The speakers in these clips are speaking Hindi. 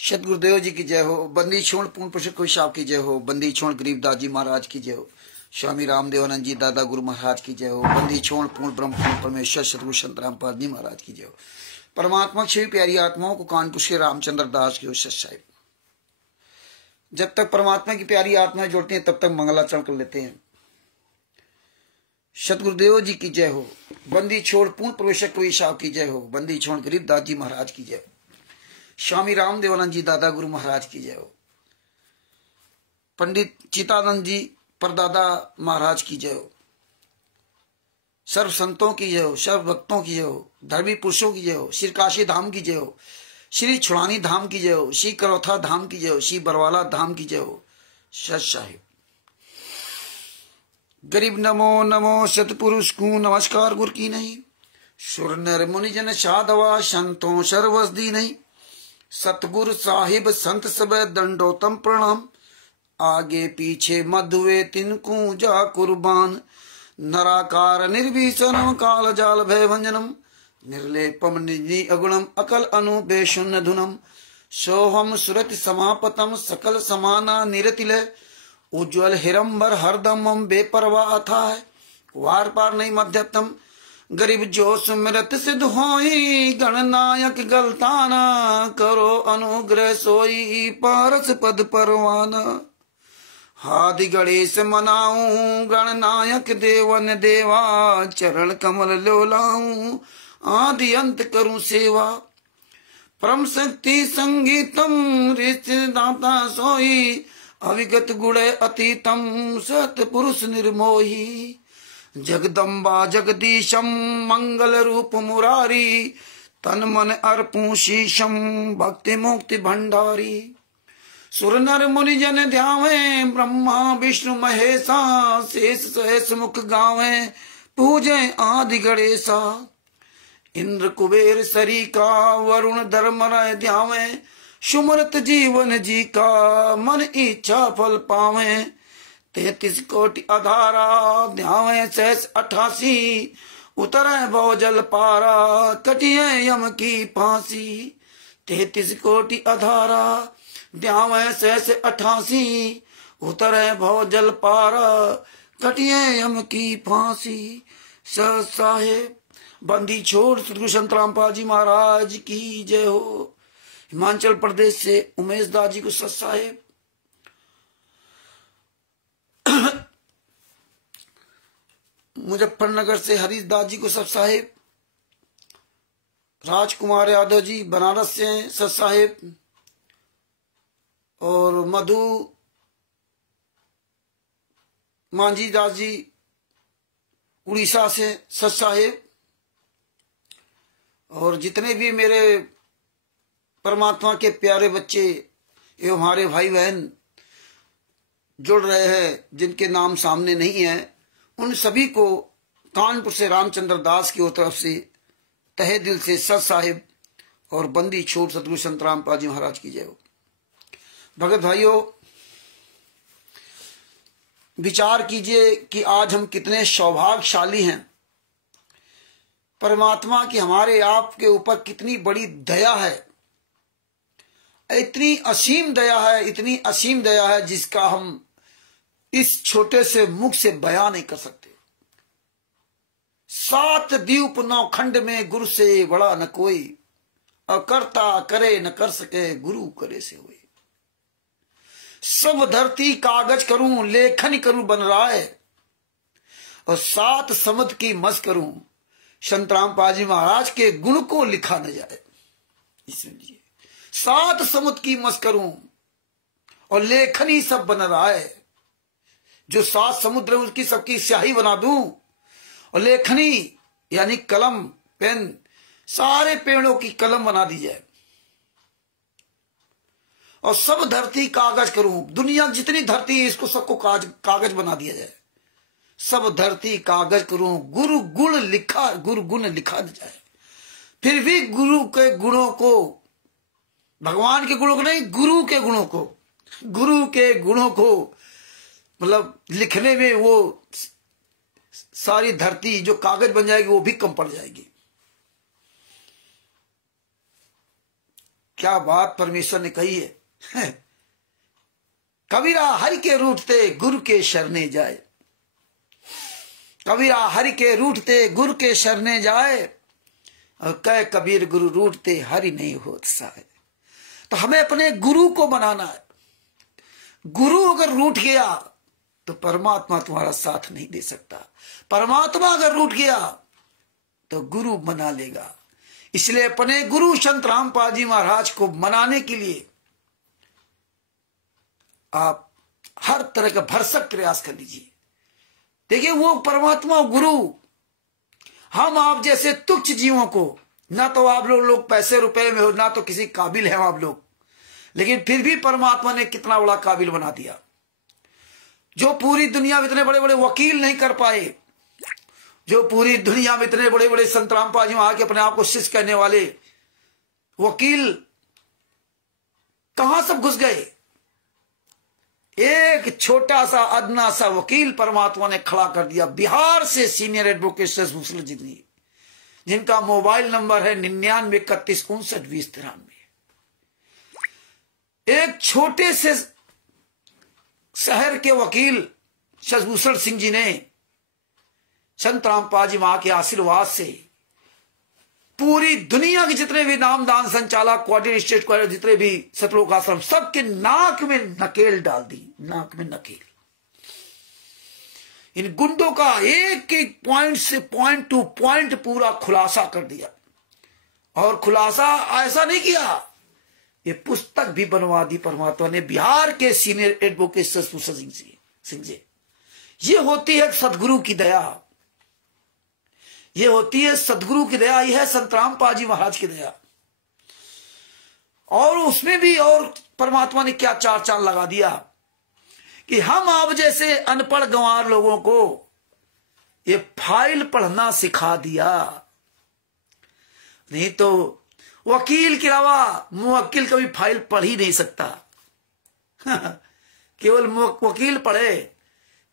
सतगुरुदेव जी की जय हो। बंदी छोड़ पूर्ण पुरुष कोई साहब की जय हो। बंदी छोड़ गरीबदास जी महाराज की जय हो। स्वामी रामदेवानंद जी दादा गुरु महाराज की जय हो। बंदी छोड़ पूर्ण ब्रह्म पूर्ण परमेश्वर सतगुरु संत रामपाल जी महाराज की जय हो। परमात्मा की प्यारी आत्माओं को कानपुर से रामचंद्र दास की सत साहिब। जब तक परमात्मा की प्यारी आत्माएं जुड़ती हैं तब तक मंगलाचरण कर लेते हैं। सतगुरुदेव जी की जय हो। बंदी छोड़ पूर्ण प्रवेश कोई साहब की जय हो। बंदी छोड़ गरीबदास जी महाराज की जय हो। स्वामी रामदेवानंद जी दादा गुरु महाराज की जय हो। पंडित चितानंद जी परदादा महाराज की जय हो। सर्व संतों की जय हो। सर्व भक्तों की जय हो। धर्मी पुरुषों की जय हो। श्री काशी धाम की जय हो। श्री छुड़ानी धाम की जय हो। श्री करौथा धाम की जय हो। श्री बरवाला धाम की जय हो। सत साहिब। गरीब नमो नमो सतपुरुष को नमस्कार गुर की नहीं। सुर नर मुनि जन साधवा संतों सर्वसदी नहीं। सतगुरु साहिब संत सब दंडोतम प्रणाम। आगे पीछे मधुए तिनको जा कुर्बान। नराकार निर्भीषणम काल जाल भय भंजनम। निर्लेपम निजी अगुणम अकल अनुभे शून्य धुनम। सोहम सुरति समापतम सकल समाना निरतिले। उज्ज्वल हिरंबर हरदम बेपरवा अथा है। वार पार नहीं मध्यतम। गरीब जो सुमिरत सिद्ध होई। गणनायक गलताना करो अनुग्रह सोई। पारस पद परवाना। हादि गणेश मनाऊं गणनायक देवन देवा। चरण कमल लोलाऊं आदि अंत करूं सेवा। परम शक्ति संगीतम ऋषिदाता सोई। अविगत गुण अतीतम सतपुरुष निर्मोही। जगदम्बा जगदीशम मंगल रूप मुरारी। तन मन अर्पूं शीशम भक्ति मुक्ति भंडारी। सुर नर मुनि जन ध्यावे ब्रह्मा विष्णु महेशा। शेष सहस मुख गावे पूजे आदि गणेशा। इंद्र कुबेर सरीका वरुण धर्म राय ध्यावे। सुमरत जीवन जी का मन इच्छा फल पावे। 33 कोटि अधारा ध्यावे सहस 88। उतरे भव जल पारा कटिए यम की फांसी। 33 कोटि अधारा ध्यावे सहस 88। उतरे भव जल पारा कटिए यम की फांसी। सत साहेब। बंदी छोड़ सतगुरु संत रामपाल जी महाराज की जय हो। हिमाचल प्रदेश से उमेश दास जी को सत साहेब। मुजफ्फरनगर से हरीश दास जी को सत साहेब। राजकुमार यादव जी बनारस से सत साहेब। और मधु मांझी दास जी उड़ीसा से सत साहेब। और जितने भी मेरे परमात्मा के प्यारे बच्चे एवं हमारे भाई बहन जुड़ रहे हैं जिनके नाम सामने नहीं है, उन सभी को कानपुर से रामचंद्र दास की तरफ से तहे दिल से सत साहिब और बंदी छोड़ सतगुरु संत रामपाल जी महाराज की जय हो। भगत भाइयों, विचार कीजिए कि आज हम कितने सौभाग्यशाली हैं। परमात्मा की हमारे आप के ऊपर कितनी बड़ी दया है। इतनी असीम दया है, इतनी असीम दया है जिसका हम इस छोटे से मुख से बयान नहीं कर सकते। 7 द्वीप 9 खंड में गुरु से बड़ा न कोई। अकर्ता करे न कर सके गुरु करे से हुए। सब धरती कागज करूं लेखन करूं बन राय। और 7 समुद्र की मस करूं संत रामपाल जी महाराज के गुण को लिखा न जाए। इसलिए 7 समुद्र की मस करूं और लेखनी सब बन रहा है। जो 7 समुद्र उसकी सबकी स्याही बना दूं और लेखनी यानी कलम पेन सारे पेड़ों की कलम बना दी जाए। और सब धरती कागज करूं। दुनिया जितनी धरती है इसको सबको कागज बना दिया जाए। सब धरती कागज करूं गुरु गुण लिखा जाए। फिर भी गुरु के गुणों को, भगवान के गुणों को नहीं, गुरु के गुणों को मतलब लिखने में वो सारी धरती जो कागज बन जाएगी वो भी कम पड़ जाएगी। क्या बात परमेश्वर ने कही है। कबीरा हरि के रूठते गुरु के शरणे जाए, कबीरा हरि के रूठते गुरु के शरणे जाए, और कह कबीर गुरु रूठते हरि नहीं होत साए। तो हमें अपने गुरु को बनाना है। गुरु अगर रूठ गया तो परमात्मा तुम्हारा साथ नहीं दे सकता। परमात्मा अगर रूठ गया तो गुरु मना लेगा। इसलिए अपने गुरु संत रामपाल जी महाराज को मनाने के लिए आप हर तरह का भरसक प्रयास कर लीजिए। देखिए वो परमात्मा गुरु, हम आप जैसे तुच्छ जीवों को, ना तो आप लोग पैसे रुपए में हो, ना तो किसी काबिल है आप लोग, लेकिन फिर भी परमात्मा ने कितना बड़ा काबिल बना दिया। जो पूरी दुनिया में इतने बड़े बड़े वकील नहीं कर पाए, जो पूरी दुनिया में इतने बड़े बड़े संत रामपाल जी वहां के अपने आप को शिष्य कहने वाले वकील कहां सब घुस गए। एक छोटा सा अदना सा वकील परमात्मा ने खड़ा कर दिया, बिहार से सीनियर एडवोकेट शशभूषण जी, जिनका मोबाइल नंबर है 9931592093। एक छोटे से शहर के वकील शशभूषण सिंह जी ने संत रामपाल जी वहां के आशीर्वाद से पूरी दुनिया के जितने भी नामदान संचालक, क्वार्टर स्टेट क्वार्टर, जितने भी सतलोक आश्रम, सबके नाक में नकेल डाल दी, नाक में नकेल। इन गुंडों का एक एक पॉइंट से पॉइंट टू पॉइंट पूरा खुलासा कर दिया। और खुलासा ऐसा नहीं किया, ये पुस्तक भी बनवा दी परमात्मा ने, बिहार के सीनियर एडवोकेट शशभूषण सिंह जी। ये होती है सदगुरु की दया, ये होती है सदगुरु की दया, यह है संत रामपाल जी महाराज की दया। और उसमें भी और परमात्मा ने क्या चार चांद लगा दिया कि हम आप जैसे अनपढ़ गंवार लोगों को ये फाइल पढ़ना सिखा दिया। नहीं तो वकील के अलावा मुवक्किल कभी फाइल पढ़ ही नहीं सकता। केवल वकील पढ़े,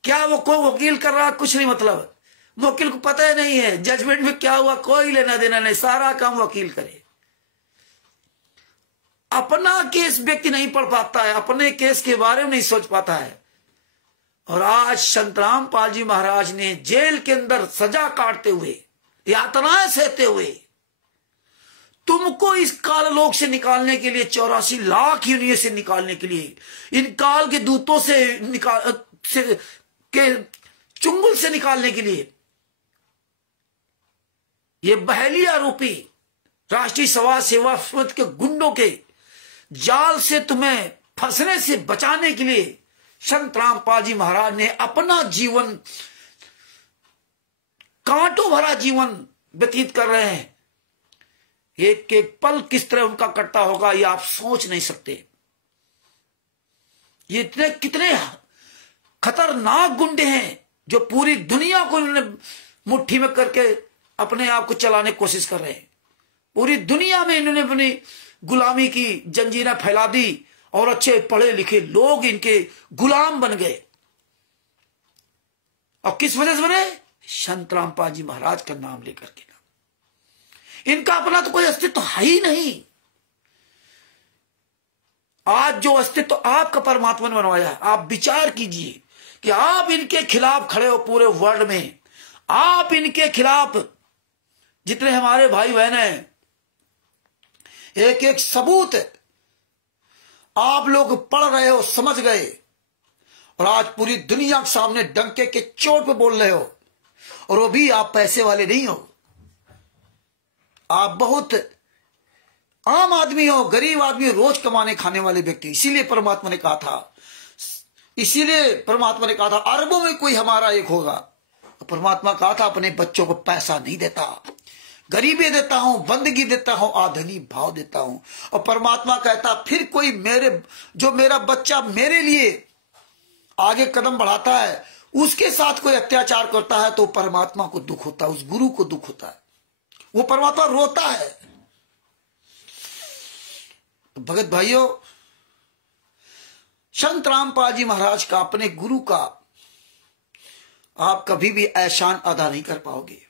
क्या वो कोई वकील कर रहा, कुछ नहीं मतलब। वकील को पता ही नहीं है जजमेंट में क्या हुआ, कोई लेना देना नहीं, सारा काम वकील करे। अपना केस व्यक्ति नहीं पढ़ पाता है, अपने केस के बारे में नहीं सोच पाता है। और आज संत रामपाल जी महाराज ने जेल के अंदर सजा काटते हुए, यातनाएं सहते हुए, तुमको इस काल लोक से निकालने के लिए, 84 लाख योनियों से निकालने के लिए, इन काल के दूतों के चुंगल से निकालने के लिए, ये बहेलिया रूपी राष्ट्रीय समाज सेवा समिति के गुंडों के जाल से तुम्हें फंसने से बचाने के लिए संत रामपाल जी महाराज ने अपना जीवन, कांटों भरा जीवन व्यतीत कर रहे हैं। एक एक पल किस तरह उनका कटता होगा ये आप सोच नहीं सकते। ये इतने कितने खतरनाक गुंडे हैं जो पूरी दुनिया को इन्होंने मुट्ठी में करके अपने आप को चलाने की कोशिश कर रहे हैं। पूरी दुनिया में इन्होंने अपनी गुलामी की जंजीरें फैला दी और अच्छे पढ़े लिखे लोग इनके गुलाम बन गए। और किस वजह से बने? संत रामपाल जी महाराज का नाम लेकर के। इनका अपना तो कोई अस्तित्व है ही नहीं। आज जो अस्तित्व आपका परमात्मा ने बनवाया है, आप विचार कीजिए कि आप इनके खिलाफ खड़े हो पूरे वर्ल्ड में। आप इनके खिलाफ जितने हमारे भाई बहन हैं, एक एक सबूत आप लोग पढ़ रहे हो, समझ गए, और आज पूरी दुनिया के सामने डंके के चोट पे बोल रहे हो। और वो भी आप पैसे वाले नहीं हो, आप बहुत आम आदमी हो, गरीब आदमी, रोज कमाने खाने वाले व्यक्ति। इसीलिए परमात्मा ने कहा था अरबों में कोई हमारा एक होगा। परमात्मा कहा था अपने बच्चों को पैसा नहीं देता, गरीबी देता हूं, बंदगी देता हूं, आधनी भाव देता हूं। और परमात्मा कहता फिर कोई मेरा बच्चा मेरे लिए आगे कदम बढ़ाता है, उसके साथ कोई अत्याचार करता है तो परमात्मा को दुख होता है, उस गुरु को दुख होता है, वो परमात्मा रोता है। तो भगत भाइयों, संत रामपाल जी महाराज का, अपने गुरु का आप कभी भी एहसान अदा नहीं कर पाओगे।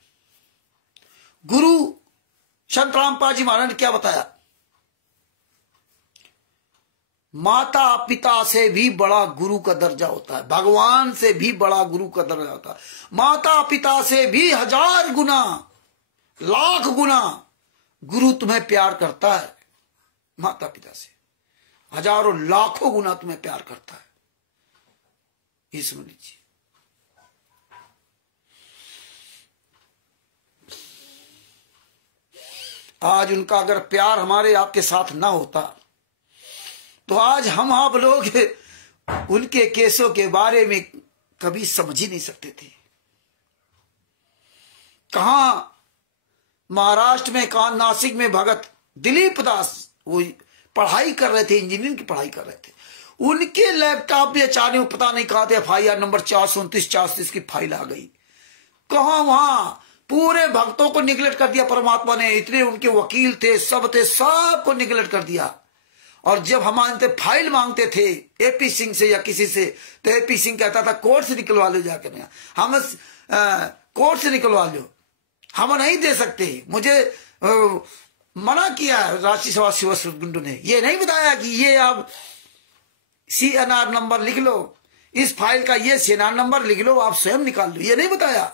गुरु संत रामपाल जी महाराज ने क्या बताया? माता पिता से भी बड़ा गुरु का दर्जा होता है, भगवान से भी बड़ा गुरु का दर्जा होता है। माता पिता से भी 1000 गुना, लाख गुना गुरु तुम्हें प्यार करता है। माता पिता से हजारों लाखों गुना तुम्हें प्यार करता है, ये समझ लीजिए। आज उनका अगर प्यार हमारे आपके साथ ना होता तो आज हम आप लोग उनके केसों के बारे में कभी समझ ही नहीं सकते थे। कहा महाराष्ट्र में, कहा नासिक में भगत दिलीप दास वो पढ़ाई कर रहे थे, इंजीनियरिंग की पढ़ाई कर रहे थे। उनके लैपटॉप में अचानक पता नहीं कहा थे FIR नंबर 429-430 की फाइल आ गई। कहा वहां पूरे भक्तों को निगलेक्ट कर दिया परमात्मा ने। इतने उनके वकील थे, सब थे, सबको निगलेक्ट कर दिया। और जब हमारे फाइल मांगते थे AP सिंह से या किसी से, तो AP सिंह कहता था कोर्ट से निकलवा लो जाकर, हम कोर्ट से निकलवा लो, हम नहीं दे सकते। मुझे मना किया राष्ट्रीय सभा शिव गुंडू ने, ये नहीं बताया कि ये आप CNR नंबर लिख लो, इस फाइल का ये CNR नंबर लिख लो, आप स्वयं निकाल लो, ये नहीं बताया।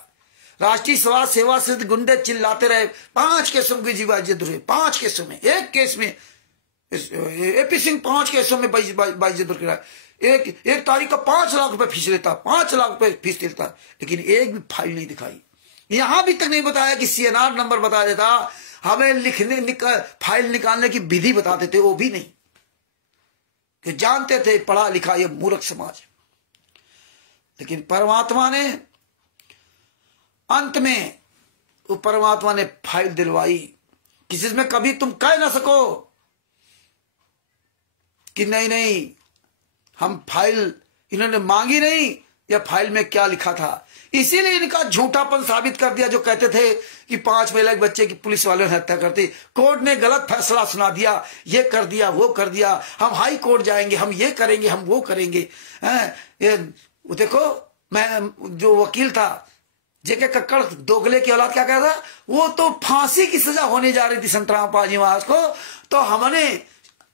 राष्ट्रीय सभा सेवा सिद्ध गुंडे चिल्लाते रहे। 5 केसों की जीवाजियत हुए, 5 केसों में, एक केस में AP सिंह 5 केसों में बाइज्जत बरकरार। एक तारीख का 5 लाख रुपए फीस लेता, 5 लाख रुपए फीस लेता, लेकिन एक भी फाइल नहीं दिखाई। यहां भी तक नहीं बताया कि CNR नंबर बता देता, हमें लिखने फाइल निकालने की विधि बता देते, वो भी नहीं। कि जानते थे पढ़ा लिखा ये मूर्ख समाज। लेकिन परमात्मा ने अंत में, वो परमात्मा ने फाइल दिलवाई। किसी में कभी तुम कह ना सको कि नहीं नहीं हम फाइल इन्होंने मांगी नहीं, या फाइल में क्या लिखा था। इसीलिए इनका झूठापन साबित कर दिया। जो कहते थे कि 5 महिला बच्चे की पुलिस वालों ने हत्या कर दी, कोर्ट ने गलत फैसला सुना दिया, ये कर दिया, वो कर दिया, हम हाई कोर्ट जाएंगे, हम ये करेंगे, हम वो करेंगे। ये देखो, मैं जो वकील था JK कक्कड़, दोगले की औलाद, क्या कहता, वो तो फांसी की सजा होने जा रही थी संतराम पाजी महाराज को, तो हमने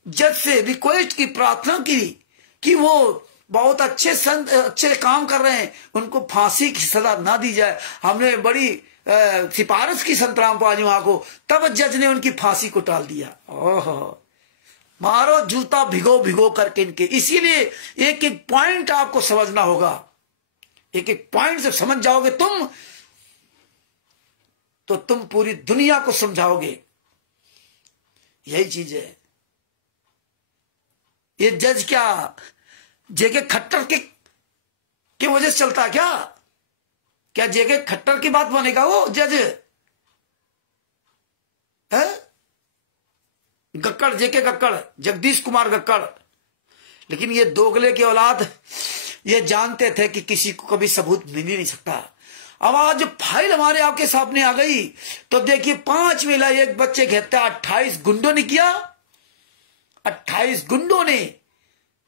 जज से रिक्वेस्ट की, प्रार्थना की कि वो बहुत अच्छे संत, अच्छे काम कर रहे हैं, उनको फांसी की सजा ना दी जाए। हमने बड़ी सिफारिश की संतराम पाजी महाराज को, तब जज ने उनकी फांसी को टाल दिया। ओहो, मारो जूता भिगो भिगो करके इनके। इसीलिए एक एक पॉइंट आपको समझना होगा। एक एक पॉइंट से समझ जाओगे तुम, तो तुम पूरी दुनिया को समझाओगे। यही चीज है। ये जज क्या JK खट्टर के वजह से चलता है क्या? क्या JK खट्टर की बात बनेगा वो जज है? गक्कड़, JK गक्कड़, जगदीश कुमार गक्कड़। लेकिन ये दोगले की औलाद ये जानते थे कि किसी को कभी सबूत मिल ही नहीं सकता। अब आज फाइल हमारे आपके सामने आ गई, तो देखिए 5 महिला, एक बच्चे की हत्या 28 गुंडों ने किया। 28 गुंडों ने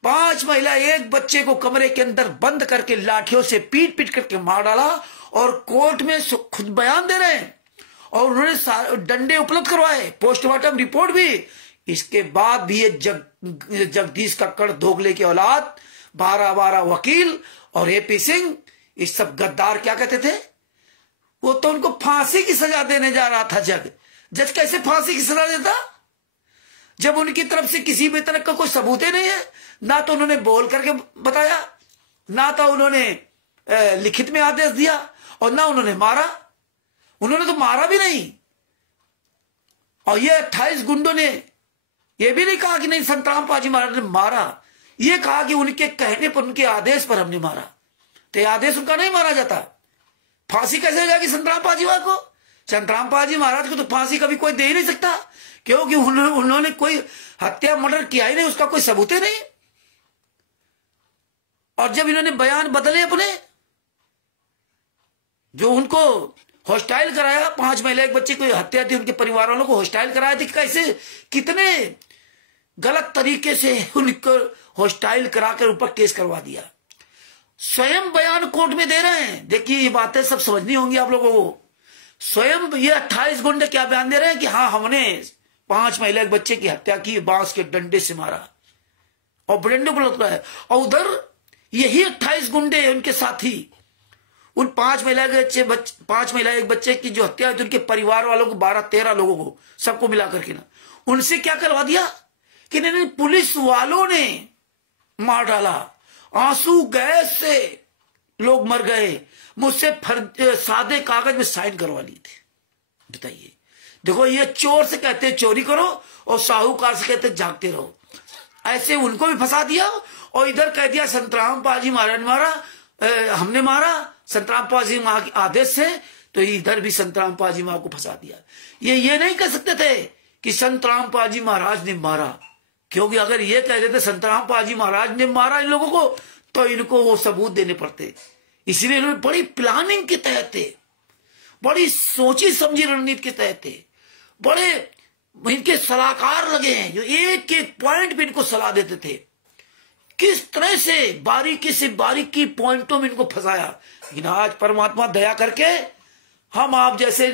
5 महिला, एक बच्चे को कमरे के अंदर बंद करके लाठियों से पीट पीट करके मार डाला, और कोर्ट में खुद बयान दे रहे हैं, और उन्होंने डंडे उपलब्ध करवाए, पोस्टमार्टम रिपोर्ट भी। इसके बाद भी ये जगदीश कक्कड़, दोगले की औलाद, 12 वकील और AP सिंह, इस सब गद्दार क्या कहते थे, वो तो उनको फांसी की सजा देने जा रहा था। जज कैसे फांसी की सजा देता, जब उनकी तरफ से किसी भी तरह का कोई सबूत ही नहीं है। ना तो उन्होंने बोल करके बताया, ना तो उन्होंने लिखित में आदेश दिया, और ना उन्होंने मारा। उन्होंने तो मारा भी नहीं। और ये 28 गुंडों ने ये भी नहीं कहा कि नहीं संतराम पाजी महाराज ने मारा, ये कहा कि उनके कहने पर, उनके आदेश पर हमने मारा। तो ये आदेश उनका नहीं मारा जाता, फांसी कैसे हो जाएगी संतराम पाजी महाराज को? संतराम पाजी महाराज को तो फांसी कभी कोई दे ही नहीं सकता, क्योंकि उन्होंने कोई हत्या मर्डर किया ही नहीं, उसका कोई सबूत ही नहीं। और जब इन्होंने बयान बदले अपने, जो उनको हॉस्टाइल कराया, 5 महिला, एक बच्चे की हत्या थी, उनके परिवार वालों को हॉस्टाइल कराया थी, कैसे कितने गलत तरीके से उनको हॉस्टाइल कराकर ऊपर केस करवा दिया। स्वयं बयान कोर्ट में दे रहे हैं। देखिए, ये बातें सब समझनी होंगी आप लोगों को। स्वयं ये 28 गुंडे क्या बयान दे रहे हैं कि हाँ, हमने 5 महिला, एक बच्चे की हत्या की, बांस के डंडे से मारा। और ब्रेंडो को लगता है। और उधर यही 28 गुंडे उनके साथी, उन 5 महिला के 5 महिला एक बच्चे की जो हत्या हुई थी, उनके परिवार वालों को 12-13 लोगों को सबको मिलाकर के ना उनसे क्या करवा दिया कि नहीं, पुलिस वालों ने मार डाला, आंसू गैस से लोग मर गए, मुझसे सादे कागज में साइन करवा ली थी। बताइए, देखो ये चोर से कहते हैं चोरी करो और साहूकार से कहते हैं जागते रहो। ऐसे उनको भी फंसा दिया और इधर कह दिया संतराम पाजी महाराज ने मारा, हमने मारा संतराम पाजी माँ के आदेश से, तो इधर भी संतराम पाजी माँ को फंसा दिया। ये नहीं कह सकते थे कि संतराम पाजी महाराज ने मारा, क्योंकि अगर ये कह देते संतराम पाजी महाराज ने मारा इन लोगों को तो इनको वो सबूत देने पड़ते। इसलिए इन्होंने बड़ी प्लानिंग के तहत थे, बड़ी सोची समझी रणनीति के तहत थे, बड़े इनके सलाहकार लगे हैं जो एक एक पॉइंट पे इनको सलाह देते थे, किस तरह से बारीकी पॉइंटों में इनको फंसाया। लेकिन आज परमात्मा दया करके हम आप जैसे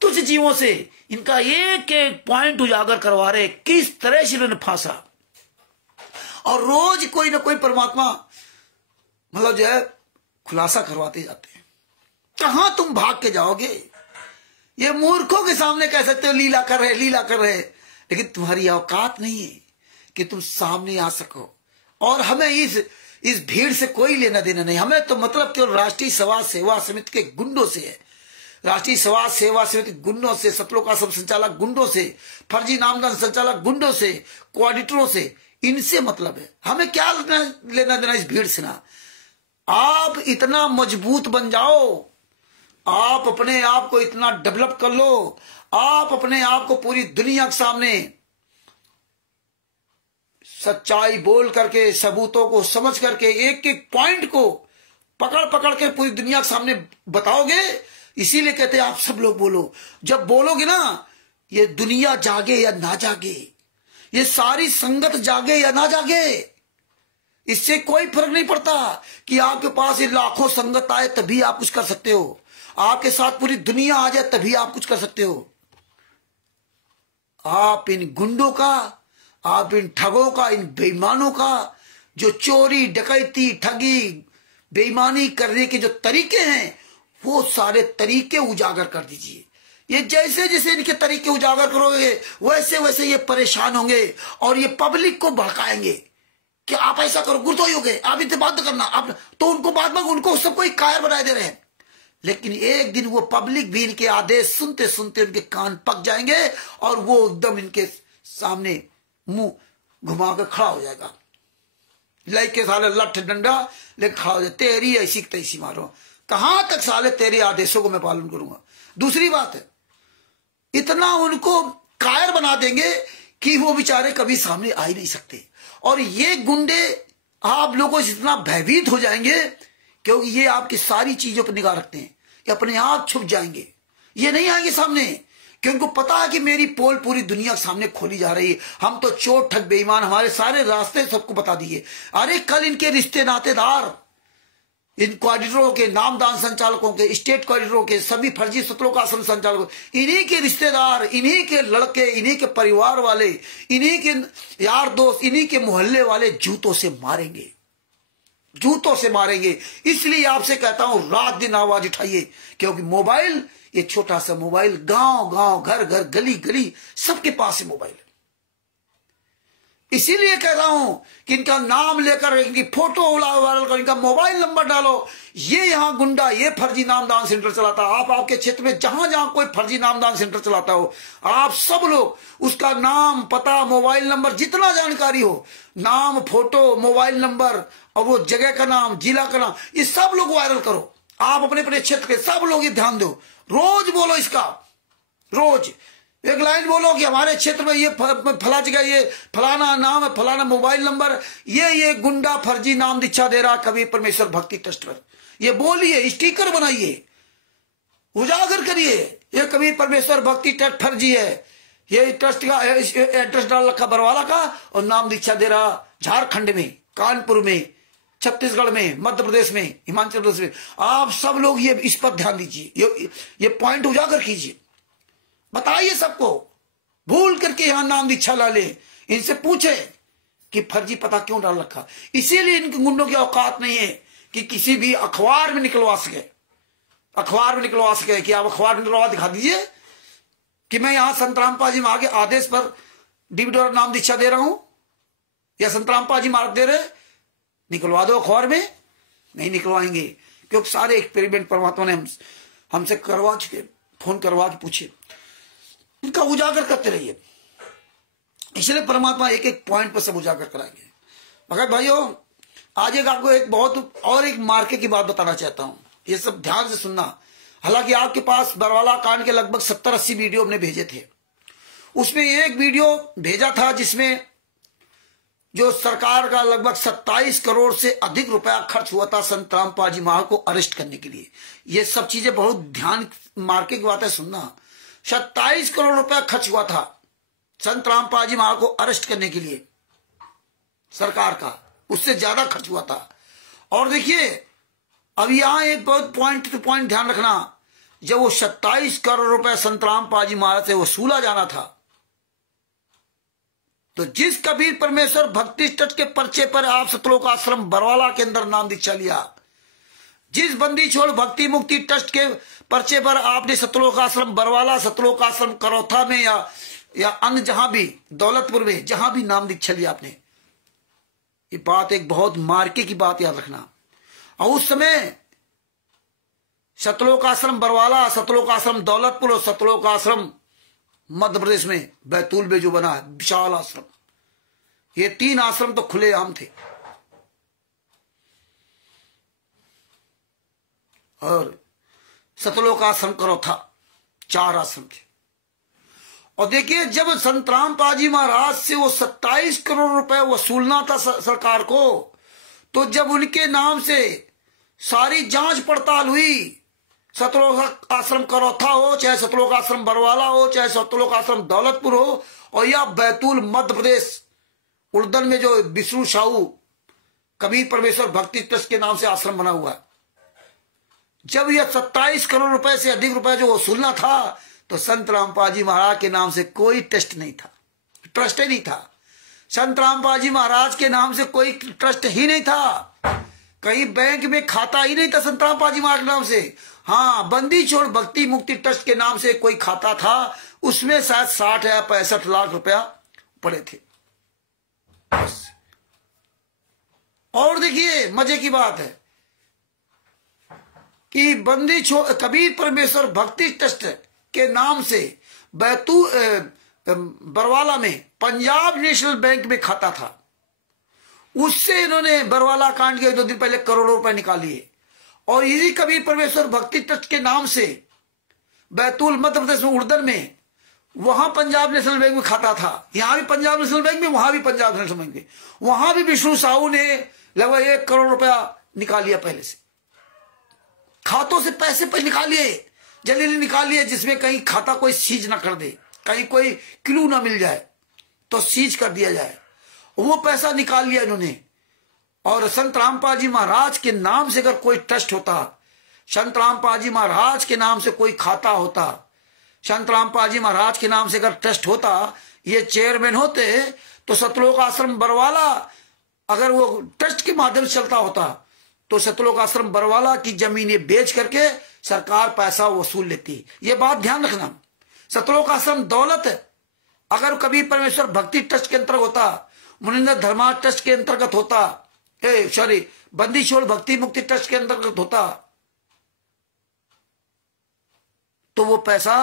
तुझ जीवों से इनका एक एक पॉइंट उजागर करवा रहे, किस तरह से इन्होंने फांसा। और रोज कोई ना कोई परमात्मा मतलब जो है खुलासा करवाते जाते हैं। कहां तुम भाग के जाओगे? ये मूर्खों के सामने कह सकते हो लीला कर रहे, लेकिन तुम्हारी औकात नहीं है कि तुम सामने आ सको। और हमें इस भीड़ से कोई लेना देना नहीं, हमें तो मतलब केवल राष्ट्रीय समाज सेवा समिति के गुंडों से है। राष्ट्रीय समाज सेवा समिति गुंडों से, सतलों का सब संचालक गुंडों से, फर्जी नामदान संचालक गुंडों से, कोऑर्डिनेटरों से, इनसे मतलब है। हमें क्या लेना देना इस भीड़ से ना। आप इतना मजबूत बन जाओ, आप अपने आप को इतना डेवलप कर लो, आप अपने आप को पूरी दुनिया के सामने सच्चाई बोल करके, सबूतों को समझ करके, एक एक पॉइंट को पकड़ के पूरी दुनिया के सामने बताओगे। इसीलिए कहते हैं आप सब लोग बोलो। जब बोलोगे ना, ये दुनिया जागे या ना जागे, ये सारी संगत जागे या ना जागे, इससे कोई फर्क नहीं पड़ता कि आपके पास ये लाखों संगत आए तभी आप कुछ कर सकते हो, आपके साथ पूरी दुनिया आ जाए तभी आप कुछ कर सकते हो। आप इन गुंडों का, आप इन ठगों का, इन बेईमानों का, जो चोरी डकैती ठगी बेईमानी करने के जो तरीके हैं, वो सारे तरीके उजागर कर दीजिए। ये जैसे जैसे इनके तरीके उजागर करोगे वैसे वैसे ये परेशान होंगे और ये पब्लिक को भड़काएंगे कि आप ऐसा करो, गुर्दोई हो गए, आप इनसे बात करना, आप तो उनको बात में उनको सबको एक कायर बनाए दे रहे हैं। लेकिन एक दिन वो पब्लिक भी इनके आदेश सुनते सुनते उनके कान पक जाएंगे और वो एकदम इनके सामने मुंह घुमा कर खड़ा हो जाएगा, लेके साले लठ डंडा लेके खड़ा हो जाए, तेरी ऐसी तैसी मारो, कहां तक साले तेरे आदेशों को मैं पालन करूंगा। दूसरी बात है, इतना उनको कायर बना देंगे कि वो बेचारे कभी सामने आ ही नहीं सकते। और ये गुंडे आप लोगों से इतना भयभीत हो जाएंगे क्योंकि ये आपकी सारी चीजों पर निगाह रखते हैं, ये अपने आप छुप जाएंगे, ये नहीं आएंगे सामने, क्योंकि उनको पता है कि मेरी पोल पूरी दुनिया के सामने खोली जा रही है। हम तो चोर ठग बेईमान, हमारे सारे रास्ते सबको बता दिए। अरे कल इनके रिश्ते नातेदार, इन कोऑर्डिनेटरों के, नामदान संचालकों के, स्टेट कोऑर्डिनेटरों के, सभी फर्जी सत्रों का आसन संचालकों, इन्हीं के रिश्तेदार, इन्हीं के लड़के, इन्हीं के परिवार वाले, इन्हीं के यार दोस्त, इन्हीं के मोहल्ले वाले जूतों से मारेंगे, जूतों से मारेंगे। इसलिए आपसे कहता हूं रात दिन आवाज उठाइए, क्योंकि मोबाइल, ये छोटा सा मोबाइल गांव गांव, घर घर, गली गली, सबके पास है मोबाइल। इसीलिए कह रहा हूं कि इनका नाम लेकर, इनकी फोटो वायरल करो, इनका मोबाइल नंबर डालो। ये यहां गुंडा, ये फर्जी नामदान सेंटर चलाता है। आप आपके क्षेत्र में जहां जहां कोई फर्जी नामदान सेंटर चलाता हो, आप सब लोग उसका नाम, पता, मोबाइल नंबर, जितना जानकारी हो, नाम, फोटो, मोबाइल नंबर और वो जगह का नाम, जिला का नाम, ये सब लोग वायरल करो। आप अपने अपने क्षेत्र के सब लोग ये ध्यान दो, रोज बोलो इसका, रोज एक लाइन बोलो कि हमारे क्षेत्र में ये फला जगह, ये फलाना नाम है, फलाना मोबाइल नंबर, ये गुंडा फर्जी नाम दीक्षा दे रहा कबीर परमेश्वर भक्ति ट्रस्ट पर। ये बोलिए, स्टिकर बनाइए, उजागर करिए, ये कबीर परमेश्वर भक्ति ट्रस्ट फर्जी है, ये ट्रस्ट का एड्रेस डाल रखा बरवाला का और नाम दीक्षा दे रहा झारखंड में, कानपुर में, छत्तीसगढ़ में, मध्य प्रदेश में, हिमाचल प्रदेश में। आप सब लोग ये इस पर ध्यान दीजिए, ये पॉइंट उजागर कीजिए, बताइए सबको। भूल करके यहां नाम दीक्षा ला ले, इनसे पूछे कि फर्जी पता क्यों डाल रखा। इसीलिए इनके गुंडों की औकात नहीं है कि किसी भी अखबार में निकलवा सके, अखबार में निकलवा सके कि आप अखबार में निकलवा दिखा दीजिए कि मैं यहां संत रामपाल जी महाराज के आदेश पर डिविडोर नाम दीक्षा दे रहा हूं या संत रामपाल जी महाराज दे रहे, निकलवा दो अखबार में। नहीं निकलवाएंगे, क्योंकि सारे एक्सपेरिमेंट परमात्मा ने हमसे करवा चुके, फोन करवा के पूछे, इनका उजागर करते रहिए। इसलिए परमात्मा एक एक पॉइंट पर सब उजागर कराएंगे। मगर भाइयों, आज एक आपको एक बहुत और एक मार्के की बात बताना चाहता हूं, ये सब ध्यान से सुनना। हालांकि आपके पास बरवाला कांड के लगभग 70-80 वीडियो हमने भेजे थे, उसमें एक वीडियो भेजा था जिसमें जो सरकार का लगभग 27 करोड़ से अधिक रुपया खर्च हुआ था संत रामपाल जी महाराज को अरेस्ट करने के लिए। ये सब चीजें बहुत ध्यान मार्के की बात है सुनना। 27 करोड़ रुपया खर्च हुआ था संत रामपाल जी महाराज को अरेस्ट करने के लिए सरकार का, उससे ज्यादा खर्च हुआ था। और देखिए अब यहां एक बहुत पॉइंट टू पॉइंट ध्यान रखना, जब वो 27 करोड़ रुपया संत रामपाल जी महाराज से वसूला जाना था, तो जिस कबीर परमेश्वर भक्ति ट्रस्ट के पर्चे पर आप सतलोक आश्रम बरवाला के अंदर नाम दीक्षा लिया, जिस बंदी छोड़ भक्ति मुक्ति ट्रस्ट के पर्चे पर आपने सतलोक आश्रम बरवाला, सतलोक आश्रम करौथा में या अन्य जहां भी दौलतपुर में जहां भी नाम दीक्षा लिया आपने, ये बात एक बहुत मार्के की बात याद रखना। और उस समय सतलोक आश्रम बरवाला, सतलोक आश्रम दौलतपुर और सतलोक आश्रम मध्य प्रदेश में बैतूल में जो बना है विशाल आश्रम, ये 3 आश्रम तो खुलेआम थे। और सतलोक आश्रम करौथा 4 आश्रम थे। और देखिए जब संत रामपाल जी महाराज से वो 27 करोड़ रुपए वसूलना था सरकार को, तो जब उनके नाम से सारी जांच पड़ताल हुई, सतलोक आश्रम करौथा हो, चाहे सतलोक आश्रम बरवाला हो, चाहे सतलोक आश्रम दौलतपुर हो, और या बैतूल मध्य प्रदेश उड़दन में जो विष्णु साहू कबीर परमेश्वर भक्ति ट्रस्ट के नाम से आश्रम बना हुआ, जब यह 27 करोड़ रुपए से अधिक रुपए जो वसूलना था, तो संत रामपाल जी महाराज के नाम से कोई टेस्ट नहीं था, ट्रस्ट ही नहीं था। संत रामपाल जी महाराज के नाम से कोई ट्रस्ट ही नहीं था, कहीं बैंक में खाता ही नहीं था संत रामपाल जी महाराज के नाम से। हाँ, बंदी छोड़ भक्ति मुक्ति ट्रस्ट के नाम से कोई खाता था, उसमें शायद 60 या 65 लाख रुपया पड़े थे बस। और देखिए मजे की बात है कि बंदी छोड़ कबीर परमेश्वर भक्ति ट्रस्ट के नाम से बरवाला में पंजाब नेशनल बैंक में खाता था, उससे इन्होंने बरवाला कांड के 2 दिन पहले करोड़ों रुपए निकाल लिए। और इसी कबीर परमेश्वर भक्ति ट्रस्ट के नाम से बैतूल मध्य प्रदेश में उड़दन में, वहां पंजाब नेशनल बैंक में खाता था, यहां भी पंजाब नेशनल बैंक में, वहां भी पंजाब नेशनल बैंक में, वहां भी विष्णु साहू ने लगभग 1 करोड़ रुपया निकाल लिया पहले से, खातों से पैसे पर निकाल लिए, जल्दी निकाल लिए, जिसमें कहीं खाता कोई सीज ना कर दे, कहीं कोई क्लू ना मिल जाए तो सीज कर दिया जाए। वो पैसा निकाल लिया इन्होंने। और संत रामपाल जी महाराज के नाम से अगर कोई ट्रस्ट होता, संत रामपाल जी महाराज के नाम से कोई खाता होता, संत रामपाल जी महाराज के नाम से अगर ट्रस्ट होता, ये चेयरमैन होते, तो सतलोक आश्रम बरवाला अगर वो ट्रस्ट के माध्यम से चलता होता, तो सतलोक आश्रम बरवाला की जमीन बेच करके सरकार पैसा वसूल लेती। ये बात ध्यान रखना। सतलोक आश्रम दौलत अगर कबीर परमेश्वर भक्ति ट्रस्ट के अंतर्गत होता, मुनिंदर धर्मा ट्रस्ट के अंतर्गत होता, सॉरी बंदी छोड़ भक्ति मुक्ति ट्रस्ट के अंतर्गत होता, तो वो पैसा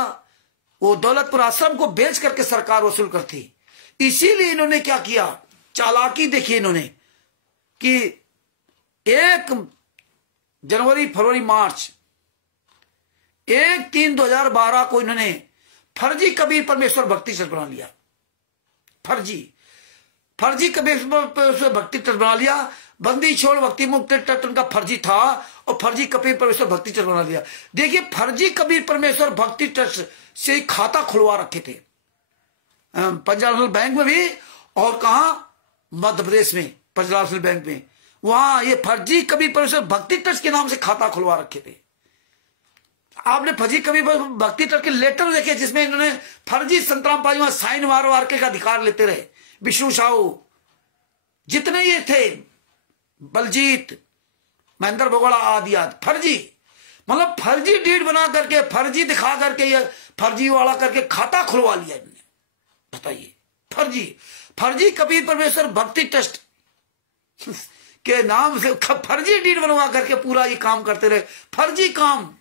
वो दौलतपुर आश्रम को बेच करके सरकार वसूल करती। इसीलिए इन्होंने क्या किया, चालाकी देखिए इन्होंने कि 1 जनवरी फरवरी मार्च 1/3/2012 को इन्होंने फर्जी कबीर परमेश्वर भक्ति ट्रस्ट बना लिया। फर्जी कबीर परमेश्वर भक्ति ट्रस्ट बना लिया। बंदी छोड़ भक्ति मुक्ति ट्रस्ट उनका फर्जी था और फर्जी कबीर परमेश्वर भक्ति ट्रस्ट बना लिया। देखिए फर्जी कबीर परमेश्वर भक्ति ट्रस्ट से खाता खुलवा रखे थे पंजाब नेशनल बैंक में भी, और कहा मध्य प्रदेश में पंजाब नेशनल बैंक में, वहां ये फर्जी कबीर परमेश्वर भक्ति ट्रस्ट के नाम से खाता खुलवा रखे थे। आपने फर्जी कबीर भक्ति ट्रस्ट के लेटर देखे जिसमें इन्होंने फर्जी संत रामपाल जी साइन वार के अधिकार लेते रहे। विष्णु साहू जितने ये थे, बलजीत, महेंद्र बगोड़ा आदि आदि, फर्जी, मतलब फर्जी डीड बना करके, फर्जी दिखा करके, ये फर्जी वाला करके खाता खुलवा लिया इन्होंने। बताइए, फर्जी फर्जी कबीर परमेश्वर भक्ति ट्रस्ट के नाम से फर्जी डीड बनवा करके पूरा ये काम करते रहे, फर्जी काम।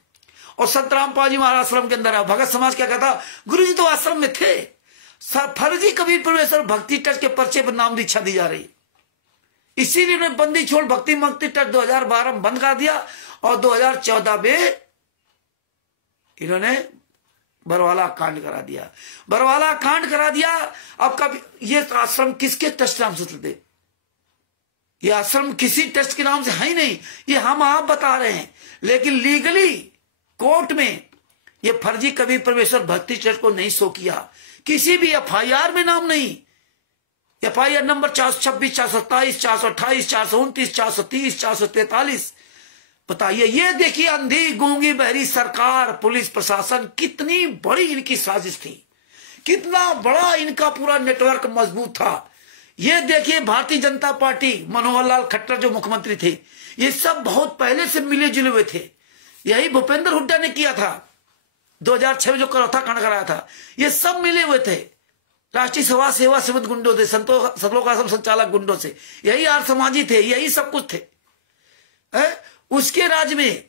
और संतराम पाजी महाराज आश्रम के अंदर है। भगत समाज क्या कहता, गुरु जी तो आश्रम में थे। फर्जी कबीर परमेश्वर भक्ति ट्रस्ट के पर्चे पर नाम दीक्षा दी जा रही, इसीलिए उन्होंने बंदी छोड़ भक्ति मुक्ति ट्रस्ट 2012 में बंद कर दिया और 2014 में इन्होंने बरवाला कांड करा दिया। बरवाला कांड करा दिया। अब कभी ये आश्रम किसके ट्रस्ट नाम से चलते, ये आश्रम किसी ट्रस्ट के नाम से है ही नहीं, ये हम आप बता रहे हैं। लेकिन लीगली कोर्ट में ये फर्जी कबीर परमेश्वर भक्ति ट्रस्ट को नहीं शो किया, किसी भी एफआईआर में नाम नहीं। FIR number 426, 427, 428, 429, 430, 443। बताइए, ये देखिए अंधी गूंगी बहरी सरकार, पुलिस प्रशासन, कितनी बड़ी इनकी साजिश थी, कितना बड़ा इनका पूरा नेटवर्क मजबूत था। ये देखिए भारतीय जनता पार्टी, मनोहर लाल खट्टर जो मुख्यमंत्री थे, ये सब बहुत पहले से मिले जुले हुए थे। यही भूपेंद्र हुड्डा ने किया था 2006 में जो करौथा कांड कराया था, ये सब मिले हुए थे राष्ट्रीय सभा सेवा समिति गुंडों से, सतलोक आश्रम संचालक गुंडों से, यही आर्य समाजी थे, यही सब कुछ थे। उसके राज्य में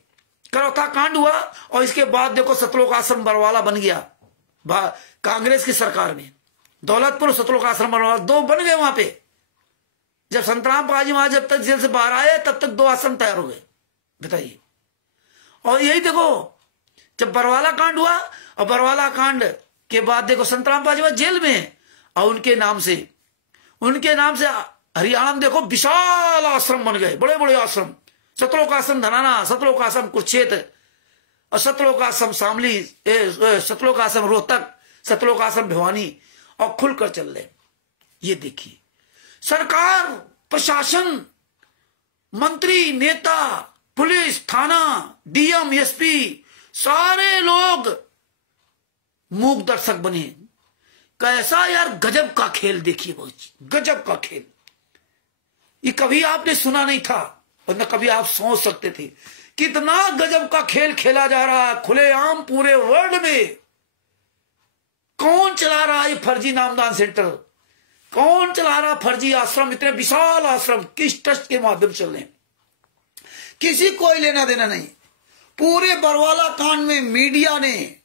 करौथा कांड हुआ और इसके बाद देखो सतलोक आश्रम बरवाला बन गया कांग्रेस की सरकार में। दौलतपुर सतलोक आश्रम बरवाला 2 बन गए वहां पे। जब संतराम पाजी महाराज जब तक जेल से बाहर आए तब तक 2 आश्रम तैयार हो गए। बताइए, और यही देखो जब बरवाला कांड हुआ और बरवाला कांड के बाद देखो संतराम पाजी महाराज जेल में, और उनके नाम से हरियाणा में देखो विशाल आश्रम बन गए, बड़े बड़े आश्रम। सतलोक आश्रम धनाना, सतलोक आश्रम कुरुक्षेत्र, और सतलोक आश्रम शामली, सतलोक आश्रम रोहतक, सतलोक आश्रम भिवानी, और खुलकर चल रहे। ये देखिए सरकार, प्रशासन, मंत्री, नेता, पुलिस, थाना, डीएम, एसपी, सारे लोग मूक दर्शक बने। कैसा यार गजब का खेल, देखिए गजब का खेल। ये कभी आपने सुना नहीं था और न कभी आप सोच सकते थे। कितना गजब का खेल खेला जा रहा है खुलेआम पूरे वर्ल्ड में। कौन चला रहा है फर्जी नामदान सेंटर, कौन चला रहा फर्जी आश्रम, इतने विशाल आश्रम किस ट्रस्ट के माध्यम चल रहे हैं, किसी कोई लेना देना नहीं। पूरे बरवाला कांड में मीडिया ने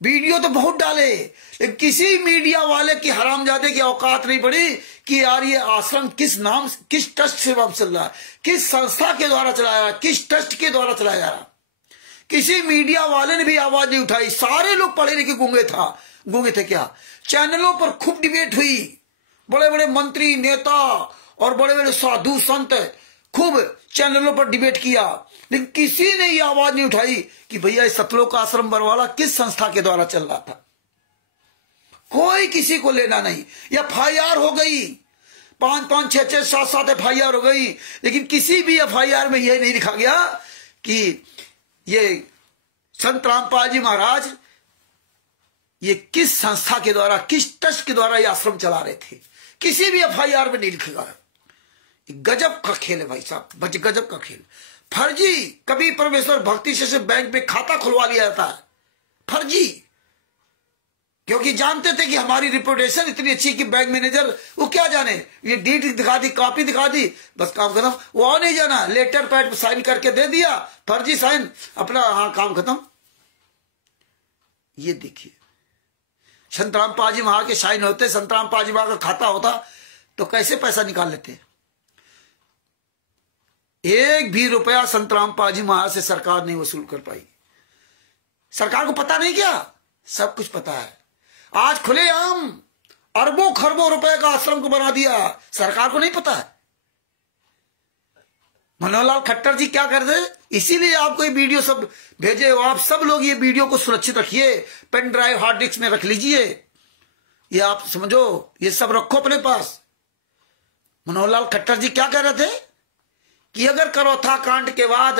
वीडियो तो बहुत डाले, लेकिन किसी मीडिया वाले की हरामजादे की औकात नहीं पड़ी कि यार ये आश्रम किस नाम, किस ट्रस्ट से चल रहा है, किस संस्था के द्वारा चलाया रहा है, किस ट्रस्ट के द्वारा चलाया जा रहा। किसी मीडिया वाले ने भी आवाज नहीं उठाई। सारे लोग पढ़े लिखे गूंगे थे क्या। चैनलों पर खूब डिबेट हुई, बड़े बड़े मंत्री, नेता और बड़े बड़े साधु संत खूब चैनलों पर डिबेट किया, लेकिन किसी ने ये आवाज नहीं उठाई कि भैया इस सतलोक आश्रम बरवाला किस संस्था के द्वारा चल रहा था। कोई किसी को लेना नहीं। एफआईआर हो गई, 5-5, 6-6, 7-7 एफआईआर हो गई, लेकिन किसी भी एफआईआर में यह नहीं लिखा गया कि ये संत रामपाल जी महाराज ये किस संस्था के द्वारा, किस ट्रस्ट के द्वारा ये आश्रम चला रहे थे। किसी भी एफआईआर में नहीं लिखेगा। गजब का खेल है भाई साहब, गजब का खेल। फर्जी कबीर परमेश्वर भक्ति से बैंक में खाता खुलवा लिया जाता है, फर्जी, क्योंकि जानते थे कि हमारी रिपोर्टेशन इतनी अच्छी कि बैंक मैनेजर वो क्या जाने, ये डीड दिखा दी, कॉपी दिखा दी, बस काम खत्म। वो और नहीं जाना, लेटर पैड साइन करके दे दिया, फर्जी साइन, अपना हाँ काम खत्म। ये देखिए संतराम पाजी महाराज के साइन होते, संतराम पाजी महाराज का खाता होता तो कैसे पैसा निकाल लेते। एक भी रुपया संतराम पाजी महाराज से सरकार नहीं वसूल कर पाई। सरकार को पता नहीं क्या, सब कुछ पता है। आज खुलेआम अरबों खरबों रुपए का आश्रम को बना दिया, सरकार को नहीं पता है। मनोहर लाल खट्टर जी क्या कर रहे, इसीलिए आपको ये वीडियो सब भेजे हो। आप सब लोग ये वीडियो को सुरक्षित रखिए, पेन ड्राइव हार्ड डिस्क में रख लीजिए, ये आप समझो, ये सब रखो अपने पास। मनोहर लाल खट्टर जी क्या कह रहे थे कि अगर करौथा कांड के बाद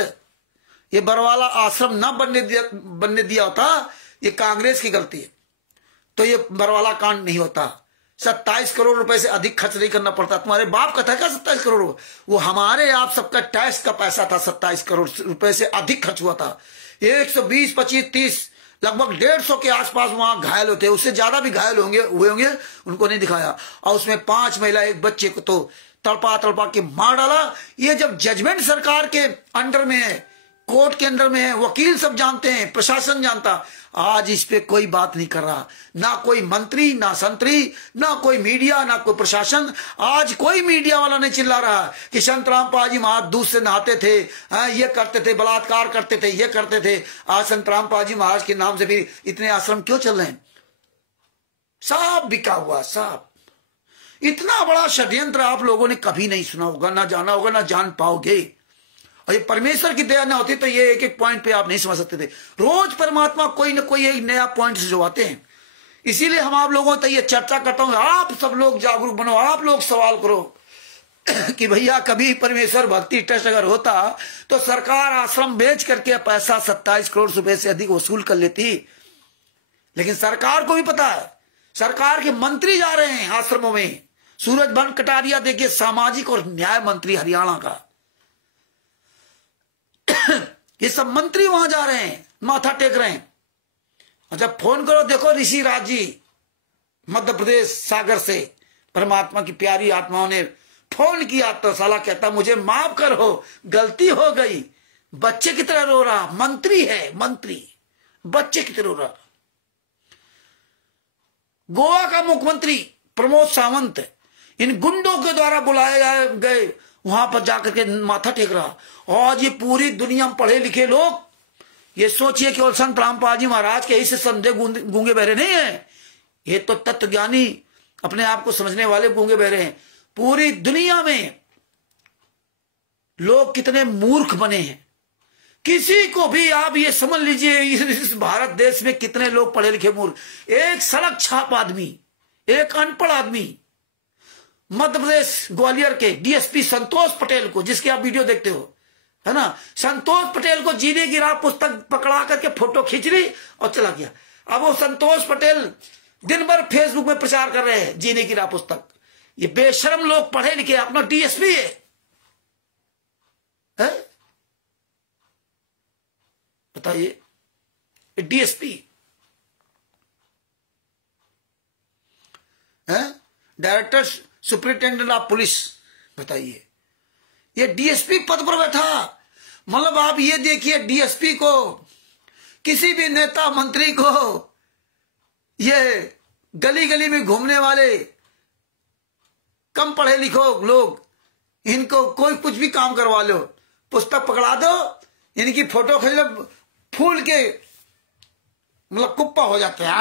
ये बरवाला आश्रम न बनने दिया होता, ये कांग्रेस की गलती है, तो ये बरवाला कांड नहीं होता। 27 करोड़ रुपए से अधिक खर्च नहीं करना पड़ता। तुम्हारे बाप का था क्या 27 करोड़? वो हमारे आप सबका टैक्स का पैसा था। 27 करोड़ रुपए से अधिक खर्च हुआ था। 120, 25, 30, लगभग 150 के आसपास वहां घायल होते, उससे ज्यादा भी घायल हुए होंगे, उनको नहीं दिखाया। और उसमें 5 महिला, एक बच्चे को तो तड़पा तड़पा के मार डाला। ये जब जजमेंट सरकार के अंडर में है, कोर्ट के अंदर में है, वकील सब जानते हैं, प्रशासन जानता, आज इस पे कोई बात नहीं कर रहा। ना कोई मंत्री, ना संतरी, ना कोई मीडिया, ना कोई प्रशासन। आज कोई मीडिया वाला नहीं चिल्ला रहा कि संत रामपाल जी महाराज दूध से नहाते थे, ये करते थे, बलात्कार करते थे, ये करते थे। आज संत रामपाल जी महाराज के नाम से भी इतने आश्रम क्यों चल रहे हैं? सब बिका हुआ, सब। इतना बड़ा षड्यंत्र आप लोगों ने कभी नहीं सुना होगा, ना जाना होगा, ना जान पाओगे। और ये परमेश्वर की दया ना होती तो ये एक एक पॉइंट पे आप नहीं समझ सकते थे। रोज परमात्मा कोई ना कोई एक नया पॉइंट से जो आते हैं। इसीलिए हम आप लोगों तक ये चर्चा करता हूं, आप सब लोग जागरूक बनो, आप लोग सवाल करो कि भैया कभी परमेश्वर भक्ति ट्रस्ट अगर होता तो सरकार आश्रम बेच करके पैसा 27 करोड़ रुपए से अधिक वसूल कर लेती। लेकिन सरकार को भी पता है, सरकार के मंत्री जा रहे हैं आश्रमों में। सूरजभान कटारिया देखिए, सामाजिक और न्याय मंत्री हरियाणा का, ये सब मंत्री वहां जा रहे हैं, माथा टेक रहे हैं। और जब फोन करो, देखो ऋषि राज जी मध्य प्रदेश सागर से, परमात्मा की प्यारी आत्माओं ने फोन किया तो साला कहता मुझे माफ करो, गलती हो गई। बच्चे की तरह रो रहा, मंत्री है, मंत्री बच्चे की तरह रो रहा। गोवा का मुख्यमंत्री प्रमोद सावंत इन गुंडों के द्वारा बुलाए गए, वहां पर जाकर के माथा टेक रहा। और ये पूरी दुनिया में पढ़े लिखे लोग, ये सोचिए केवल संत रामपाल जी महाराज के इससे संदेह गूंगे बहरे नहीं है, ये तो तत्वज्ञानी, अपने आप को समझने वाले गूंगे बहरे हैं। पूरी दुनिया में लोग कितने मूर्ख बने हैं, किसी को भी आप ये समझ लीजिए, इस भारत देश में कितने लोग पढ़े लिखे मूर्ख। एक सड़क छाप आदमी, एक अनपढ़ आदमी, मध्य प्रदेश ग्वालियर के डीएसपी संतोष पटेल को, जिसके आप वीडियो देखते हो, है ना, संतोष पटेल को जीने की राह पुस्तक पकड़ा करके फोटो खींच ली और चला गया। अब वो संतोष पटेल दिन भर फेसबुक में प्रचार कर रहे हैं जीने की राह पुस्तक। ये बेशरम लोग पढ़े लिखे, अपना डीएसपी है? बताइए, डीएसपी है, डायरेक्टर सुपरिटेंडेंट ऑफ पुलिस। बताइए, ये डीएसपी पद पर बैठा। मतलब आप ये देखिए, डीएसपी को, किसी भी नेता मंत्री को, ये गली गली में घूमने वाले कम पढ़े लिखो लोग, इनको कोई कुछ भी काम करवा लो, पुस्तक पकड़ा दो, इनकी फोटो खींच लो, फूल के मतलब कुप्पा हो जाते हैं।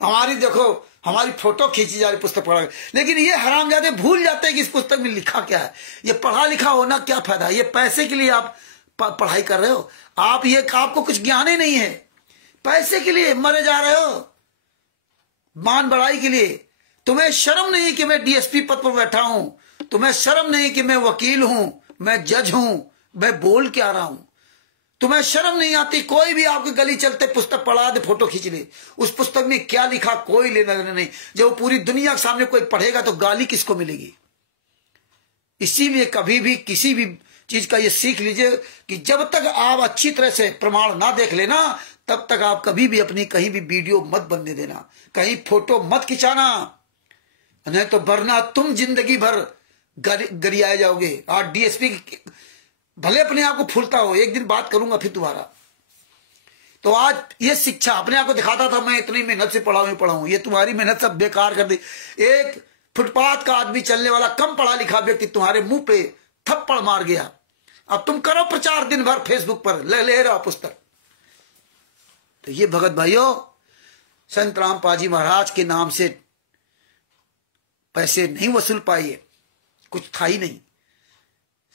हमारी देखो, हमारी फोटो खींची जा रही पुस्तक पढ़ा। लेकिन ये हरामजादे भूल जाते हैं कि इस पुस्तक में लिखा क्या है। ये पढ़ा लिखा होना क्या फायदा? ये पैसे के लिए आप पढ़ाई कर रहे हो, आप ये आपको कुछ ज्ञान ही नहीं है, पैसे के लिए मरे जा रहे हो, मान बढ़ाई के लिए। तुम्हें शर्म नहीं कि मैं डीएसपी पद पर बैठा हूं? तुम्हें शर्म नहीं कि मैं वकील हूं, मैं जज हूं, मैं बोल के आ रहा हूं? तुम्हें शर्म नहीं आती? कोई भी आपकी गली चलते पुस्तक पढ़ा दे, फोटो खींच ले, उस पुस्तक में क्या लिखा कोई लेना देना नहीं। जब वो पूरी दुनिया के सामने कोई पढ़ेगा तो गाली किसको मिलेगी? इसीलिए कभी भी किसी भी चीज का ये सीख लीजिए कि जब तक आप अच्छी तरह से प्रमाण ना देख लेना, तब तक आप कभी भी अपनी कहीं भी वीडियो मत बनने देना, कहीं फोटो मत खिंचाना, नहीं तो वरना तुम जिंदगी भर गरियाए जाओगे। और डीएसपी भले अपने आप को फूलता हो, एक दिन बात करूंगा फिर दोबारा। तो आज ये शिक्षा अपने आप को दिखाता था मैं इतनी मेहनत से पढ़ा हूं, ये तुम्हारी मेहनत सब बेकार कर दी। एक फुटपाथ का आदमी, चलने वाला कम पढ़ा लिखा व्यक्ति तुम्हारे मुंह पे थप्पड़ मार गया। अब तुम करो प्रचार दिन भर फेसबुक पर, ले रहो पुस्तक। तो ये भगत भाइयों, संत रामपाल जी महाराज के नाम से पैसे नहीं वसूल पाइए, कुछ था ही नहीं,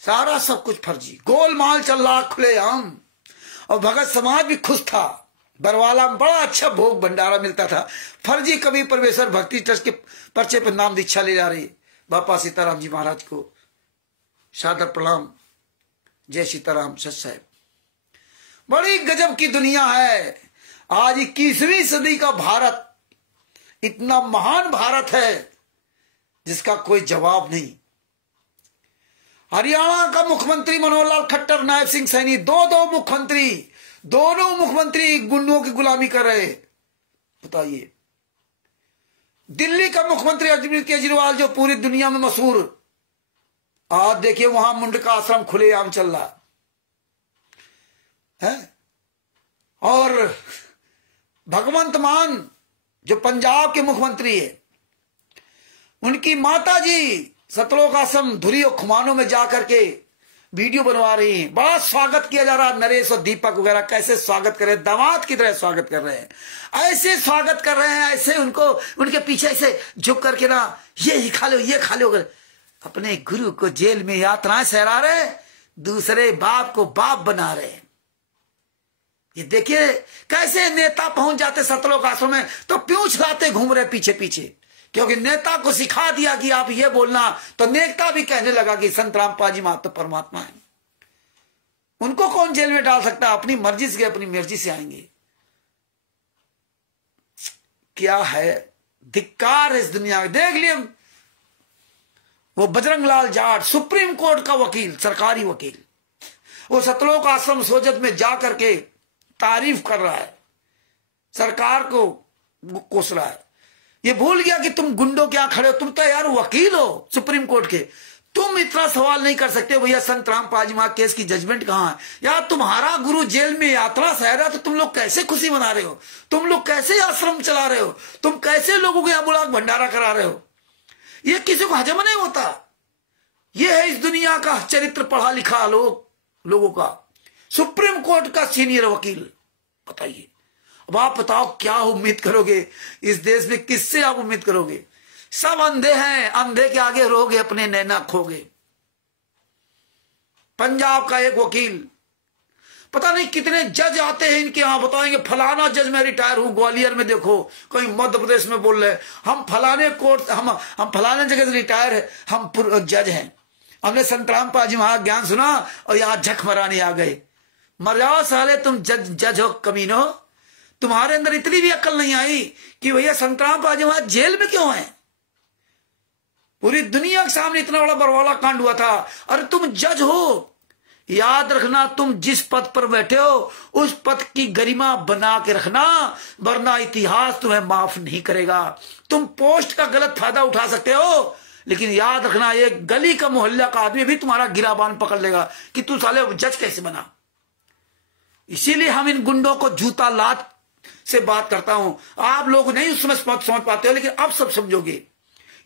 सारा सब कुछ फर्जी, गोलमाल चल रहा खुलेआम। और भगत समाज भी खुश था, बरवाला में बड़ा अच्छा भोग भंडारा मिलता था। फर्जी कवि परमेश्वर भक्ति ट्रस्ट के पर्चे पर नाम दीक्षा ले जा रही बापा सीताराम जी महाराज को सादर प्रणाम, जय सीताराम सच साहब। बड़ी गजब की दुनिया है आज। 21वीं सदी का भारत इतना महान भारत है जिसका कोई जवाब नहीं। हरियाणा का मुख्यमंत्री मनोहर लाल खट्टर, नायब सिंह सैनी, दो मुख्यमंत्री, दोनों मुख्यमंत्री गुंडों की गुलामी कर रहे। बताइए, दिल्ली का मुख्यमंत्री अरविंद केजरीवाल जो पूरी दुनिया में मशहूर, आज देखिए वहां मुंड का आश्रम खुलेआम चल रहा है। और भगवंत मान जो पंजाब के मुख्यमंत्री है, उनकी माता जी सतलोक आश्रम धुरी और खुमानों में जाकर के वीडियो बनवा रही हैं। बड़ा स्वागत किया जा रहा है। नरेश और दीपक वगैरह कैसे स्वागत कर रहे हैं, दामाद की तरह स्वागत कर रहे हैं, ऐसे स्वागत कर रहे हैं, ऐसे उनको उनके पीछे ऐसे झुक करके ना, ये खा लो, ये खा लो। अपने गुरु को जेल में यात्राएं सहरा रहे, दूसरे बाप को बाप बना रहे। ये देखिए कैसे नेता पहुंच जाते सतलोक आश्रम में, तो पूंछ लाते घूम रहे पीछे पीछे, क्योंकि नेता को सिखा दिया कि आप ये बोलना, तो नेता भी कहने लगा कि संत रामपाल जी महाराज तो परमात्मा है। उनको कौन जेल में डाल सकता? अपनी मर्जी से, अपनी मर्जी से आएंगे। क्या है, धिक्कार इस दुनिया में। देख लिए वो बजरंग लाल जाट, सुप्रीम कोर्ट का वकील, सरकारी वकील, वो सतलोक आश्रम सोजत में जाकर के तारीफ कर रहा है, सरकार को कोस रहा है। ये भूल गया कि तुम गुंडों के यहां खड़े हो, तुम तो यार वकील हो सुप्रीम कोर्ट के, तुम इतना सवाल नहीं कर सकते भैया संत रामपाल जी महाराज केस की जजमेंट कहां है? यार तुम्हारा गुरु जेल में यात्रा सहरा, तो तुम लोग कैसे खुशी मना रहे हो? तुम लोग कैसे आश्रम चला रहे हो? तुम कैसे लोगों को यहां बुला भंडारा करा रहे हो? ये किसी को हजम नहीं होता। ये है इस दुनिया का चरित्र पढ़ा लिखा लोगों का, सुप्रीम कोर्ट का सीनियर वकील। बताइए, अब आप बताओ क्या उम्मीद करोगे इस देश में? किससे आप उम्मीद करोगे? सब अंधे हैं, अंधे के आगे रहोगे, अपने नैना खोगे। पंजाब का एक वकील, पता नहीं कितने जज आते हैं इनके यहां, बताएंगे फलाना जज मैं रिटायर हूं ग्वालियर में, देखो कहीं मध्य प्रदेश में बोल रहे हम फलाने कोर्ट, हम फलाने जगह से रिटायर है, हम जज हैं, हमने संत रामपाल जी महाराज ज्ञान सुना और यहां झक मराने आ गए। मर जाओ साले, तुम जज हो कमीनो, तुम्हारे अंदर इतनी भी अक्ल नहीं आई कि भैया संत रामपाल जी महाराज जेल में क्यों हैं? पूरी दुनिया के सामने इतना बड़ा बरवाला कांड हुआ था। अरे तुम जज हो, याद रखना तुम जिस पद पर बैठे हो उस पद की गरिमा बना के रखना, वरना इतिहास तुम्हें माफ नहीं करेगा। तुम पोस्ट का गलत फायदा उठा सकते हो, लेकिन याद रखना एक गली का मोहल्ला का आदमी भी तुम्हारा गिराबान पकड़ लेगा कि तू साले जज कैसे बना। इसीलिए हम इन गुंडों को जूता लात से बात करता हूं। आप लोग नहीं उस समय समझ पाते हो, लेकिन अब सब समझोगे।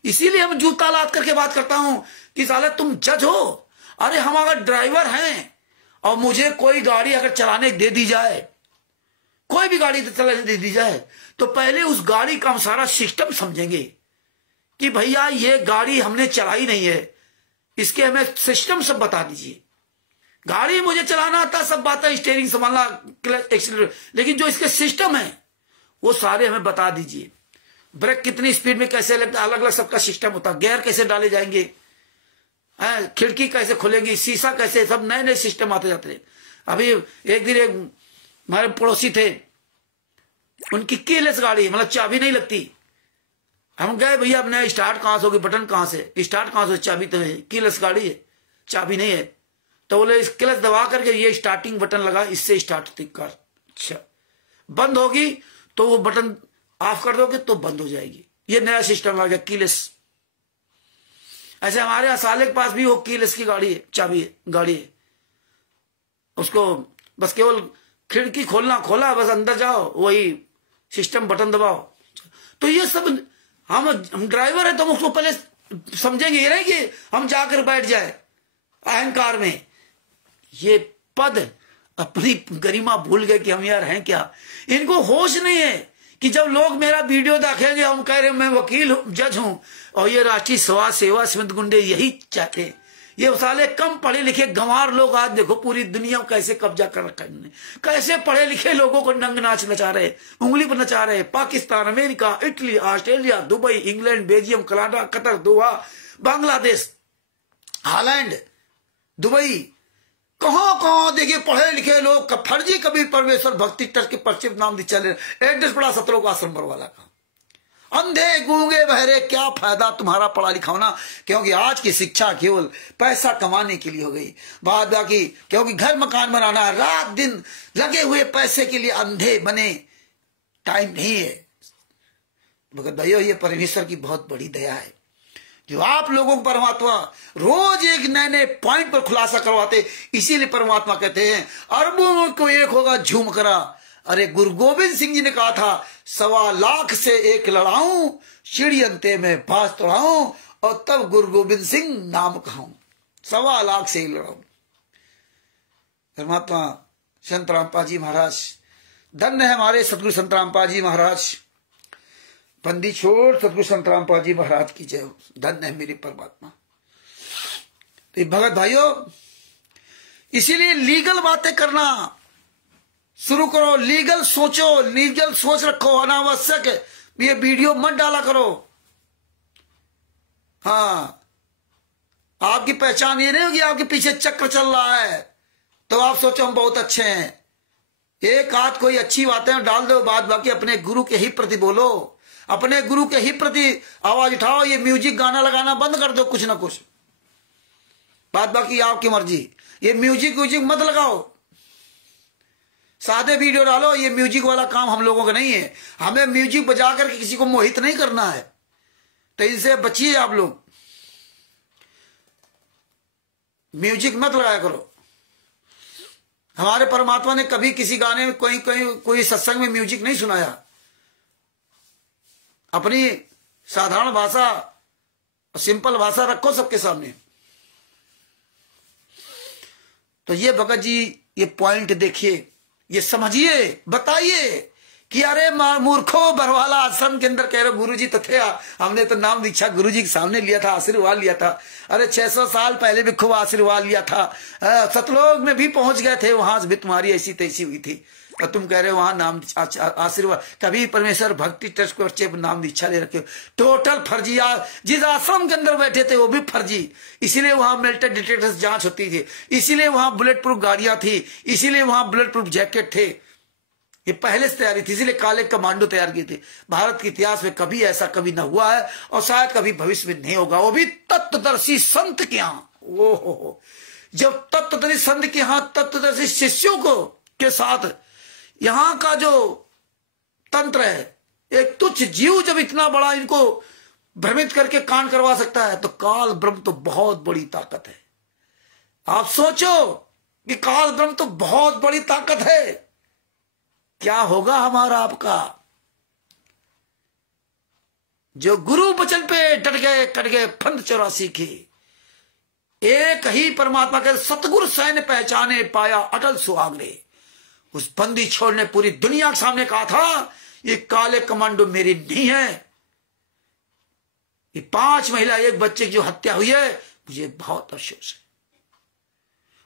इसीलिए हम जूता लात करके बात करता हूं कि साले तुम जज हो। अरे हम अगर ड्राइवर हैं और मुझे कोई गाड़ी अगर चलाने दे दी जाए, कोई भी गाड़ी चलाने दे दी जाए, तो पहले उस गाड़ी का हम सारा सिस्टम समझेंगे कि भैया ये गाड़ी हमने चलाई नहीं है, इसके हमें सिस्टम सब बता दीजिए। गाड़ी मुझे चलाना आता, सब बातें, स्टीयरिंग संभालना, क्लच, एक्सीलरेटर, लेकिन जो इसके सिस्टम है वो सारे हमें बता दीजिए। ब्रेक कितनी स्पीड में कैसे लगता, अलग अलग सबका सिस्टम होता, गियर कैसे डाले जाएंगे, खिड़की कैसे खुलेंगी, शीशा कैसे, सब नए नए सिस्टम आते जाते हैं। अभी एक दिन एक हमारे पड़ोसी थे, उनकी कीलेस गाड़ी, मतलब चाबी नहीं लगती। हम गए, भैया अपने स्टार्ट कहां से होगी, बटन कहां से, स्टार्ट कहां से, चाबी तो है, कीलेस गाड़ी है, चाबी नहीं है। तो बोले इस क्लच दबा करके ये स्टार्टिंग बटन लगा, इससे स्टार्ट होती कार। अच्छा, बंद होगी तो वो बटन ऑफ कर दोगे तो बंद हो जाएगी। ये नया सिस्टम आ गया कीलेस। ऐसे हमारे असाले के पास भी वो कीलेस की गाड़ी है, चाबी है, गाड़ी है, उसको बस केवल खिड़की खोलना, खोला बस अंदर जाओ, वही सिस्टम, बटन दबाओ। तो ये सब हम ड्राइवर है तो हम उसको पहले समझेंगे, ये नहीं कि हम जाकर बैठ जाए अहंकार में। ये पद अपनी गरिमा भूल गए कि हम यार हैं क्या। इनको होश नहीं है कि जब लोग मेरा वीडियो देखेंगे, हम कह रहे मैं वकील हूं, जज हूं, और ये राष्ट्रीय समाज सेवा समिति गुंडे यही चाहते हैं। ये साले कम पढ़े लिखे गंवार लोग आज देखो पूरी दुनिया को कैसे कब्जा कर रखा है, कैसे पढ़े लिखे लोगों को नंग नाच नचा रहे, उंगली पर नचा रहे। Pakistan, America, Italy, Australia, Dubai, England, Belgium, Canada, Qatar, Doha, Bangladesh, Holland, Dubai, कहां कहां देखिए पढ़े लिखे लोग फर्जी कबीर परमेश्वर भक्ति ट्रस्ट के परिचित नाम चले। एड्रेस पड़ा सतलोक आश्रम बरवाला का, अंधे गूंगे बहरे क्या फायदा तुम्हारा पढ़ा लिखा होना, क्योंकि आज की शिक्षा केवल पैसा कमाने के लिए हो गई। बाद बाकी क्योंकि घर मकान बनाना, रात दिन लगे हुए पैसे के लिए अंधे बने, टाइम नहीं है। भगत भाइयों, ये परमेश्वर की बहुत बड़ी दया है जो आप लोगों को परमात्मा रोज एक नए नए पॉइंट पर खुलासा करवाते। इसीलिए परमात्मा कहते हैं अरबों को एक होगा झूम करा। अरे गुरु गोविंद सिंह जी ने कहा था 1.25 लाख से एक लड़ाऊं, चिड़ी अंते में बाज तोड़ाऊं, और तब गुरु गोविंद सिंह नाम कहूं। 1.25 लाख से ही लड़ाऊं। परमात्मा संत रामपाल जी महाराज, धन्य है हमारे सतगुरु संत रामपाल जी महाराज। बंदी छोड़ सतगुरु संत रामपाल जी महाराज की जय हो। धन्य है मेरी परमात्मा। तो भगत भाइयों, इसीलिए लीगल बातें करना शुरू करो, लीगल सोचो, लीगल सोच रखो। अनावश्यक ये वीडियो मत डाला करो। हाँ, आपकी पहचान ये नहीं होगी आपके पीछे चक्र चल रहा है तो आप सोचो हम बहुत अच्छे हैं। एक आध कोई अच्छी बातें डाल दो, बाद बाकी अपने गुरु के ही प्रति बोलो, अपने गुरु के ही प्रति आवाज उठाओ। ये म्यूजिक गाना लगाना बंद कर दो, कुछ ना कुछ। बाद बाकी आपकी मर्जी। ये म्यूजिक व्यूजिक मत लगाओ, सादे वीडियो डालो। ये म्यूजिक वाला काम हम लोगों का नहीं है। हमें म्यूजिक बजा करके किसी को मोहित नहीं करना है, तो इनसे बचिए आप लोग। म्यूजिक मत लगाया करो। हमारे परमात्मा ने कभी किसी गाने में कोई सत्संग में म्यूजिक नहीं सुनाया। अपनी साधारण भाषा, सिंपल भाषा रखो सबके सामने। तो ये भगत जी ये पॉइंट देखिए, ये समझिए, बताइए कि अरे मूर्खो बरवाला आश्रम के अंदर कह रहे गुरु जी तो थे, हमने तो नाम दीक्षा गुरु जी के सामने लिया था, आशीर्वाद लिया था। अरे 600 साल पहले भी खूब आशीर्वाद लिया था, सतलोक में भी पहुंच गए थे, वहां भी तुम्हारी ऐसी तैसी हुई थी, और तुम कह रहे हो वहां नाम आशीर्वाद। कभी परमेश्वर भक्ति ट्रस्ट को अच्छे नाम दीक्षा ले रखे हो। टोटल फर्जी। जिस आश्रम के अंदर बैठे थे वो भी फर्जी। इसीलिए वहां मेल्टेड डिटेक्टर्स जांच होती थी, इसीलिए वहां बुलेट प्रूफ गाड़ियां थी, इसीलिए वहां बुलेट प्रूफ जैकेट थे। ये पहले से तैयारी थी, इसीलिए काले कमांडो तैयार किए थे। भारत के इतिहास में कभी ऐसा कभी न हुआ है और शायद कभी भविष्य में नहीं होगा, वो भी तत्वदर्शी संत के यहाँ। ओ जब तत्वदर्शी संत के यहाँ तत्वदर्शी शिष्यों को के साथ यहाँ का जो तंत्र है, एक तुच्छ जीव जब इतना बड़ा इनको भ्रमित करके कांड करवा सकता है, तो काल ब्रह्म तो बहुत बड़ी ताकत है। आप सोचो कि काल ब्रह्म तो बहुत बड़ी ताकत है, क्या होगा हमारा आपका। जो गुरु वचन पे डट गए, कट गए फंद 84 के। एक ही परमात्मा के सतगुरु सैन्य पहचाने पाया अटल सुहागरे। उस बंदी छोड़ ने पूरी दुनिया के सामने कहा था ये काले कमांडो मेरी नहीं है। ये 5 महिला 1 बच्चे की जो हत्या हुई है, मुझे बहुत अफसोस है।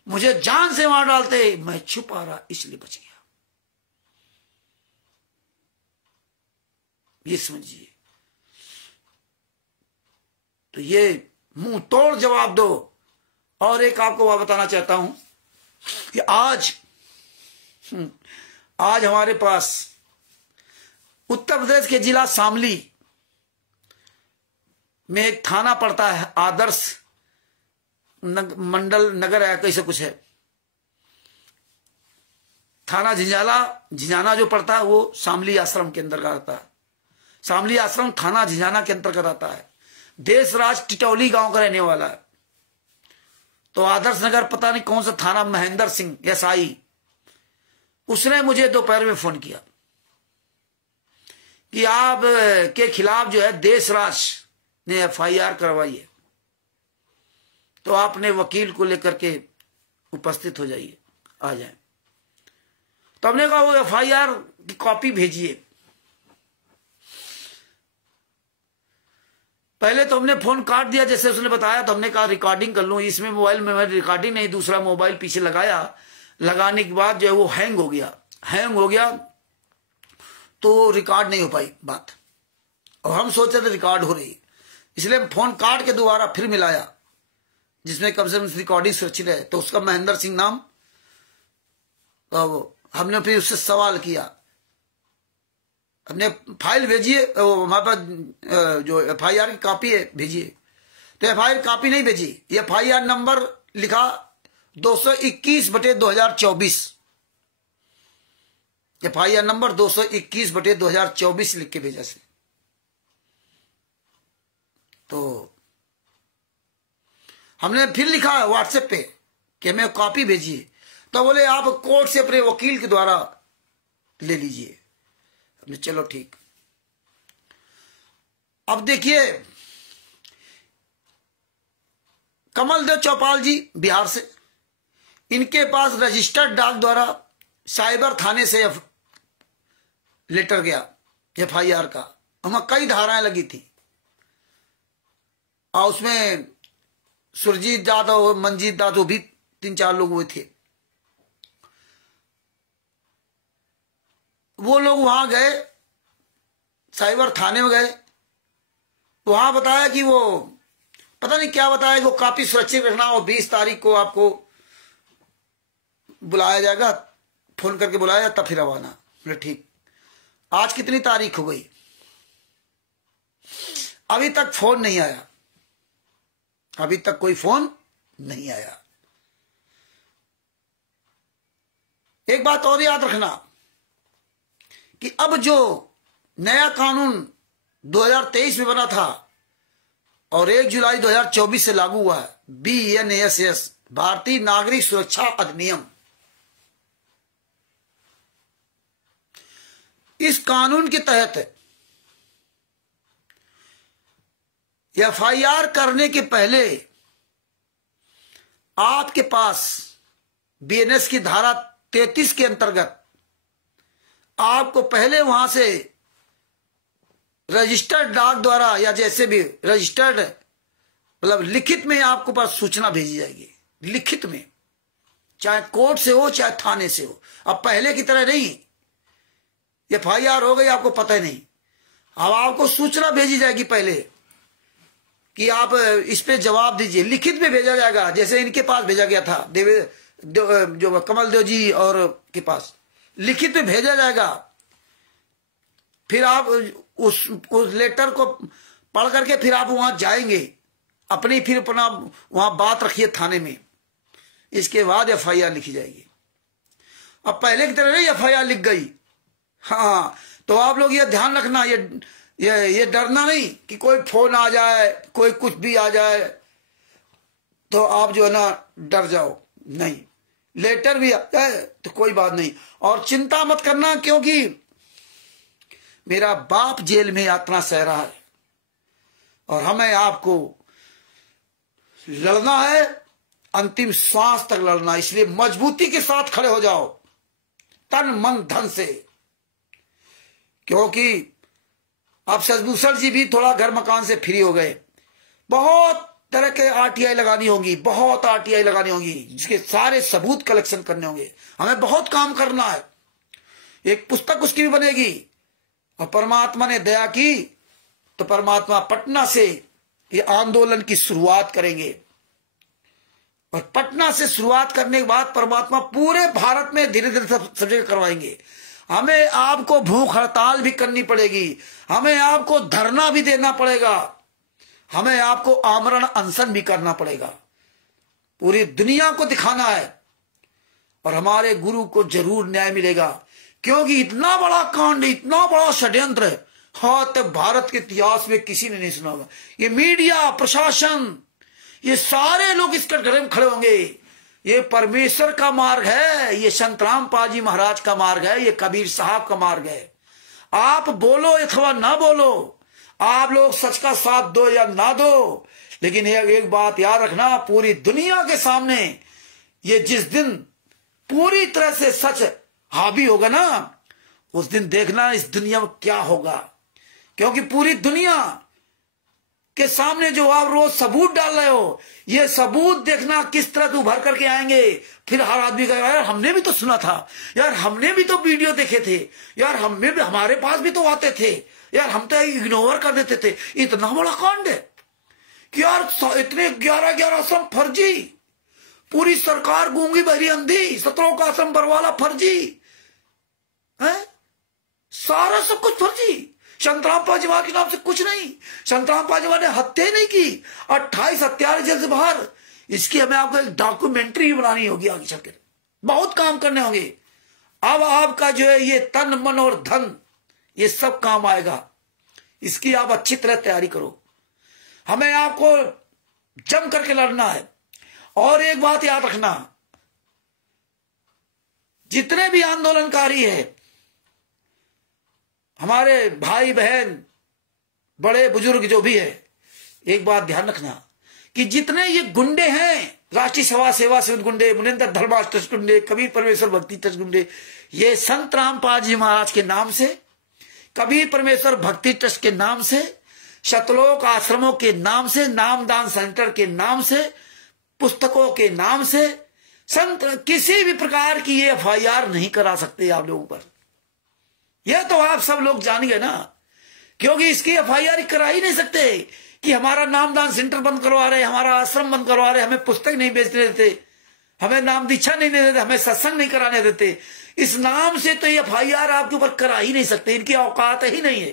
मुझे जान से मार डालते, मैं छुपा रहा इसलिए बच गया। ये समझिए। तो ये मुंह तोड़ जवाब दो। और एक आपको बात बताना चाहता हूं कि आज हमारे पास उत्तर प्रदेश के जिला शामली में एक थाना पड़ता है, आदर्श मंडल नगर है, कैसे कुछ है। थाना झिंझाना जो पड़ता है वो शामली आश्रम के अंदर का आता है। शामली आश्रम थाना झिंझाना के अंतर्गत आता है। देशराज टिटौली गांव का रहने वाला है। तो आदर्श नगर पता नहीं कौन सा थाना, महेंद्र सिंह एसआई, उसने मुझे दोपहर में फोन किया कि आप के खिलाफ जो है देशराज ने एफआईआर करवाई है, तो आपने वकील को लेकर के उपस्थित हो जाइए, आ जाए। तो हमने कहा वो एफआईआर की कॉपी भेजिए। पहले तो हमने फोन काट दिया जैसे उसने बताया, तो हमने कहा रिकॉर्डिंग कर लूं। इसमें मोबाइल में मैं रिकॉर्डिंग नहीं, दूसरा मोबाइल पीछे लगाया। लगाने के बाद जो है वो हैंग हो गया तो रिकॉर्ड नहीं हो पाई बात। और हम सोचे थे रिकॉर्ड हो रही, इसलिए फोन काट के दोबारा फिर मिलाया जिसमें कम से कम रिकॉर्डिंग सुरक्षित है। तो उसका महेंद्र सिंह नाम। तो हमने फिर उससे सवाल किया अपने फाइल भेजिए, हमारे पास जो FIR की कॉपी है भेजिए। तो FIR कॉपी नहीं भेजी, ये FIR नंबर लिखा 221/2024, FIR नंबर 221/2024 लिख के भेजा से। तो हमने फिर लिखा व्हाट्सएप पे कि हमें कॉपी भेजिए, तो बोले आप कोर्ट से अपने वकील के द्वारा ले लीजिए। हमने चलो ठीक। अब देखिए कमल देव चौपाल जी बिहार से, इनके पास रजिस्टर्ड डाक द्वारा साइबर थाने से लेटर गया FIR का, हमें कई धाराएं लगी थी और उसमें सुरजीत यादव, मंजीत यादव भी 3-4 लोग हुए थे। वो लोग वहां गए, साइबर थाने में गए, वहां बताया कि वो पता नहीं क्या बताया, वो काफी सुरक्षित रखना और 20 तारीख को आपको बुलाया जाएगा, फोन करके बुलाया तब फिर रवाना। बोले ठीक। आज कितनी तारीख हो गई, अभी तक फोन नहीं आया, अभी तक कोई फोन नहीं आया। एक बात और याद रखना कि अब जो नया कानून 2023 में बना था और 1 जुलाई 2024 से लागू हुआ है, BNSS, भारतीय नागरिक सुरक्षा अधिनियम, इस कानून के तहत FIR करने के पहले आपके पास BNS की धारा 33 के अंतर्गत आपको पहले वहां से रजिस्टर्ड डाक द्वारा या जैसे भी रजिस्टर्ड मतलब लिखित में आपको पास सूचना भेजी जाएगी, लिखित में, चाहे कोर्ट से हो चाहे थाने से हो। अब पहले की तरह नहीं, FIR हो गई आपको पता ही नहीं, अब आपको सूचना भेजी जाएगी पहले कि आप इस पे जवाब दीजिए, लिखित में भेजा जाएगा। जैसे इनके पास भेजा गया था जो कमल देव जी और के पास लिखित में भेजा जाएगा। फिर आप उस लेटर को पढ़ करके फिर आप वहां जाएंगे, फिर अपना वहां बात रखिए थाने में, इसके बाद FIR लिखी जाएगी। अब पहले की तरह नहीं FIR लिख गई। हाँ, तो आप लोग ये ध्यान रखना, ये डरना नहीं कि कोई फोन आ जाए, कोई कुछ भी आ जाए तो आप जो है ना डर जाओ, नहीं, लेटर भी आ जाए तो कोई बात नहीं। और चिंता मत करना, क्योंकि मेरा बाप जेल में यातना सह रहा है और हमें आपको लड़ना है, अंतिम श्वास तक लड़ना। इसलिए मजबूती के साथ खड़े हो जाओ, तन मन धन से, क्योंकि अब शशिभूषण जी भी थोड़ा घर मकान से फ्री हो गए। बहुत तरह के RTI लगानी होगी, बहुत RTI लगानी होगी, जिसके सारे सबूत कलेक्शन करने होंगे। हमें बहुत काम करना है, एक पुस्तक उसकी भी बनेगी। और परमात्मा ने दया की तो परमात्मा पटना से ये आंदोलन की शुरुआत करेंगे, और पटना से शुरुआत करने के बाद परमात्मा पूरे भारत में धीरे धीरे सब जगह करवाएंगे। हमें आपको भूख हड़ताल भी करनी पड़ेगी, हमें आपको धरना भी देना पड़ेगा, हमें आपको आमरण अनशन भी करना पड़ेगा। पूरी दुनिया को दिखाना है और हमारे गुरु को जरूर न्याय मिलेगा, क्योंकि इतना बड़ा कांड, इतना बड़ा षड्यंत्र है, हाँ, तब भारत के इतिहास में किसी ने नहीं सुना होगा। ये मीडिया, प्रशासन, ये सारे लोग इस कटघरे में खड़े होंगे। ये परमेश्वर का मार्ग है, ये संत रामपाल जी महाराज का मार्ग है, ये कबीर साहब का मार्ग है। आप बोलो अथवा ना बोलो, आप लोग सच का साथ दो या ना दो, लेकिन एक बात याद रखना, पूरी दुनिया के सामने ये जिस दिन पूरी तरह से सच हावी होगा ना, उस दिन देखना इस दुनिया में क्या होगा। क्योंकि पूरी दुनिया के सामने जो आप रोज सबूत डाल रहे हो, ये सबूत देखना किस तरह से उभर करके आएंगे। फिर हर आदमी कहेगा, यार हमने भी तो सुना था, यार हमने भी तो वीडियो देखे थे, यार हमें भी, हमारे पास भी तो आते थे, यार हम तो इग्नोर कर देते थे। इतना बड़ा कांड है कि यार इतने 11 आश्रम फर्जी, पूरी सरकार गूंगी बहरी अंधी, 17 का आश्रम बरवाला फर्जी है, सारा सब कुछ फर्जी। संतराम पाजीवाल के नाम से कुछ नहीं। संतराम पाजीवाल ने हत्या नहीं की, 28 हत्यारे जेल से बाहर। इसकी हमें आपको एक डॉक्यूमेंट्री बनानी होगी आगे चल के, बहुत काम करने होंगे। अब आपका जो है ये तन मन और धन ये सब काम आएगा। इसकी आप अच्छी तरह तैयारी करो। हमें आपको जम करके लड़ना है। और एक बात याद रखना, जितने भी आंदोलनकारी है, हमारे भाई बहन बड़े बुजुर्ग जो भी है, एक बात ध्यान रखना कि जितने ये गुंडे हैं, राष्ट्रीय सेवा से गुंडे, मुनिंदर धर्मास ट्रस्ट गुंडे, कबीर परमेश्वर भक्ति ट्रस्ट गुंडे, ये संत रामपाल जी महाराज के नाम से, कबीर परमेश्वर भक्ति ट्रस्ट के नाम से, शतलोक आश्रमों के नाम से, नामदान सेंटर के नाम से, पुस्तकों के नाम से संत किसी भी प्रकार की ये FIR नहीं करा सकते आप लोगों पर। यह तो आप सब लोग जान गए ना, क्योंकि इसकी FIR करा ही नहीं सकते कि हमारा नामदान सेंटर बंद करवा रहे, हमारा आश्रम बंद करवा रहे, हमें पुस्तक नहीं बेचने देते, हमें नाम दीक्षा नहीं देते, हमें सत्संग नहीं कराने देते। इस नाम से तो ये FIR आपके ऊपर करा ही नहीं सकते। इनकी औकात ही नहीं है,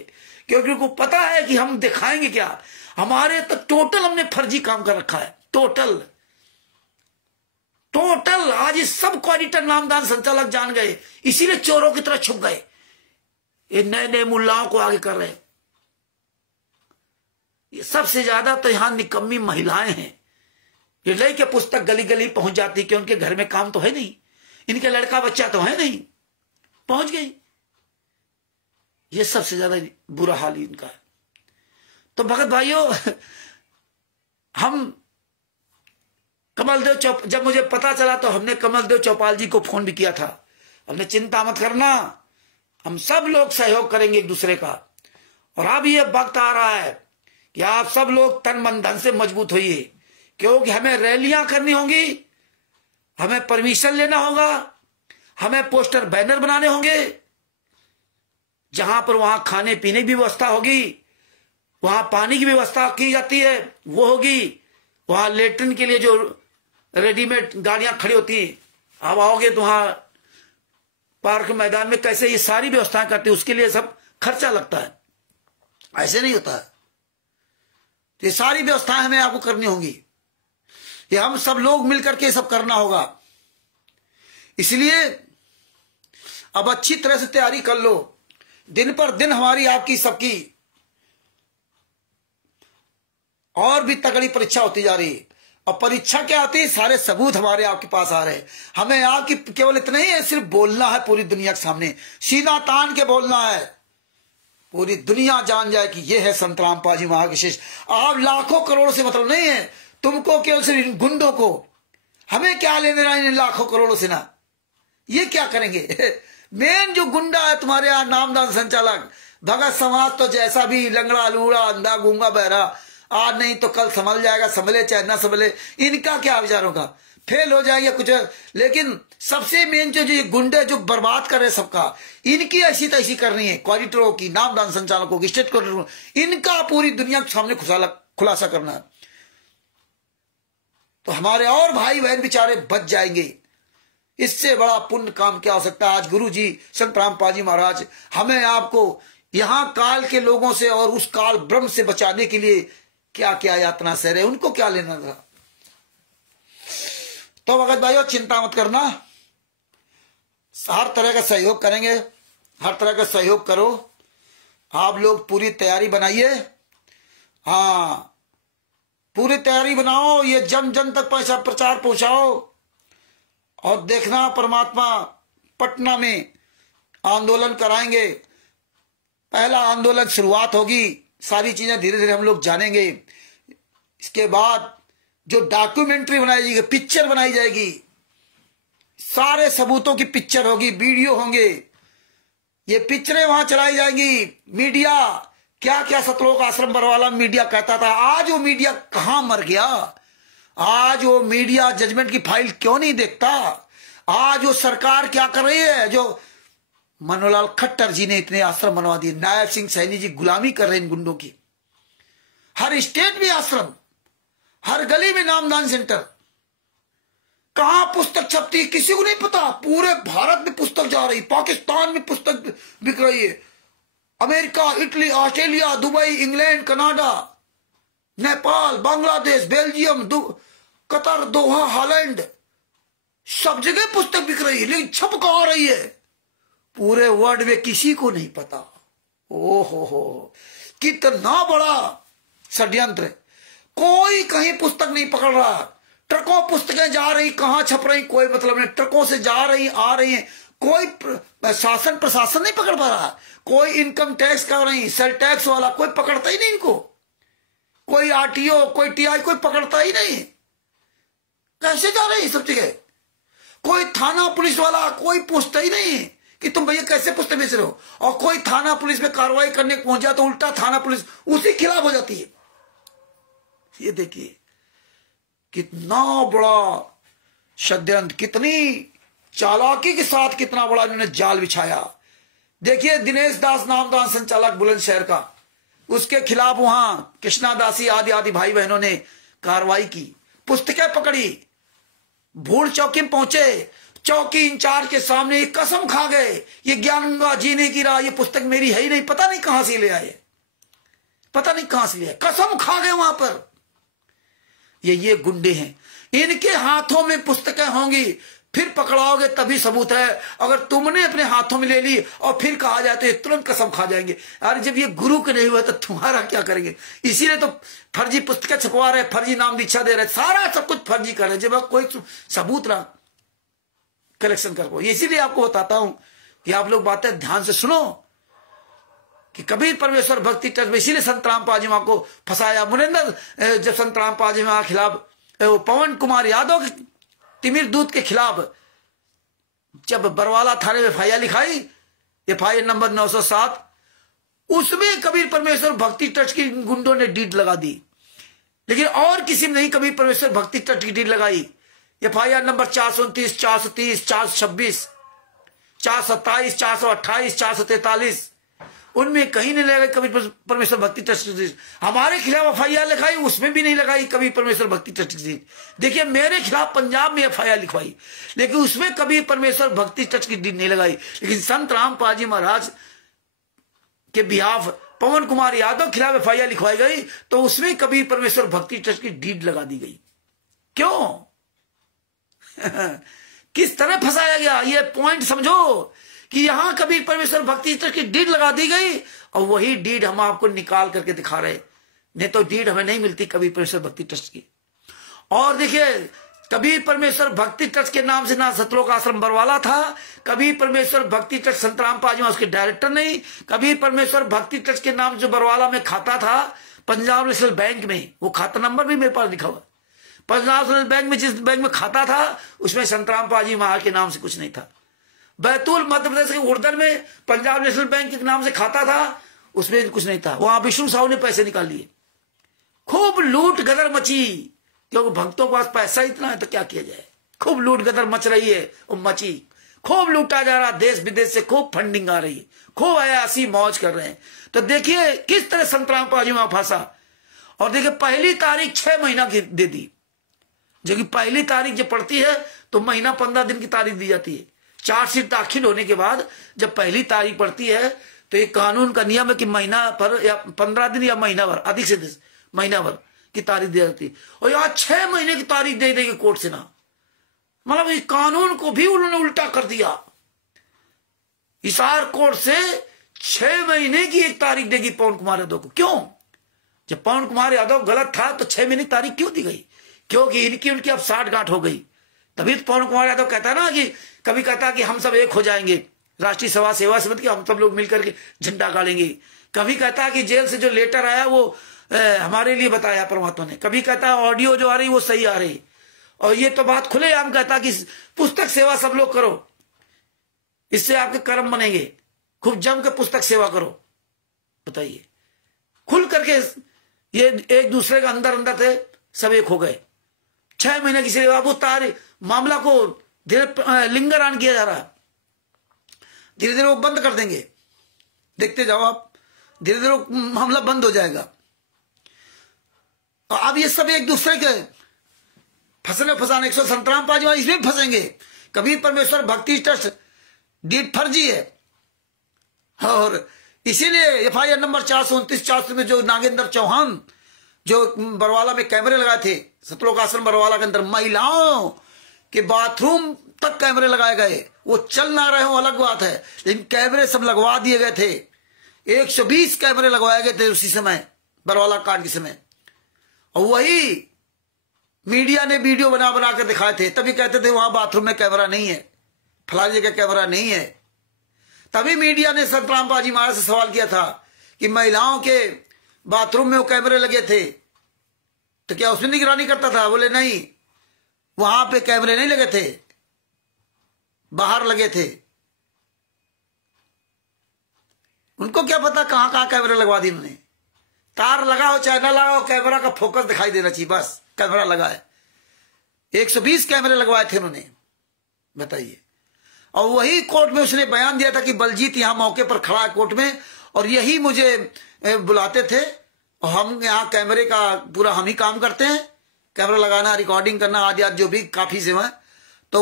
क्योंकि उनको पता है कि हम दिखाएंगे क्या। हमारे तो टोटल हमने फर्जी काम कर रखा है, टोटल। आज इस सब ऑडिटर नामदान संचालक जान गए, इसीलिए चोरों की तरह छुप गए। ये नए नए मुल्लाओं को आगे कर रहे हैं। ये सबसे ज्यादा तो यहां निकम्मी महिलाएं हैं। ये लेके पुस्तक गली गली पहुंच जाती, कि उनके घर में काम तो है नहीं, इनके लड़का बच्चा तो है नहीं, पहुंच गई। ये सबसे ज्यादा बुरा हाल ही इनका है। तो भगत भाइयों, हम कमलदेव चौपाल, जब मुझे पता चला तो हमने कमलदेव चौपाल जी को फोन भी किया था। हमने चिंता मत करना, हम सब लोग सहयोग करेंगे एक दूसरे का। और अब ये वक्त आ रहा है कि आप सब लोग तन मन धन से मजबूत होइए, क्योंकि हमें रैलियां करनी होंगी, हमें परमिशन लेना होगा, हमें पोस्टर बैनर बनाने होंगे, जहां पर वहां खाने पीने की व्यवस्था होगी, वहां पानी की व्यवस्था की जाती है वो होगी, वहां लेटरिन के लिए जो रेडीमेड गाड़ियां खड़ी होती हैं, आप आओगे तो वहां पार्क मैदान में कैसे ये सारी व्यवस्थाएं करती है, उसके लिए सब खर्चा लगता है, ऐसे नहीं होता है। तो ये सारी व्यवस्थाएं हमें आपको करनी होंगी, ये हम सब लोग मिलकर के सब करना होगा। इसलिए अब अच्छी तरह से तैयारी कर लो। दिन पर दिन हमारी आपकी सबकी और भी तगड़ी परीक्षा होती जा रही है। और परीक्षा क्या आती है, सारे सबूत हमारे आपके पास आ रहे हैं। हमें आपकी केवल इतना ही है, सिर्फ बोलना है पूरी दुनिया के सामने, सीधा तान के बोलना है, पूरी दुनिया जान जाए कि ये है संत रामपाल जी महाराज विशेष। आप लाखों करोड़ से मतलब नहीं है, तुमको केवल सिर्फ इन गुंडों को, हमें क्या लेने देना इन लाखों करोड़ों से ना, ये क्या करेंगे। मेन जो गुंडा है तुम्हारे यहाँ नामदान संचालक, भगत समाज तो जैसा भी लंगड़ा लूड़ा अंधा गूंगा बहरा, आज नहीं तो कल संभल जाएगा, संभले चाहे ना संभले, इनका क्या विचार होगा, फेल हो जाएंगे कुछ। लेकिन सबसे मेन जो गुंडे जो बर्बाद कर रहे सबका, इनकी ऐसी तैसी करनी है, क्वालिटरों की, नामदान संचालकों की, स्टेट क्वालिटरों, इनका पूरी दुनिया के सामने खुलासा करना है। तो हमारे और भाई बहन बेचारे बच जाएंगे। इससे बड़ा पुण्य काम क्या हो सकता है। आज गुरु जी संत रामपाल जी महाराज हमें आपको यहां काल के लोगों से और उस काल ब्रह्म से बचाने के लिए क्या क्या यातना सह रहे, उनको क्या लेना था। तो भगत भाइयों चिंता मत करना, हर तरह का सहयोग करेंगे, हर तरह का सहयोग करो। आप लोग पूरी तैयारी बनाइए, हाँ पूरी तैयारी बनाओ, ये जन जन तक पैसा प्रचार पहुंचाओ। और देखना परमात्मा पटना में आंदोलन कराएंगे, पहला आंदोलन शुरुआत होगी, सारी चीजें धीरे धीरे हम लोग जानेंगे। इसके बाद जो डॉक्यूमेंट्री बनाई जाएगी, पिक्चर बनाई जाएगी, सारे सबूतों की पिक्चर होगी, वीडियो होंगे, ये पिक्चरें वहां चलाई जाएंगी। मीडिया क्या क्या सतलोक आश्रम बरवाला मीडिया कहता था, आज वो मीडिया कहां मर गया। आज वो मीडिया जजमेंट की फाइल क्यों नहीं देखता। आज वो सरकार क्या कर रही है, जो मनोहरलाल खट्टर जी ने इतने आश्रम बनवा दिए, नायब सिंह सैनी जी गुलामी कर रहे हैं इन गुंडों की। हर स्टेट में आश्रम, हर गली में नामदान सेंटर, कहां पुस्तक छपती है किसी को नहीं पता। पूरे भारत में पुस्तक जा रही, पाकिस्तान में पुस्तक बिक रही है, America, Italy, Australia, Dubai, England, Canada, Nepal, Bangladesh, Belgium, Qatar, Doha, Holland, सब जगह पुस्तक बिक रही है, लेकिन छप कहां रही है पूरे वर्ल्ड में किसी को नहीं पता। ओहो, कितना बड़ा षड्यंत्र। कोई कहीं पुस्तक नहीं पकड़ रहा, ट्रकों पुस्तकें जा रही, कहां छप रही कोई मतलब नहीं, ट्रकों से जा रही आ रही है, कोई शासन प्रशासन नहीं पकड़ पा रहा, कोई इनकम टैक्स कर रही, सेल टैक्स वाला कोई पकड़ता ही नहीं इनको, कोई आरटीओ, कोई टीआई, कोई पकड़ता ही नहीं। कैसे जा रही सब जगह? कोई थाना पुलिस वाला कोई पूछता ही नहीं कि तुम भैया कैसे पुस्तक बेच रहे हो, और कोई थाना पुलिस में कार्रवाई करने पहुंच जाए तो उल्टा थाना पुलिस उसी खिलाफ हो जाती है। ये देखिए कितना बड़ा षड्यंत्र, कितनी चालाकी के साथ कितना बड़ा इन्होंने जाल बिछाया। देखिए दिनेश दास नामदान संचालक बुलंदशहर का, उसके खिलाफ वहां कृष्णा दासी आदि आदि भाई बहनों ने कार्रवाई की, पुस्तकें पकड़ी, भूड़ चौकी में पहुंचे, चौकी इंचार्ज के सामने एक कसम खा गए, ये ज्ञान जीने की राह, ये पुस्तक मेरी है ही नहीं, पता नहीं कहां से ले आए, पता नहीं कहां से ले आए, कसम खा गए वहां पर। ये गुंडे हैं, इनके हाथों में पुस्तकें होंगी, फिर पकड़ाओगे तभी सबूत है। अगर तुमने अपने हाथों में ले ली और फिर कहा जाए तो ये तुरंत कसम खा जाएंगे। अरे जब ये गुरु के नहीं हुए तो तुम्हारा क्या करेंगे? इसीलिए तो फर्जी पुस्तकें छपवा रहे, फर्जी नाम दीक्षा दे रहे, सारा सब कुछ फर्जी कर रहे, जब कोई सबूत ना कलेक्शन कर पाओ। इसीलिए आपको बताता हूं कि आप लोग बातें ध्यान से सुनो कि कबीर परमेश्वर भक्ति ट्रस्ट में, इसीलिए संत रामपाल जी को फंसाया। मुनिंदर जब संत रामपाल जी के खिलाफ, पवन कुमार यादव तिमिर दूत के खिलाफ जब बरवाला थाने में एफआईआर लिखाई, एफआईआर नंबर 907, उसमें कबीर परमेश्वर भक्ति ट्रस्ट की गुंडों ने डीड लगा दी, लेकिन और किसी ने नहीं कबीर परमेश्वर भक्ति ट्रस्ट की डीड लगाई। एफआईआर नंबर 429, 430, 426, 427, 428, 443, उनमें कहीं नहीं लगाई कबीर परमेश्वर भक्ति ट्रस्ट। हमारे खिलाफ एफआईआर लिखाई, उसमें भी नहीं लगाई कबीर परमेश्वर भक्ति ट्रस्ट की। देखिए मेरे खिलाफ पंजाब में एफआईआर लिखवाई, लेकिन उसमें कबीर परमेश्वर भक्ति ट्रस्ट की डीड नहीं लगाई। लेकिन संत रामपाल जी महाराज के बिहाफ पवन कुमार यादव खिलाफ एफआईआर लिखवाई गई, तो उसमें कबीर परमेश्वर भक्ति ट्रस्ट की डीड लगा दी गई। क्यों? किस तरह फंसाया गया, ये पॉइंट समझो कि यहां कबीर परमेश्वर भक्ति ट्रस्ट की डीड लगा दी गई, और वही डीड हम आपको निकाल करके दिखा रहे, नहीं तो डीड हमें नहीं मिलती कबीर परमेश्वर भक्ति ट्रस्ट की। और देखिए कबीर परमेश्वर भक्ति ट्रस्ट के नाम से ना सतलोक आश्रम बरवाला था, कबीर परमेश्वर भक्ति ट्रस्ट संत रामपाल जी उसके डायरेक्टर नहीं, कबीर परमेश्वर भक्ति ट्रस्ट के नाम जो बरवाला में खाता था पंजाब नेशनल बैंक में, वो खाता नंबर भी मेरे पास लिखा हुआ। पंजाब नेशनल बैंक में जिस बैंक में खाता था उसमें संत रामपाल जी महाराज के नाम से कुछ नहीं था। बैतूल मध्य प्रदेश के उर्दन में पंजाब नेशनल बैंक के नाम से खाता था, उसमें कुछ नहीं था। वहां विष्णु साहू ने पैसे निकाल लिए, खूब लूट गदर मची, क्योंकि भक्तों के पास पैसा इतना है तो क्या किया जाए। खूब लूट गदर मच रही है, वो मची, खूब लूटा जा रहा, देश विदेश से खूब फंडिंग आ रही है, खूब अयासी मौज कर रहे हैं। तो देखिए किस तरह संत रामपाल जी वहां फंसा। और देखिए पहली तारीख 6 महीना की दे दी, जो कि पहली तारीख जब पड़ती है तो महीना 15 दिन की तारीख दी जाती है। चार्जशीट दाखिल होने के बाद जब पहली तारीख पड़ती है तो एक कानून का नियम है कि महीना भर या 15 दिन या महीना भर, अधिक से अधिक महीना भर की तारीख दी जाती है। और यहाँ 6 महीने की तारीख दे देगी कोर्ट से ना, मतलब इस कानून को भी उन्होंने उल्टा कर दिया। हिसार कोर्ट से 6 महीने की एक तारीख देगी पवन कुमार यादव को। क्यों? जब पवन कुमार यादव गलत था तो 6 महीने की तारीख क्यों दी गई? क्योंकि इनकी उनकी अब 60 गांठ हो गई। तभी तो पवन कुमार यादव कहता ना कि कभी कहता कि हम सब एक हो जाएंगे, राष्ट्रीय सभा सेवा समिति के हम सब लोग मिलकर के झंडा गाड़ेंगे। कभी कहता कि जेल से जो लेटर आया वो हमारे लिए बताया परमात्मा ने। कभी कहता ऑडियो जो आ रही वो सही आ रही। और ये तो बात खुलेआम कहता कि पुस्तक सेवा सब लोग करो, इससे आपके कर्म बनेंगे, खूब जम के पुस्तक सेवा करो। बताइए, खुल करके ये एक दूसरे के अंदर अंदर थे, सब एक हो गए। 6 महीने की सेवा, वो मामला को धीरे लिंगरान किया जा रहा है, धीरे धीरे वो बंद कर देंगे। देखते जाओ आप, धीरे धीरे वो मामला बंद हो जाएगा। और अब ये सब एक दूसरे के फंसाने 100 रामपाल जी इसमें फंसेंगे। कबीर परमेश्वर भक्ति ट्रस्ट डीड फर्जी है और इसीलिए FIR नंबर 429 में जो नागेंद्र चौहान जो बरवाला में कैमरे लगाए थे, सतलोक आश्रम बरवाला के अंदर महिलाओं के बाथरूम तक कैमरे लगाए गए। वो चल ना रहे हो अलग बात है, लेकिन कैमरे सब लगवा दिए गए थे। 120 कैमरे लगवाए गए थे उसी समय, बरवाला कांड के समय। और वही मीडिया ने वीडियो बना बना कर दिखाए थे। तभी कहते थे वहां बाथरूम में कैमरा नहीं है, फलाने जगह कैमरा नहीं है। तभी मीडिया ने संतराम पाजी महाराज से सवाल किया था कि महिलाओं के बाथरूम में वो कैमरे लगे थे तो क्या उसमें निगरानी करता था? बोले नहीं, वहां पे कैमरे नहीं लगे थे, बाहर लगे थे। उनको क्या पता कहां कहां कैमरे लगवा दी उन्होंने। तार लगाओ चाहे ना लगाओ, कैमरा का फोकस दिखाई देना चाहिए, बस कैमरा लगा है। 120 कैमरे लगवाए थे उन्होंने, बताइए। और वही कोर्ट में उसने बयान दिया था कि बलजीत यहां मौके पर खड़ा है कोर्ट में, और यही मुझे बुलाते थे, और हम यहाँ कैमरे का पूरा हम ही काम करते हैं, कैमरा लगाना, रिकॉर्डिंग करना आदि आदि जो भी काफी सेवा। तो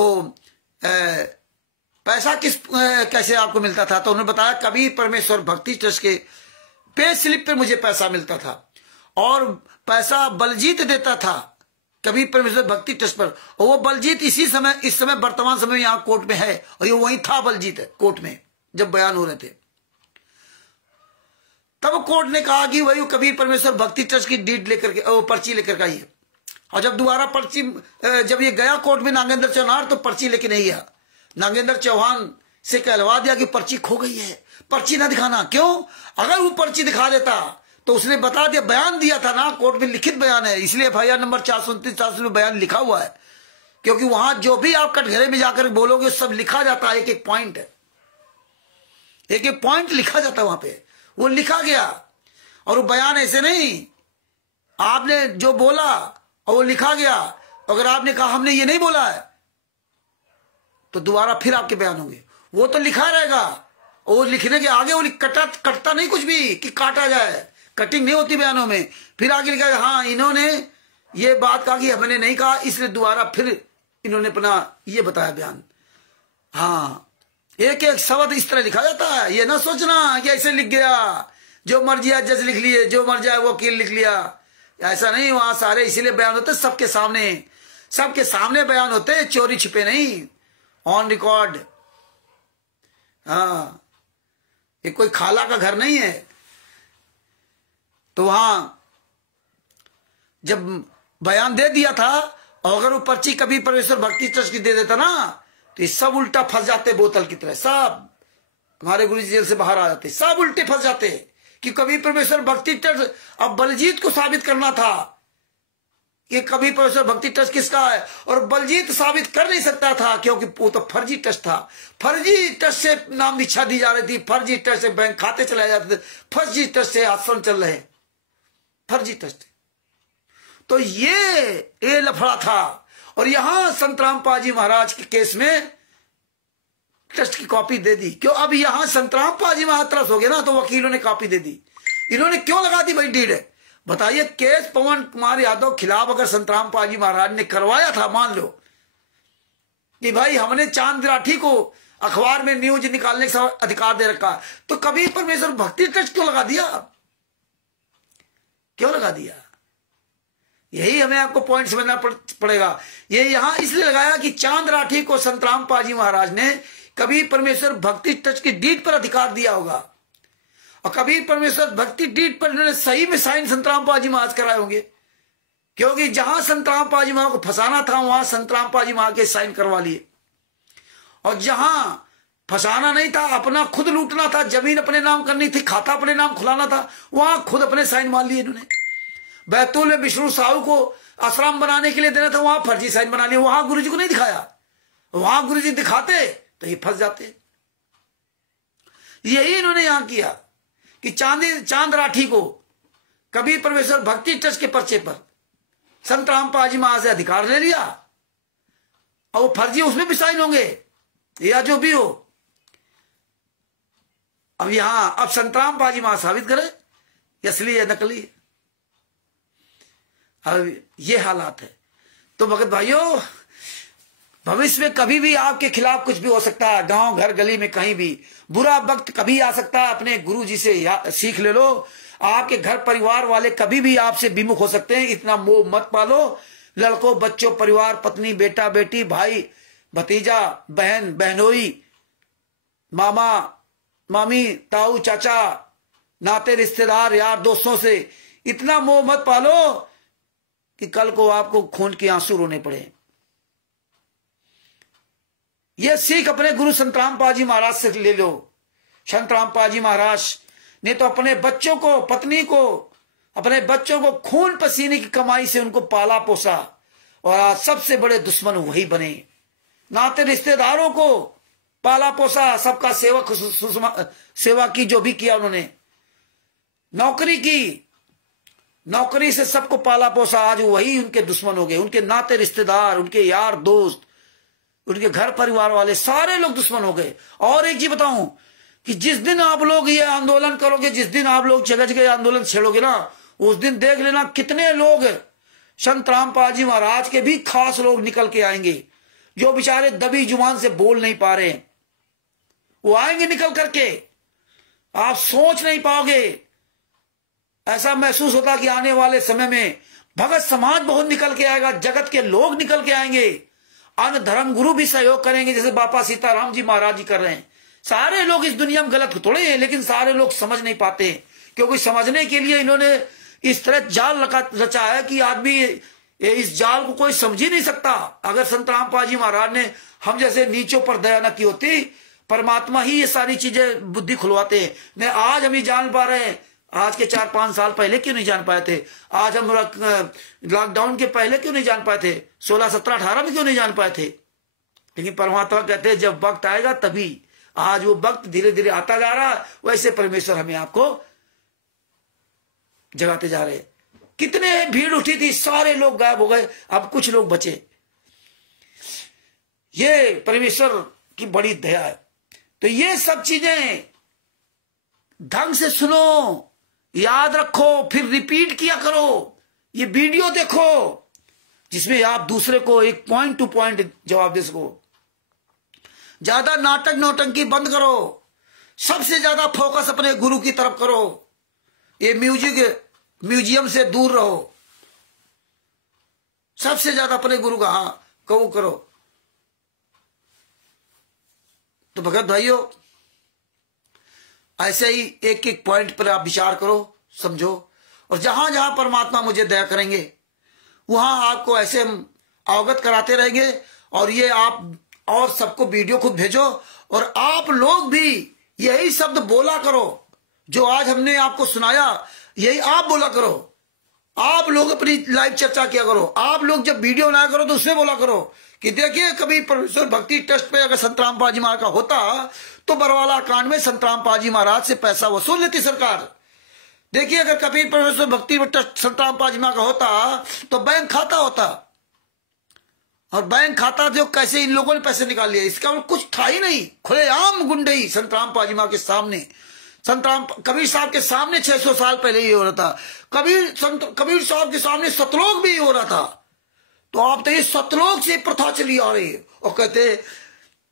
पैसा कैसे आपको मिलता था? तो उन्होंने बताया कबीर परमेश्वर भक्ति ट्रस्ट के पे स्लिप पे मुझे पैसा मिलता था, और पैसा बलजीत देता था कबीर परमेश्वर भक्ति ट्रस्ट पर। और वो बलजीत इस समय वर्तमान समय में यहाँ कोर्ट में है, और ये वही था बलजीत कोर्ट में जब बयान हो रहे थे। तब कोर्ट ने कहा कि वही कबीर परमेश्वर भक्ति ट्रस्ट की डीड लेकर के, पर्ची लेकर के आई। और जब दोबारा पर्ची, जब ये गया कोर्ट में नागेंद्र चौहान, तो पर्ची लेके नहीं गया। नागेंद्र चौहान से कहलवा दिया कि पर्ची खो गई है, पर्ची ना दिखाना। क्यों? अगर वो पर्ची दिखा देता तो उसने बता दिया, बयान दिया था ना, कोर्ट में लिखित बयान है, इसलिए FIR नंबर 429 में बयान लिखा हुआ है। क्योंकि वहां जो भी आप कटघरे में जाकर बोलोगे सब लिखा जाता है, एक एक पॉइंट है, एक एक पॉइंट लिखा जाता है वहां पे। वो लिखा गया, और वो बयान ऐसे नहीं आपने जो बोला और वो लिखा गया। अगर आपने कहा हमने ये नहीं बोला है, तो दोबारा फिर आपके बयान होंगे। वो तो लिखा रहेगा, और वो लिखने के आगे वो कटता नहीं कुछ भी कि काटा जाए, कटिंग नहीं होती बयानों में। फिर आगे लिखा, हाँ इन्होंने ये बात कहा कि हमने नहीं कहा, इसलिए दोबारा फिर इन्होंने अपना ये बताया बयान। हाँ, एक एक शब्द इस तरह लिखा जाता है। ये ना सोचना कि ऐसे लिख गया, जो मर जाए जज लिख लिए, जो मर जाए वकील लिख लिया, ऐसा नहीं। वहां सारे इसीलिए बयान होते सबके सामने बयान होते, चोरी छिपे नहीं, ऑन रिकॉर्ड। हाँ, ये कोई खाला का घर नहीं है। तो वहां जब बयान दे दिया था, और अगर वो पर्ची कबीर परमेश्वर भक्ति ट्रस्ट की दे देता ना, तो ये सब उल्टा फंस जाते बोतल की तरह। सब हमारे गुरु जी जेल से बाहर आ जाते, सब उल्टे फंस जाते कि कबीर परमेश्वर भक्ति ट्रस्ट। अब बलजीत को साबित करना था कि कबीर परमेश्वर भक्ति ट्रस्ट किसका है, और बलजीत साबित कर नहीं सकता था, क्योंकि वो तो फर्जी ट्रस्ट था। फर्जी ट्रस्ट से नाम दीक्षा दी जा रही थी, फर्जी ट्रस्ट से बैंक खाते चलाए जाते थे, फर्जी ट्रस्ट से आश्रम चल रहे, फर्जी ट्रस्ट। तो ये लफड़ा था। और यहां संतराम पाजी महाराज के केस में ट्रस्ट की कॉपी दे दी। क्यों? अब यहां संतराम पाजी महाराज तरस हो गया ना, तो वकीलों ने कॉपी दे दी। इन्होंने क्यों लगा दी भाई डीड? बताइए, केस पवन कुमार यादव खिलाफ अगर संतराम पाजी महाराज ने करवाया था, मान लो कि भाई हमने चांद राठी को अखबार में न्यूज निकालने का अधिकार दे रखा, तो कबीर परमेश्वर भक्ति ट्रस्ट क्यों लगा दिया? क्यों लगा दिया? यही हमें आपको पॉइंट समझना पड़ेगा। ये यहां इसलिए लगाया कि चांद राठी को संतराम पाजी महाराज ने कबीर परमेश्वर भक्ति ट्रस्ट की डीड पर अधिकार दिया होगा, और कबीर परमेश्वर भक्ति डीड पर इन्होंने सही में साइन संतराम पाजी महाराज कराए होंगे। क्योंकि जहां संतराम पाजी महाराज को फंसाना था, वहां संतराम पाजी महाराज के साइन करवा लिए, और जहां फंसाना नहीं था, अपना खुद लूटना था, जमीन अपने नाम करनी थी, खाता अपने नाम खुलाना था, वहां खुद अपने साइन मार लिए इन्होंने। बैतूल में विष्णु साहू को आश्रम बनाने के लिए देना था, वहां फर्जी साइन बना लिया, वहां गुरुजी को नहीं दिखाया। वहां गुरुजी दिखाते तो ये फंस जाते। यही इन्होंने यहां किया कि चांद राठी को कबीर परमेश्वर भक्ति ट्रस्ट के पर्चे पर संतराम पाजी महाराज से अधिकार ले लिया, और वो फर्जी उसमें भी साइन होंगे या जो भी हो। अब यहां अब संतराम पाजी महाराज साबित करे असली है नकली। अब ये हालात है। तो भगत भाइयों, भविष्य में कभी भी आपके खिलाफ कुछ भी हो सकता है, गांव घर गली में कहीं भी बुरा वक्त कभी आ सकता है। अपने गुरु जी से सीख ले लो। आपके घर परिवार वाले कभी भी आपसे विमुख हो सकते हैं, इतना मोह मत पालो। लड़कों बच्चों परिवार पत्नी बेटा बेटी भाई भतीजा बहन बहनोई मामा मामी ताऊ चाचा नाते रिश्तेदार यार दोस्तों से इतना मोह मत पालो कि कल को आपको खून के आंसू रोने पड़े। यह सीख अपने गुरु संत रामपाल जी महाराज से ले लो। संत रामपाल जी महाराज ने तो अपने बच्चों को पत्नी को अपने बच्चों को खून पसीने की कमाई से उनको पाला पोसा और आज सबसे बड़े दुश्मन वही बने। नाते रिश्तेदारों को पाला पोसा, सबका सेवा की जो भी किया उन्होंने, नौकरी की, नौकरी से सबको पाला पोसा, आज वही उनके दुश्मन हो गए। उनके नाते रिश्तेदार उनके यार दोस्त उनके घर परिवार वाले सारे लोग दुश्मन हो गए। और एक चीज बताऊं कि जिस दिन आप लोग ये आंदोलन करोगे, जिस दिन आप लोग जगह जगह आंदोलन छेड़ोगे ना, उस दिन देख लेना कितने लोग संत रामपाल जी महाराज के भी खास लोग निकल के आएंगे, जो बेचारे दबी जुबान से बोल नहीं पा रहे, वो आएंगे निकल करके। आप सोच नहीं पाओगे। ऐसा महसूस होता कि आने वाले समय में भगत समाज बहुत निकल के आएगा, जगत के लोग निकल के आएंगे, अन्य धर्म गुरु भी सहयोग करेंगे, जैसे बापा सीताराम जी महाराज जी कर रहे हैं। सारे लोग इस दुनिया में गलत थोड़े हैं, लेकिन सारे लोग समझ नहीं पाते, क्योंकि समझने के लिए इन्होंने इस तरह जाल रचा है कि आदमी इस जाल को कोई समझ ही नहीं सकता। अगर संत रामपाल जी महाराज ने हम जैसे नीचों पर दया न की होती, परमात्मा ही ये सारी चीजें बुद्धि खुलवाते हैं। नहीं आज हम ही जान पा रहे हैं, आज के 4-5 साल पहले क्यों नहीं जान पाए थे? आज हम लॉकडाउन के पहले क्यों नहीं जान पाए थे? 16, 17, 18 में क्यों नहीं जान पाए थे? लेकिन परमात्मा कहते हैं जब वक्त आएगा तभी। आज वो वक्त धीरे धीरे आता जा रहा है, वैसे परमेश्वर हमें आपको जगाते जा रहे। कितने भीड़ उठी थी, सारे लोग गायब हो गए, अब कुछ लोग बचे। ये परमेश्वर की बड़ी दया है। तो ये सब चीजें ढंग से सुनो, याद रखो, फिर रिपीट किया करो। ये वीडियो देखो जिसमें आप दूसरे को एक पॉइंट टू पॉइंट जवाब दे सको। ज्यादा नाटक नौटंकी बंद करो, सबसे ज्यादा फोकस अपने गुरु की तरफ करो। ये म्यूजियम से दूर रहो, सबसे ज्यादा अपने गुरु का कबूल करो। तो भगत भाइयों, ऐसे ही एक एक पॉइंट पर आप विचार करो, समझो, और जहां जहां परमात्मा मुझे दया करेंगे वहां आपको ऐसे हम अवगत कराते रहेंगे। और ये आप और सबको वीडियो खुद भेजो, और आप लोग भी यही शब्द बोला करो जो आज हमने आपको सुनाया, यही आप बोला करो। आप लोग अपनी लाइव चर्चा किया करो। आप लोग जब वीडियो बनाया करो तो उसमें बोला करो कि देखिए कभी परमेश्वर भक्ति ट्रस्ट पे अगर संत रामपाल जी महाराज का होता तो बरवाला कांड में संत रामपाल जी महाराज से पैसा वसूल लेती सरकार। देखिए अगर कभी परमेश्वर भक्ति ट्रस्ट संत रामपाल जी महाराज का होता तो बैंक खाता होता, और बैंक खाता जो कैसे इन लोगों ने पैसे निकाल लिए, इसका कुछ था ही नहीं। खुलेआम गुंडई संत रामपाल जी महाराज के सामने, संत राम कबीर साहब के सामने 600 साल पहले ये हो रहा था। कबीर साहब के सामने सतलोक भी हो रहा था। तो आप तो ये सतलोक से प्रथा चली आ रही है। और कहते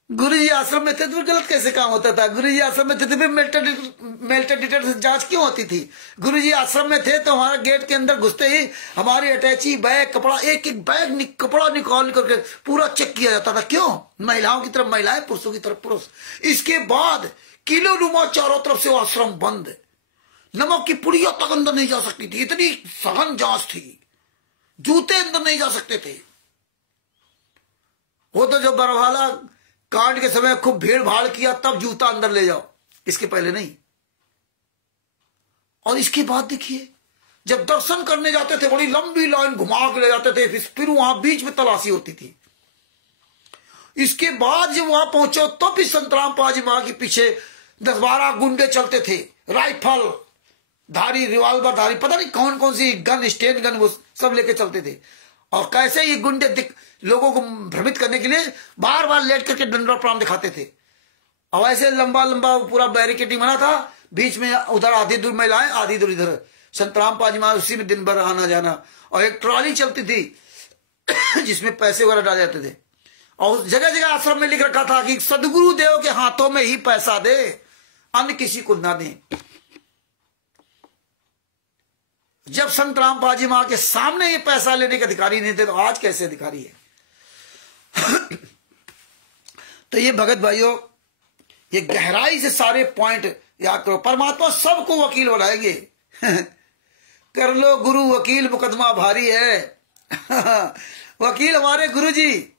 गुरु जी आश्रम में थे तो गलत कैसे काम होता था? गुरु जी आश्रम में थे तो फिर मेल्टेड डिटेक्टर से जांच क्यों होती थी? गुरु जी आश्रम में थे तो हमारा गेट के अंदर घुसते ही हमारी अटैची बैग कपड़ा एक एक बैग कपड़ा निकाल करके पूरा चेक किया जाता था। क्यों? महिलाओं की तरफ महिलाएं, पुरुषों की तरफ पुरुष। इसके बाद किलो नुमा चारों तरफ से वो आश्रम बंद, नमक की पुड़िया तक अंदर नहीं जा सकती थी, इतनी सघन जांच थी, जूते अंदर नहीं जा सकते थे। वो तो जो बरवाला कांड के समय खूब भीड़ भाड़ किया तब जूता अंदर ले जाओ, इसके पहले नहीं। और इसके बाद देखिए जब दर्शन करने जाते थे बड़ी लंबी लाइन घुमा के ले जाते थे, फिर वहां बीच में तलाशी होती थी। इसके बाद जब वहां पहुंचो तो फिर संत रामपाल जी महाराज के पीछे 10-12 गुंडे चलते थे, राइफल धारी, रिवॉल्वर धारी, पता नहीं कौन कौन सी गन, स्टेन गन, वो सब लेके चलते थे। और कैसे ये गुंडे लोगों को भ्रमित करने के लिए बार बार लेट करके दंडवत प्रणाम दिखाते थे। और ऐसे लंबा लंबा पूरा बैरिकेडिंग बना था, बीच में उधर आधी दूर महिलाएं आधी दूर इधर। संत रामपाल जी महाराज उसी में दिन भर आना जाना। और एक ट्रॉली चलती थी जिसमें पैसे वगैरह डाले जाते थे। और जगह जगह आश्रम में लिख रखा था कि सदगुरु देव के हाथों में ही पैसा दे, अन्य किसी को ना दे। जब संत रामपाल जी मां के सामने ये पैसा लेने के अधिकारी नहीं थे, तो आज कैसे अधिकारी है? तो ये भगत भाइयों, ये गहराई से सारे पॉइंट याद करो। परमात्मा सबको वकील बनाएंगे। कर लो गुरु वकील, मुकदमा भारी है। वकील हमारे गुरु जी,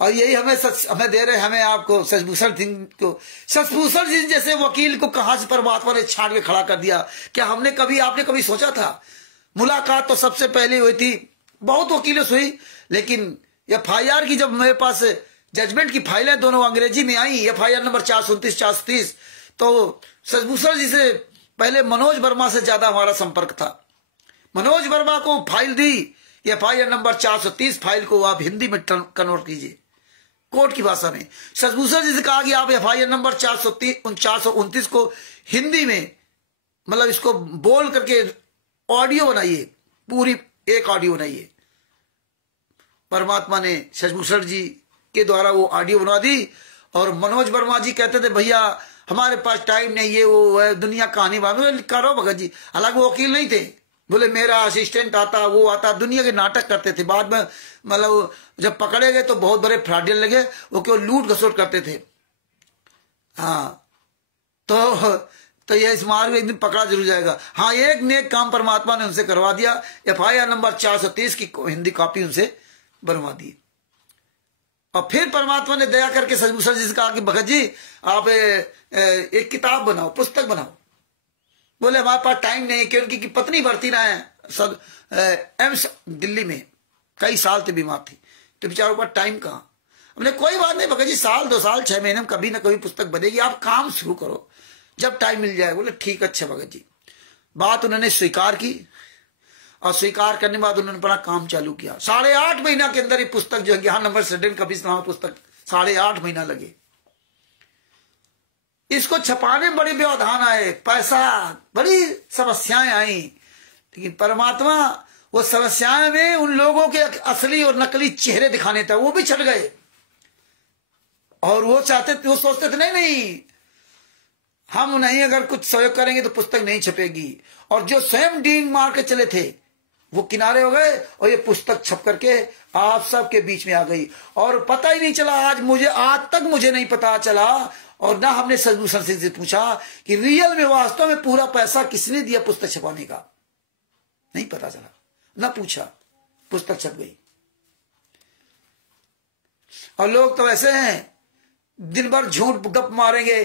और यही हमें दे रहे, हमें आपको शशभूषण सिंह को। शशभूषण सिंह जैसे वकील को कहां से परमात्मा ने छांट के खड़ा कर दिया? क्या आपने कभी सोचा था? मुलाकात तो सबसे पहले हुई थी, बहुत वकीलों से हुई, लेकिन FIR की जब मेरे पास जजमेंट की फाइलें दोनों अंग्रेजी में आई, FIR नंबर 429 430, तो शशभूषण जी से पहले मनोज वर्मा से ज्यादा हमारा संपर्क था। मनोज वर्मा को फाइल दी, FIR नंबर 430 फाइल को आप हिंदी में कन्वर्ट कीजिए कोर्ट की भाषा में। शशभूषण जी से कहा कि आप FIR नंबर 429 को हिंदी में, मतलब इसको बोल करके ऑडियो बनाइए, पूरी एक ऑडियो बनाइए। परमात्मा ने शशभूषण जी के द्वारा वो ऑडियो बना दी। और मनोज वर्मा जी कहते थे भैया हमारे पास टाइम नहीं, ये वो है, दुनिया कहानी बात करो भगत जी। हालांकि वो वकील नहीं थे, बोले मेरा असिस्टेंट आता, वो आता, दुनिया के नाटक करते थे। बाद में मतलब जब पकड़े गए तो बहुत बड़े फ्रॉडियल लगे, वो केवल लूट घसोट करते थे। हाँ, तो ये इस मार्ग में एक दिन पकड़ा जरूर जाएगा। हाँ, एक नेक काम परमात्मा ने उनसे करवा दिया, FIR नंबर 430 की हिंदी कॉपी उनसे बनवा दी। और फिर परमात्मा ने दया करके शशभूषण जी से कहा कि भगत जी आप एक किताब बनाओ, पुस्तक बनाओ। बोले हमारे पास टाइम नहीं, क्योंकि उनकी पत्नी भर्ती ना है एम्स दिल्ली में, कई साल से बीमार थी, तो बेचारों के पास टाइम कहाँ। हमने कोई बात नहीं भगत जी, साल 2 साल 6 महीने में कभी ना कभी पुस्तक बनेगी, आप काम शुरू करो जब टाइम मिल जाए। बोले ठीक, अच्छा भगत जी। बात उन्होंने स्वीकार की, और स्वीकार करने के बाद उन्होंने अपना काम चालू किया। 8.5 महीना के अंदर ये पुस्तक जो है, ज्ञान नंबर सडन कबीर नाम पुस्तक 8.5 महीना लगे। इसको छपाने में बड़ी व्यवधान आए, पैसा, बड़ी समस्याएं आई, लेकिन परमात्मा वो समस्याएं में उन लोगों के असली और नकली चेहरे दिखाने था, वो भी छट गए। और वो चाहते थे, वो सोचते थे नहीं हम नहीं अगर कुछ सहयोग करेंगे तो पुस्तक नहीं छपेगी। और जो स्वयं डींग मार के चले थे वो किनारे हो गए, और ये पुस्तक छप करके आप सबके बीच में आ गई। और पता ही नहीं चला, आज तक मुझे नहीं पता चला, और ना हमने शशभूषण सिंह से पूछा कि रियल में वास्तव में पूरा पैसा किसने दिया पुस्तक छपाने का। नहीं पता चला, ना पूछा, पुस्तक छप गई। और लोग तो ऐसे हैं, दिन भर झूठ गप मारेंगे,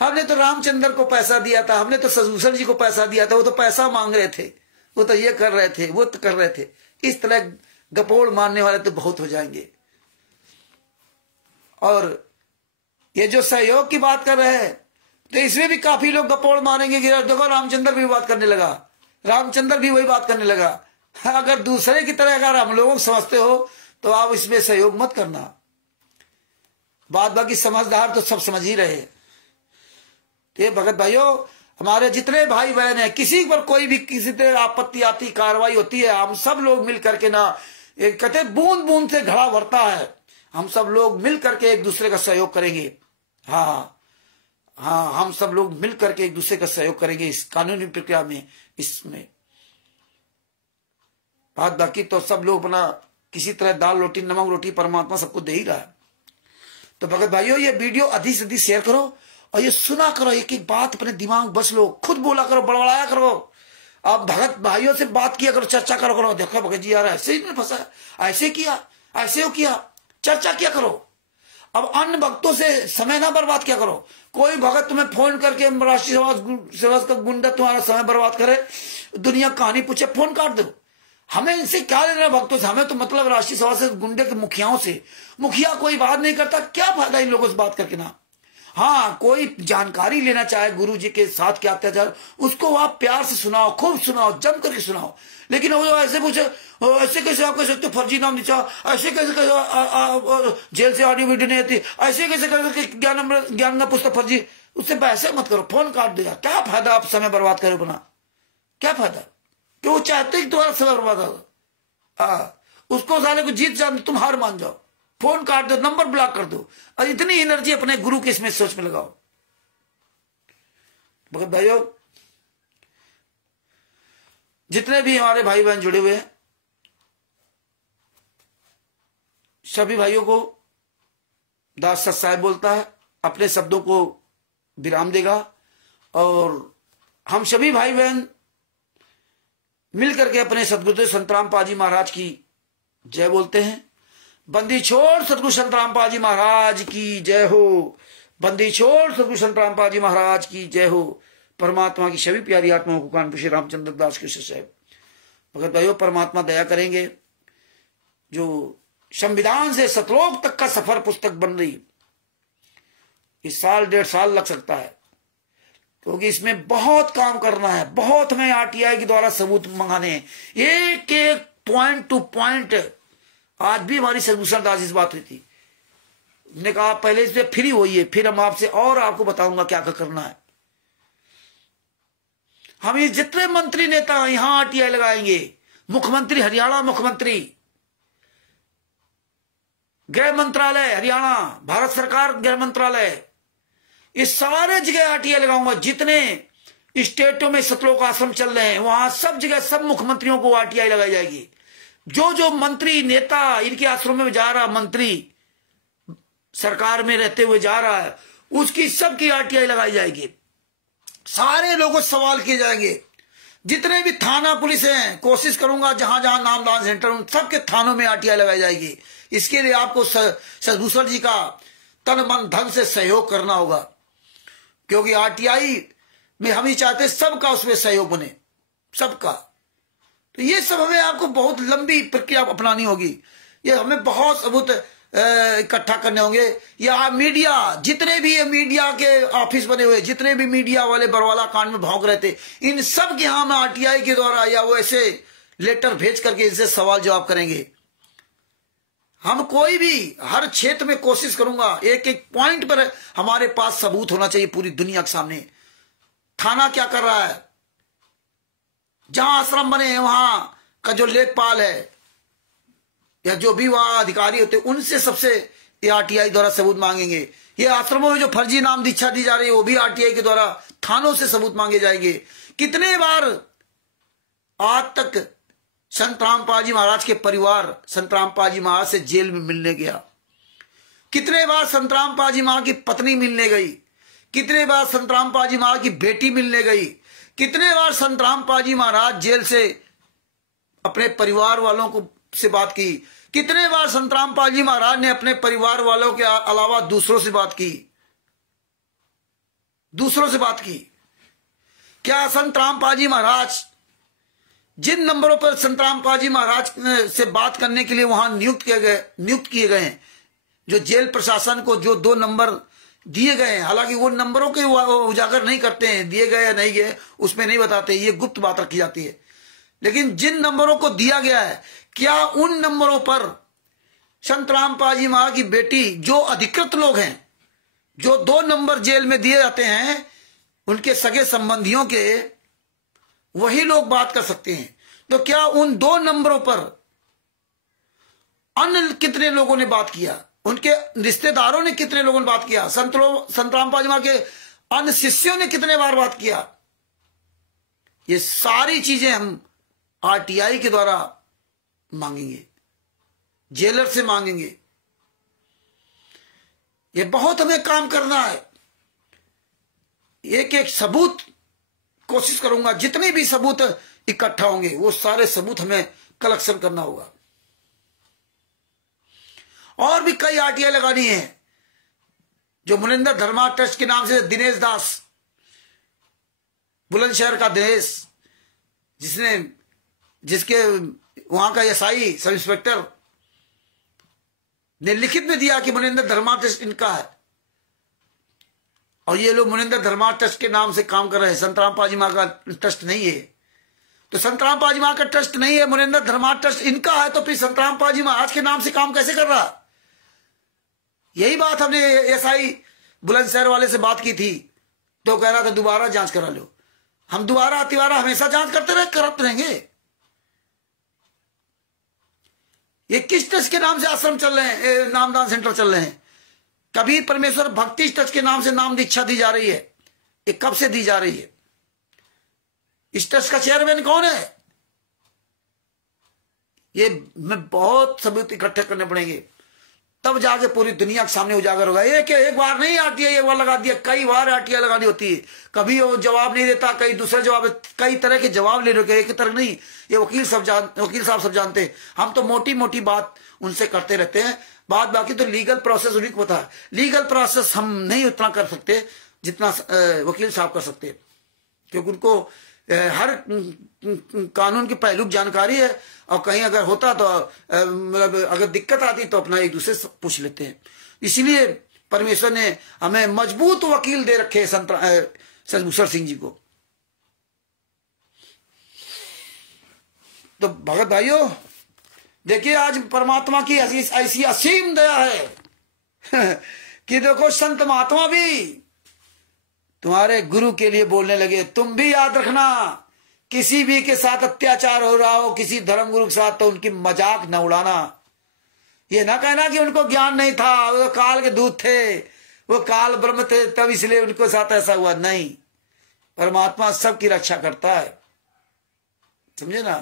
हमने तो रामचंद्र को पैसा दिया था, हमने तो शशभूषण जी को पैसा दिया था, वो तो पैसा मांग रहे थे, वो तो ये कर रहे थे, वो तो कर रहे थे। इस तरह गपोड़ मारने वाले तो बहुत हो जाएंगे। और ये जो सहयोग की बात कर रहे हैं, तो इसमें भी काफी लोग गपोड़ मारेंगे कि देखो रामचंद्र भी बात करने लगा, रामचंद्र भी वही बात करने लगा। अगर दूसरे की तरह अगर हम लोगों को समझते हो तो आप इसमें सहयोग मत करना। बात बाकी समझदार तो सब समझ ही रहे। ये भगत भाइयों, हमारे जितने भाई बहन हैं, किसी पर कोई भी किसी तरह आपत्ति आती, कार्रवाई होती है, हम सब लोग मिल करके ना, एक कहते बूंद बूंद से घड़ा भरता है, हम सब लोग मिल करके एक दूसरे का सहयोग करेंगे। हाँ, हम सब लोग मिल करके एक दूसरे का सहयोग करेंगे इस कानूनी प्रक्रिया में। इसमें बात बाकी तो सब लोग अपना किसी तरह दाल रोटी नमक रोटी परमात्मा सबको दे ही रहा है। तो भगत भाइयों, ये वीडियो अधिक से अधिक शेयर करो और ये सुना करो, एक एक बात अपने दिमाग में बस लो, खुद बोला करो, बड़बड़ाया करो। आप भगत भाइयों से बात किया करो, चर्चा करो, देखो भगत जी यार ऐसे ही फंसा, ऐसे किया, ऐसे किया, चर्चा किया करो। अब अन्य भक्तों से समय ना बर्बाद किया करो। कोई भगत तुम्हें फोन करके राष्ट्रीय सेवा का गुंडा तुम्हारा समय बर्बाद करे, दुनिया कहानी पूछे, फोन काट दो। हमें इनसे क्या लेना भक्तों से, हमें तो मतलब राष्ट्रीय सेवा से गुंडे के मुखियाओं से। मुखिया कोई बात नहीं करता, क्या फायदा इन लोगों से बात करके ना। हाँ, कोई जानकारी लेना चाहे गुरु जी के साथ क्या अत्याचार, उसको आप प्यार से सुनाओ, खूब सुनाओ, जम करके सुनाओ। लेकिन वो ऐसे पूछे ऐसे कैसे आप कह सकते हो फर्जी नाम नीचा, ऐसे कैसे जेल से ऑडियो वीडियो नहीं आती, ऐसे कैसे कर सकते ज्ञान का पुस्तक फर्जी, उससे ऐसे मत करो, फोन काट देगा। क्या फायदा आप समय बर्बाद करो अपना, क्या फायदा? कि वो चाहते कि तुम्हारा समय बर्बाद हो, उसको साले को जीत जाओ, तुम हार मान जाओ। फोन काट दो, नंबर ब्लॉक कर दो, और इतनी एनर्जी अपने गुरु के इसमें सोच में लगाओ। भगत भाइयों, जितने भी हमारे भाई बहन जुड़े हुए हैं, सभी भाइयों को दास सत साहेब बोलता है, अपने शब्दों को विराम देगा, और हम सभी भाई बहन मिलकर के अपने सदगुरुदेव संत रामपाल जी महाराज की जय बोलते हैं। बंदी छोड़ सदगुरु संत रामपाल जी महाराज की जय हो। बंदी छोड़ सदगुरु संत रामपाल जी महाराज की जय हो। परमात्मा की सभी प्यारी आत्माओं को कानपुर श्री रामचंद्र दास कृष्ण साहब। भगत भाइयों, परमात्मा दया करेंगे। जो संविधान से सतलोक तक का सफर पुस्तक बन रही, इस साल 1.5 साल लग सकता है, क्योंकि इसमें बहुत काम करना है। बहुत हमें आरटीआई के द्वारा सबूत मंगाने हैं, एक एक पॉइंट टू पॉइंट। आज भी हमारी सदभूषण दास इस बात हुई थी, ने कहा पहले इस पे फ्री होइए, फिर हम आपसे और आपको बताऊंगा क्या क्या करना है। हम ये जितने मंत्री नेता यहां आरटीआई लगाएंगे, मुख्यमंत्री हरियाणा, मुख्यमंत्री गृह मंत्रालय हरियाणा, भारत सरकार गृह मंत्रालय, इस सारे जगह आरटीआई लगाऊंगा। जितने स्टेटों में सतलोक आश्रम चल रहे हैं, वहां सब जगह सब मुख्यमंत्रियों को आरटीआई लगाई जाएगी। जो जो मंत्री नेता इनके आश्रम में जा रहा, मंत्री सरकार में रहते हुए जा रहा है, उसकी सबकी आरटीआई लगाई जाएगी। सारे लोगों से सवाल किए जाएंगे। जितने भी थाना पुलिस हैं, कोशिश करूंगा जहां जहां नामदान सेंटर, उन सबके थानों में आरटीआई लगाई जाएगी। इसके लिए आपको सदभूषण जी का तन मन धन से सहयोग करना होगा, क्योंकि आरटीआई में हम ही चाहते सबका उसमें सहयोग बने, सबका। तो ये सब हमें आपको बहुत लंबी प्रक्रिया अपनानी होगी। ये हमें बहुत सबूत इकट्ठा करने होंगे। या मीडिया, जितने भी मीडिया के ऑफिस बने हुए, जितने भी मीडिया वाले बरवाला कांड में भौंक रहे थे, इन सब के यहां हम आरटीआई के द्वारा या वो ऐसे लेटर भेज करके इनसे सवाल जवाब करेंगे। हम कोई भी हर क्षेत्र में कोशिश करूंगा, एक एक पॉइंट पर हमारे पास सबूत होना चाहिए पूरी दुनिया के सामने। थाना क्या कर रहा है, जहां आश्रम बने हैं वहां का जो लेखपाल है या जो भी वहां अधिकारी होते हैं, उनसे सबसे आरटीआई द्वारा सबूत मांगेंगे। ये आश्रमों में जो फर्जी नाम दीक्षा दी जा रही है, वो भी आरटीआई के द्वारा थानों से सबूत मांगे जाएंगे। कितने बार आज तक संत रामपाल जी महाराज के परिवार संत रामपाल जी महाराज से जेल में मिलने गया, कितने बार संत रामपाल जी महाराज की पत्नी मिलने गई, कितने बार संत रामपाल जी महाराज की बेटी मिलने गई, कितने बार संत रामपाल जी महाराज जेल से अपने परिवार वालों को से बात की, कितने बार संत रामपाल जी महाराज ने अपने परिवार वालों के अलावा दूसरों से बात की, दूसरों से बात की। क्या संत रामपाल जी महाराज जिन नंबरों पर संत रामपाल जी महाराज से बात करने के लिए वहां नियुक्त किए गए हैं, जो जेल प्रशासन को जो 2 नंबर दिए गए हैं, हालांकि वो नंबरों के उजागर नहीं करते हैं, दिए गए या नहीं गए उसमें नहीं बताते, ये गुप्त बात रखी जाती है। लेकिन जिन नंबरों को दिया गया है, क्या उन नंबरों पर संत रामपाल जी महाराज की बेटी, जो अधिकृत लोग हैं, जो 2 नंबर जेल में दिए जाते हैं, उनके सगे संबंधियों के, वही लोग बात कर सकते हैं। तो क्या उन 2 नंबरों पर अन्य कितने लोगों ने बात किया, उनके रिश्तेदारों ने कितने लोगों ने बात किया, संत रामपाल जी महाराज के अन्य शिष्यों ने कितने बार बात किया, ये सारी चीजें हम आरटीआई के द्वारा मांगेंगे, जेलर से मांगेंगे। ये बहुत हमें काम करना है। एक एक सबूत कोशिश करूंगा, जितने भी सबूत इकट्ठा होंगे वो सारे सबूत हमें कलेक्शन करना होगा। और भी कई आरटीआई लगानी है। जो मुनिंदर धर्मा ट्रस्ट के नाम से दिनेश दास, बुलंदशहर का दिनेश, जिसके वहां का एसआई सब इंस्पेक्टर ने लिखित में दिया कि मुनिंदर धर्मा ट्रस्ट इनका है, और ये लोग मुनिंदर धर्मा ट्रस्ट के नाम से काम कर रहे हैं। संत रामपाल जी महाराज का ट्रस्ट नहीं है, तो संत रामपाल जी महाराज का ट्रस्ट नहीं है, मुनिंदर धर्मा ट्रस्ट इनका है, तो फिर संत रामपाल जी महाराज के नाम से काम कैसे कर रहा? यही बात हमने एसआई बुलंदशहर वाले से बात की थी, तो कह रहा था दोबारा जांच करा लो। हम दोबारा तिबारा हमेशा जांच करते रहेंगे। ये किस ट्रस्ट के नाम से आश्रम चल रहे हैं, नामदान सेंटर चल रहे हैं? कबीर परमेश्वर भक्ति ट्रस्ट के नाम से नाम दीक्षा दी जा रही है। ये कब से दी जा रही है? इस ट्रस्ट का चेयरमैन कौन है? ये में बहुत सबूत इकट्ठे करने पड़ेंगे, तब जाके पूरी दुनिया के सामने उजागर होगा। एक बार नहीं आरटीआई एक बार लगा दिया, कई बार आरटीआई लगानी होती है। कभी वो जवाब नहीं देता, कई दूसरे जवाब, कई तरह के जवाब ले रहे, एक तरह नहीं। ये वकील साहब सब जानते हैं। हम तो मोटी मोटी बात उनसे करते रहते हैं, बात बाकी तो लीगल प्रोसेस उन्हीं को पता है। लीगल प्रोसेस हम नहीं उतना कर सकते जितना वकील साहब कर सकते, क्योंकि उनको हर कानून के पहलू की जानकारी है। और कहीं अगर होता तो मतलब अगर दिक्कत आती तो अपना एक दूसरे से पूछ लेते हैं। इसीलिए परमेश्वर ने हमें मजबूत वकील दे रखे संत सतभूषण सिंह जी को। तो भगत भाइयों देखिए, आज परमात्मा की ऐसी असीम दया है कि देखो संत महात्मा भी तुम्हारे गुरु के लिए बोलने लगे। तुम भी याद रखना, किसी भी के साथ अत्याचार हो रहा हो, किसी धर्म गुरु के साथ, तो उनकी मजाक न उड़ाना। ये ना कहना कि उनको ज्ञान नहीं था, वो काल के दूत थे, वो काल ब्रह्म थे, तब इसलिए उनके साथ ऐसा हुआ। नहीं, परमात्मा सबकी रक्षा करता है, समझे ना?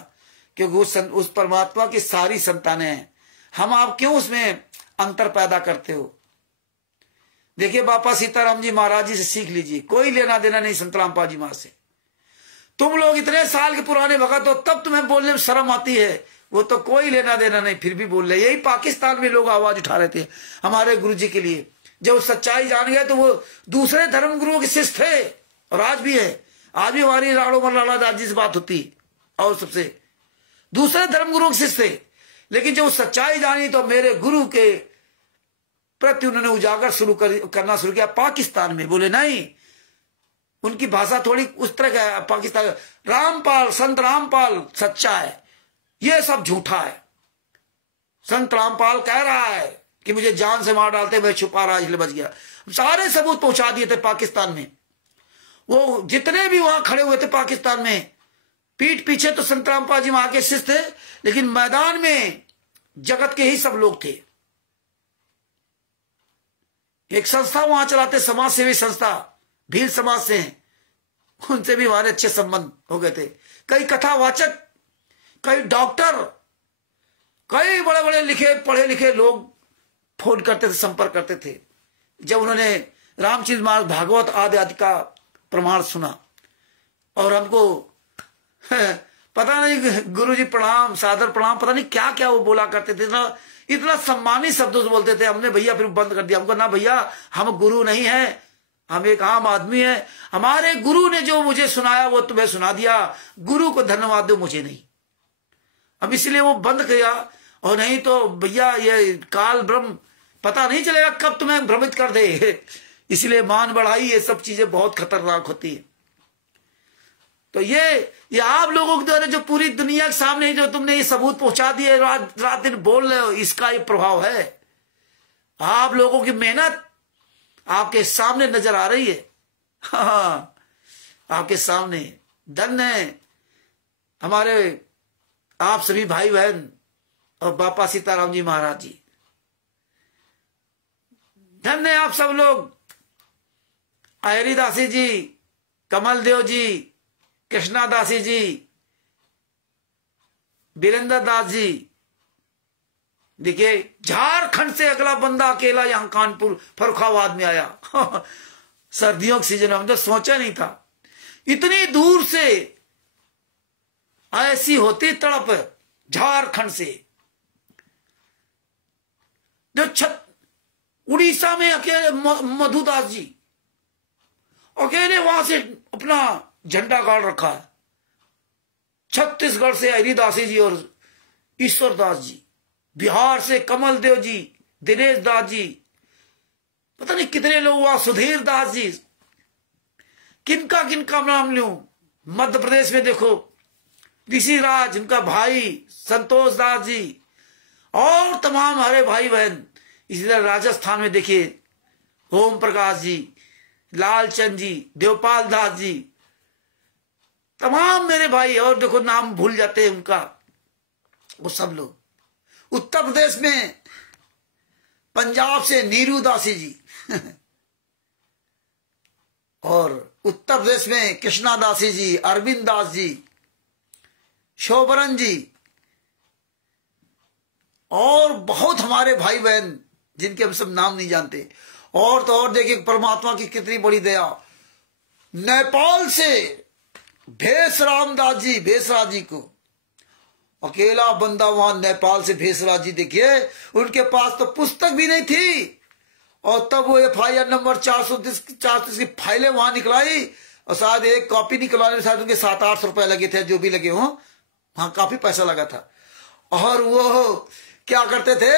क्योंकि उस परमात्मा की सारी संतानें हैं। हम आप क्यों उसमें अंतर पैदा करते हो? देखिए बापा सीताराम जी महाराज जी से सीख लीजिए, कोई लेना देना नहीं संत रामपाल जी महाराज से। तुम लोग इतने साल के पुराने भगत हो, तब तुम्हें बोलने में शर्म आती है, वो तो कोई लेना देना नहीं फिर भी बोल रहे। यही पाकिस्तान में लोग आवाज उठा रहे थे हमारे गुरु जी के लिए। जब सच्चाई जान गए तो वो दूसरे धर्म गुरुओं के शिष्य थे, और आज भी है। आज भी हमारी राणो मल्लाला दास जी से बात होती, और सबसे दूसरे धर्म गुरुओं के शिष्य थे। लेकिन जब सच्चाई जानी तो मेरे गुरु के प्रति उन्होंने उजागर करना शुरू किया पाकिस्तान में। बोले नहीं, उनकी भाषा थोड़ी उस तरह का, पाकिस्तान रामपाल, संत रामपाल सच्चा है, ये सब झूठा है। संत रामपाल कह रहा है कि मुझे जान से मार डालते, मैं छुपा रहा इसलिए बच गया। सारे सबूत पहुंचा दिए थे पाकिस्तान में। वो जितने भी वहां खड़े हुए थे पाकिस्तान में, पीठ पीछे तो संत रामपाल जी वहां के शिष्य थे, लेकिन मैदान में जगत के ही सब लोग थे। एक संस्था वहां चलाते, समाज सेवी संस्था, भील समाज से हैं, उनसे भी हमारे अच्छे संबंध हो गए थे। कई कथावाचक, कई डॉक्टर, कई बड़े बड़े लिखे पढ़े लिखे लोग फोन करते थे, संपर्क करते थे। जब उन्होंने रामचरितमानस भागवत आदि का प्रमाण सुना, और हमको पता नहीं, गुरुजी प्रणाम, सादर प्रणाम, पता नहीं क्या क्या वो बोला करते थे ना, इतना सम्मानित शब्दों से बोलते थे। हमने भैया फिर बंद कर दिया। हमको ना भैया, हम गुरु नहीं है, हम एक आम आदमी है। हमारे गुरु ने जो मुझे सुनाया वो तुम्हें सुना दिया, गुरु को धन्यवाद दो, मुझे नहीं। अब इसलिए वो बंद किया। और नहीं तो भैया ये काल ब्रह्म पता नहीं चलेगा कब तुम्हें भ्रमित कर दे। इसलिए मान बढ़ाई, ये सब चीजें बहुत खतरनाक होती है। तो ये आप लोगों के द्वारा जो पूरी दुनिया के सामने जो तुमने ये सबूत पहुंचा दिए, रात दिन बोल रहे हो, इसका ये प्रभाव है। आप लोगों की मेहनत आपके सामने नजर आ रही है। हाँ, आपके सामने। धन्य है हमारे आप सभी भाई बहन और बापा सीताराम जी महाराज जी। धन्य आप सब लोग, हरिदासी जी, कमल देव जी, कृष्णा दासी जी, वीरेंद्र दास जी। देखिए झारखंड से अगला बंदा अकेला यहां कानपुर फर्रुखाबाद में आया। सर्दियों के सीजन में हम तो सोचा नहीं था इतनी दूर से ऐसी होती तड़प। झारखंड से जो उड़ीसा में अकेले मधुदास जी अकेले वहां से अपना झंडा गाड़ रखा है। छत्तीसगढ़ से हरिदासी जी और ईश्वर दास जी, बिहार से कमल देव जी, दिनेश दास जी, पता नहीं कितने लोग हुआ, सुधीर दास जी, किनका किनका नाम लूं। मध्य प्रदेश में देखो ऋषि राज, उनका भाई संतोष दास जी, और तमाम हमारे भाई बहन। इसी तरह राजस्थान में देखिए ओम प्रकाश जी, लालचंद जी, देवपाल दास जी, तमाम मेरे भाई। और देखो नाम भूल जाते हैं उनका, वो सब लोग। उत्तर प्रदेश में पंजाब से नीरू दासी जी और उत्तर प्रदेश में कृष्णा दासी जी, अरविंद दास जी, शोभरन जी और बहुत हमारे भाई बहन जिनके हम सब नाम नहीं जानते। और तो और देखिए परमात्मा की कितनी बड़ी दया, नेपाल से भेषराम दास जी, भेषराज जी को अकेला बंदा वहां नेपाल से भेषराज जी, देखिए उनके पास तो पुस्तक भी नहीं थी और तब वो FIR नंबर 430 की फाइलें वहां निकलाई और शायद एक कॉपी निकलवाने में शायद उनके 700-800 रुपए लगे थे, जो भी लगे हों, वहां काफी पैसा लगा था। और वो क्या करते थे,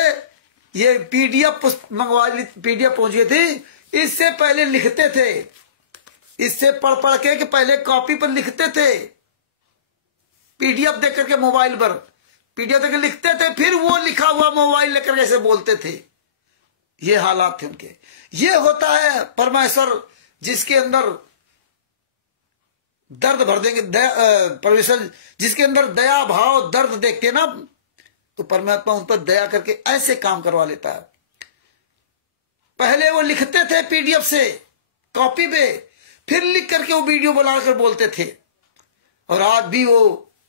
ये PDF मंगवा ली, PDF पहुंच गई थी, इससे पहले लिखते थे, इससे पढ़ के पहले कॉपी पर लिखते थे, PDF देख करके मोबाइल पर PDF देख लिखते थे, फिर वो लिखा हुआ मोबाइल लेकर कैसे बोलते थे। ये हालात थे उनके। ये होता है परमेश्वर जिसके अंदर दर्द भर देंगे, परमेश्वर जिसके अंदर दया भाव दर्द देखते ना, तो परमात्मा उन पर दया करके ऐसे काम करवा लेता है। पहले वो लिखते थे PDF से कॉपी पे, फिर लिख करके वो वीडियो बनाकर बोलते थे। और आज भी वो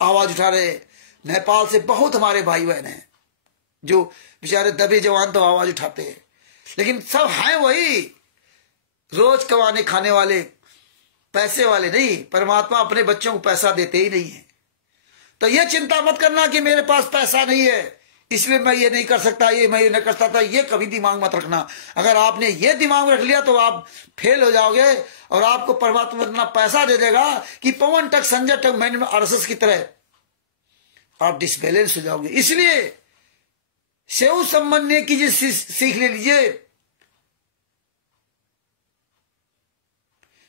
आवाज उठा रहे। नेपाल से बहुत हमारे भाई बहन हैं जो बेचारे दबे जवान तो आवाज उठाते हैं, लेकिन सब हैं वही रोज कमाने खाने वाले, पैसे वाले नहीं। परमात्मा अपने बच्चों को पैसा देते ही नहीं है। तो ये चिंता मत करना कि मेरे पास पैसा नहीं है इसलिए मैं ये नहीं कर सकता, ये मैं ये नहीं कर सकता, ये कभी दिमाग मत रखना। अगर आपने ये दिमाग में रख लिया तो आप फेल हो जाओगे और आपको परमात्मा इतना पैसा दे देगा कि पवन टक संजय टक मैंने RSS की तरह आप डिसबैलेंस हो जाओगे। इसलिए सेव संबंध की जी सीख ले लीजिए।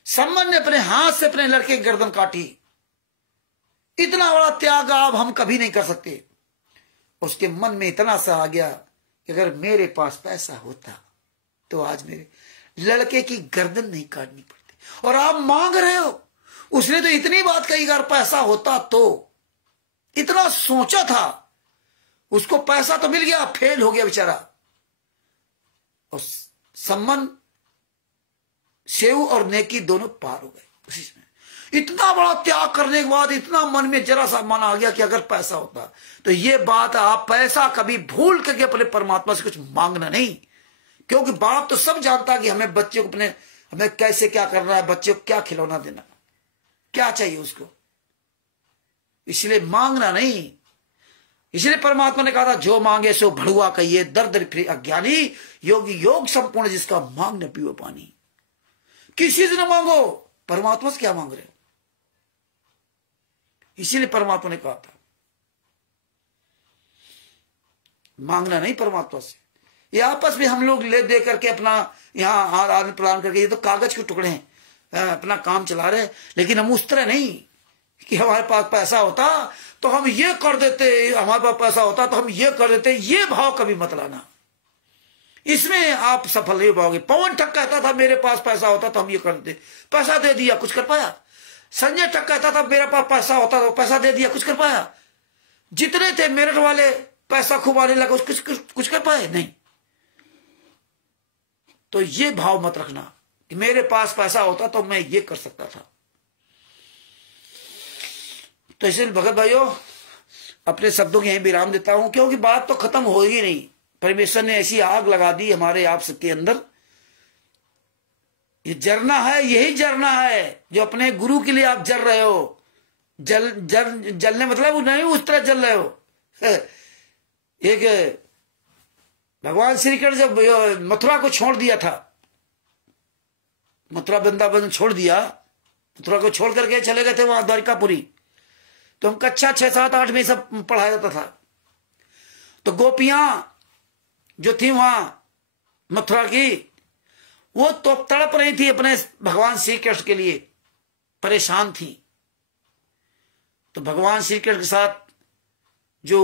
संबंध ने अपने हाथ से अपने लड़के की गर्दन काटी। इतना बड़ा त्याग आप हम कभी नहीं कर सकते। उसके मन में इतना सा आ गया कि अगर मेरे पास पैसा होता तो आज मेरे लड़के की गर्दन नहीं काटनी पड़ती। और आप मांग रहे हो, उसने तो इतनी बात कही अगर पैसा होता तो, इतना सोचा था, उसको पैसा तो मिल गया, फेल हो गया बेचारा। और संबंध सेव और नेकी दोनों पार हो गए उसी में। इतना बड़ा त्याग करने के बाद इतना मन में जरा सा मन आ गया कि अगर पैसा होता तो ये बात, आप पैसा कभी भूल करके अपने परमात्मा से कुछ मांगना नहीं, क्योंकि बाप तो सब जानता कि हमें बच्चे को अपने, हमें कैसे क्या करना है, बच्चे को क्या खिलौना देना, क्या चाहिए उसको, इसलिए मांगना नहीं। इसलिए परमात्मा ने कहा था जो मांगे सो भड़ुआ कहिए, दर्द फिर अज्ञानी, योगी योग संपूर्ण जिसका मांग न पीओ पानी। किसी से न मांगो, परमात्मा से क्या मांग रहे हो। इसीलिए परमात्मा ने कहा था मांगना नहीं परमात्मा से। ये आपस में हम लोग ले दे करके अपना यहाँ आदान प्रदान करके, ये तो कागज के टुकड़े हैं, अपना काम चला रहे। लेकिन हम उस तरह नहीं कि हमारे पास पैसा होता तो हम ये कर देते, हमारे पास पैसा होता तो हम ये कर देते, ये भाव कभी मत लाना। इसमें आप सफल नहीं हो पाओगे। पवन ठग कहता था मेरे पास पैसा होता तो हम ये कर देते, पैसा दे दिया, कुछ कर पाया। संजय ठग कहता था मेरे पास पैसा होता तो पैसा दे दिया, कुछ कर पाया। जितने थे मेरठ वाले पैसा खूब आने लगा, कुछ कर पाए नहीं। तो ये भाव मत रखना कि मेरे पास पैसा होता तो मैं ये कर सकता था। तो इसलिए भगत भाइयों अपने शब्दों के यहीं विराम देता हूं, क्योंकि बात तो खत्म हो ही नहीं। परमेश्वर ने ऐसी आग लगा दी हमारे आप सबके अंदर। ये जरना है, यही जरना है जो अपने गुरु के लिए आप जल रहे हो। जलने मतलब नहीं उस तरह जल रहे हो। एक भगवान श्री कृष्ण जब मथुरा को छोड़ दिया था, मथुरा वृंदावन छोड़ दिया, मथुरा को छोड़ करके चले गए थे वहां द्वारिकापुरी। तो हम कक्षा 6, 7, 8 में सब पढ़ाया जाता था। तो गोपियां जो थी वहां मथुरा की, वो तो तड़प रही थी अपने भगवान श्री कृष्ण के लिए, परेशान थी। तो भगवान श्री कृष्ण के साथ जो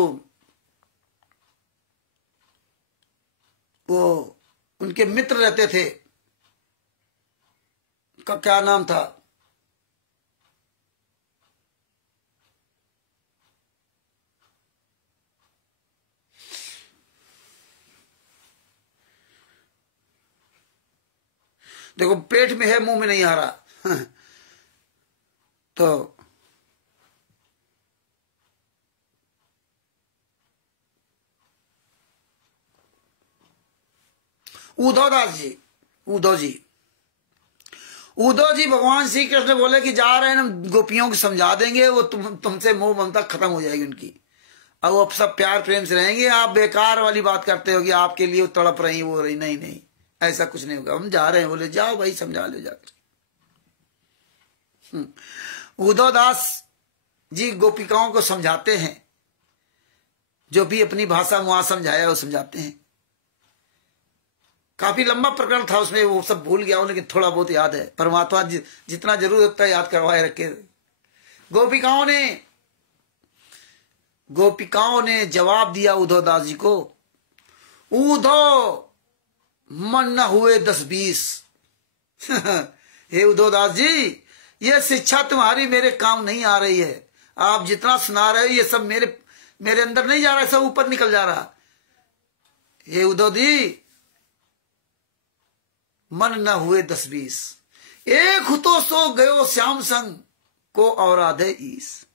वो उनके मित्र रहते थे, का क्या नाम था, देखो पेट में है, मुंह में नहीं आ रहा। तो उद्धव जी भगवान श्री कृष्ण बोले कि जा रहे हैं हम गोपियों को समझा देंगे, वो तुमसे मोह ममता खत्म हो जाएगी उनकी, अब वो सब प्यार प्रेम से रहेंगे। आप बेकार वाली बात करते हो कि आपके लिए वो तड़प रही वो रही, नहीं नहीं ऐसा कुछ नहीं होगा, हम जा रहे हैं। बोले जाओ भाई समझा लो जाकर। उद्धव दास जी गोपिकाओं को समझाते हैं, जो भी अपनी भाषा में वहां समझाया वो समझाते हैं। काफी लंबा प्रकरण था उसमें, वो सब भूल गया हूं, लेकिन थोड़ा बहुत याद है। परमात्मा जितना जरूर होता है याद करवाए रखे। गोपिकाओं ने जवाब दिया उद्धव दास जी को, उद्धव मन न हुए 10-20। हे उद्धव दास जी, ये शिक्षा तुम्हारी मेरे काम नहीं आ रही है। आप जितना सुना रहे हो ये सब मेरे अंदर नहीं जा रहा है, सब ऊपर निकल जा रहा। हे उद्धव जी, मन न हुए 10-20, एक तो सो गयो श्याम संग को और आधे ईस।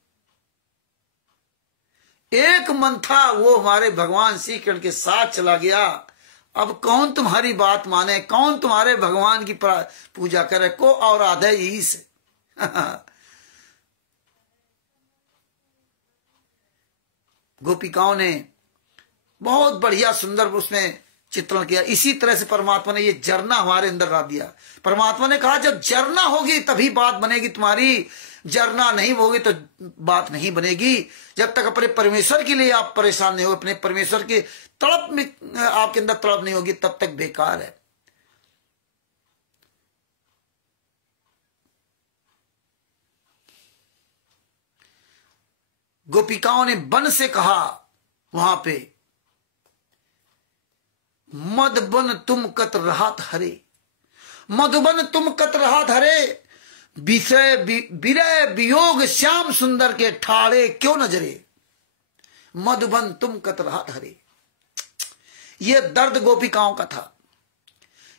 एक मन था वो हमारे भगवान श्री कृष्ण के साथ चला गया, अब कौन तुम्हारी बात माने, कौन तुम्हारे भगवान की पूजा करे, को और आधे ईस। गोपिकाओं ने बहुत बढ़िया सुंदर उसमें चित्रण किया। इसी तरह से परमात्मा ने ये झरना हमारे अंदर ला दिया। परमात्मा ने कहा जब झरना होगी तभी बात बनेगी तुम्हारी, झरना नहीं होगी तो बात नहीं बनेगी। जब तक अपने परमेश्वर के लिए आप परेशान नहीं हो, अपने परमेश्वर के तड़प में आपके अंदर तड़प नहीं होगी, तब तक बेकार है। गोपिकाओं ने बन से कहा वहां पे, मधुबन तुम कत रहात हरे, मधुबन तुम कत रहात हरे, विषय विरह वियोग श्याम सुंदर के ठाड़े क्यों नजरे। मधुबन तुम कत रहात हरे, ये दर्द गोपिकाओं का था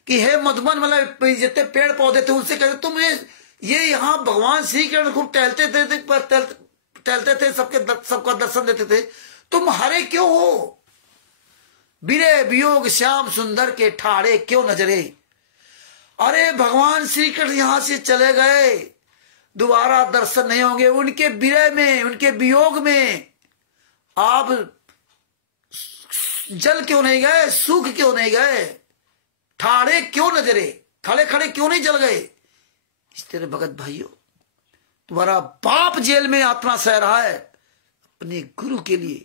कि हे मधुबन, मतलब जितने पेड़ पौधे थे उनसे कहते तुम ये यहाँ भगवान श्री कृष्ण खूब टहलते थे, सबका दर्शन देते थे, तुम हरे क्यों हो, विरह वियोग श्याम सुंदर के ठाड़े क्यों नजरे। अरे भगवान श्री कृष्ण यहां से चले गए, दोबारा दर्शन नहीं होंगे, उनके विरह में उनके वियोग में आप जल क्यों नहीं गए, सूख क्यों नहीं गए, ठाड़े क्यों नजरे, खड़े खड़े क्यों नहीं जल गए। इस तरह भगत भाइयों, तुम्हारा बाप जेल में यातना सह रहा है अपने गुरु के लिए।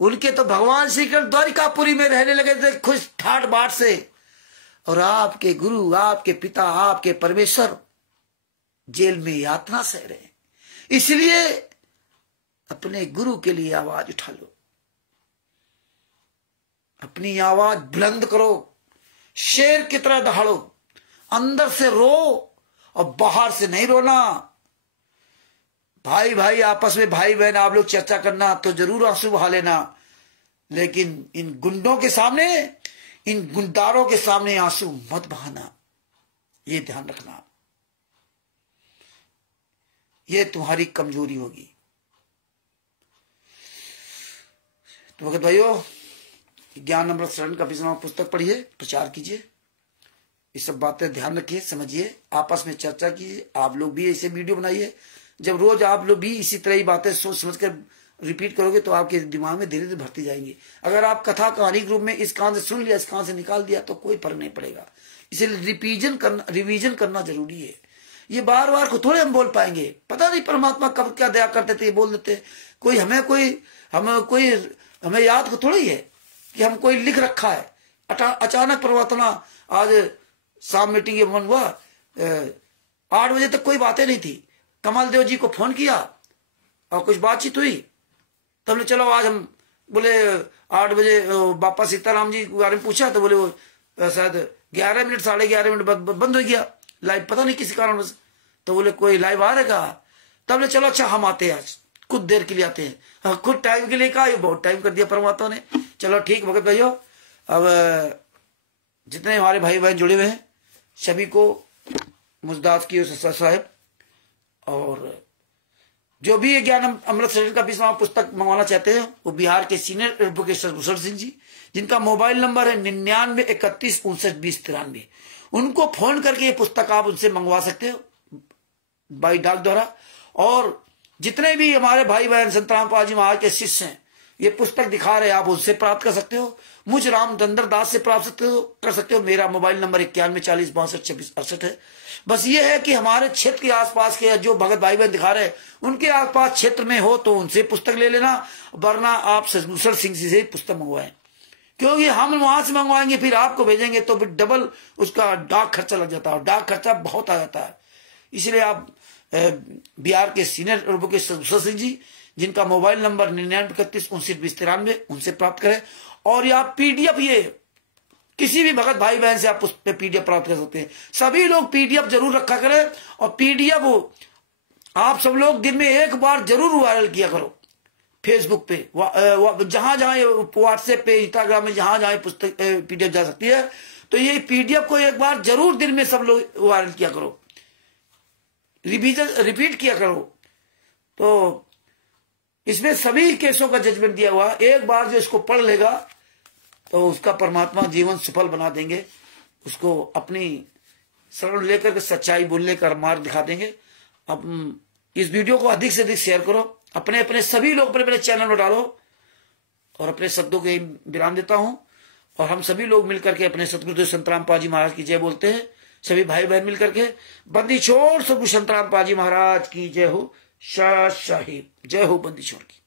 उनके तो भगवान श्री कृष्ण द्वारिकापुरी में रहने लगे थे खुश ठाट बाट से, और आपके गुरु, आपके पिता, आपके परमेश्वर जेल में यातना सह रहे हैं। इसलिए अपने गुरु के लिए आवाज उठा लो, अपनी आवाज बुलंद करो, शेर की तरह दहाड़ो, अंदर से रो और बाहर से नहीं रोना। भाई भाई आपस में, भाई बहन आप लोग चर्चा करना तो जरूर आंसू बहा लेना, लेकिन इन गुंडों के सामने, इन गुंडारों के सामने आंसू मत बहाना, ये ध्यान रखना, ये तुम्हारी कमजोरी होगी। तो भगत भाइयों, ज्ञान अमृत शरण का विश्राम पुस्तक पढ़िए, प्रचार कीजिए, ये सब बातें ध्यान रखिए, समझिए, आपस में चर्चा कीजिए। आप लोग भी ऐसे वीडियो बनाइए, जब रोज आप लोग भी इसी तरह ही बातें सोच समझ कर रिपीट करोगे तो आपके दिमाग में धीरे धीरे भरती जाएंगी। अगर आप कथा कहानी के रूप में इस कान से सुन लिया, इस कान से निकाल दिया तो कोई फर्क नहीं पड़ेगा। इसलिए रिवीजन करना जरूरी है। ये बार बार को थोड़े हम बोल पाएंगे, पता नहीं परमात्मा कब क्या दया करते थे, बोल देते। कोई हमें याद को थोड़ी है कि हम कोई लिख रखा है। अचानक परमात्मा आज शाम मीटिंग ये मन हुआ, 8 बजे तक कोई बातें नहीं थी, कमल देव जी को फोन किया और कुछ बातचीत हुई, तो हमने चलो आज हम बोले 8 बजे बापा सीताराम जी के बारे में पूछा, तो बोले वो शायद 11 मिनट 11:30 बंद हो गया लाइव, पता नहीं किसी कारण बस। तो बोले कोई लाइव आ रहेगा, तब बोले चलो अच्छा हम आते हैं, आज कुछ देर के लिए आते हैं। हाँ, कुछ टाइम के लिए कहा, ये बहुत टाइम कर दिया परमात्मा ने। चलो ठीक भगत भाइयों, अब जितने हमारे भाई बहन जुड़े हुए हैं सभी को मुजदात की साहब, और जो भी ये ज्ञान अमृत सृजन का 20वां पुस्तक मंगवाना चाहते हैं वो बिहार के सीनियर एडवोकेट सरभूषण सिंह जी, जिनका मोबाइल नंबर है 9931312093। उनको फोन करके ये पुस्तक आप उनसे मंगवा सकते हो बाई डाक द्वारा। और जितने भी हमारे भाई बहन संतराम पाल जी महाराज के शिष्य हैं ये पुस्तक दिखा रहे, आप उससे प्राप्त कर सकते हो। मुझ राम दंदर दास से प्राप्त कर सकते हो। मेरा मोबाइल नंबर 9140626268 है। बस ये है कि हमारे क्षेत्र के आसपास के जो भगत भाई बहन दिखा रहे हैं उनके आसपास क्षेत्र में हो तो उनसे पुस्तक ले लेना, वरना आप सरभूषण सिंह जी से पुस्तक मंगवाएं, क्योंकि हम वहां से मंगवाएंगे फिर आपको भेजेंगे तो फिर डबल उसका डाक खर्चा लग जाता है, और डाक खर्चा बहुत आ जाता है। इसलिए आप बिहार के सीनियर एडवोकेट सरभूषण सिंह जी, जिनका मोबाइल नंबर 9931312093, उनसे प्राप्त करें। और या पीडीएफ, ये किसी भी भगत भाई बहन से आप उस पे पीडीएफ प्राप्त कर सकते हैं। सभी लोग पीडीएफ जरूर रखा करें, और पीडीएफ आप सब लोग दिन में एक बार जरूर वायरल किया करो फेसबुक पे, जहां जहां व्हाट्सएप पे, इंस्टाग्राम में, जहां जहां पुस्तक पीडीएफ जा सकती है, तो ये पीडीएफ को एक बार जरूर दिन में सब लोग वायरल किया करो, रिपीट किया करो। तो इसमें सभी केसों का जजमेंट दिया हुआ, एक बार जो इसको पढ़ लेगा तो उसका परमात्मा जीवन सफल बना देंगे, उसको अपनी शरण लेकर के सच्चाई बोलने का मार्ग दिखा देंगे। अब इस वीडियो को अधिक से अधिक शेयर करो, अपने अपने सभी लोग अपने अपने चैनल में डालो, और अपने शब्दों के विराम देता हूं। और हम सभी लोग मिलकर के अपने सतगुरुदेव संतराम पाल जी महाराज की जय बोलते हैं। सभी भाई बहन मिलकर के बंदी छोड़ सतगुरु संतराम पाल जी महाराज की जय हो। शाह साहिब जय हो। बंदी छोड़ की।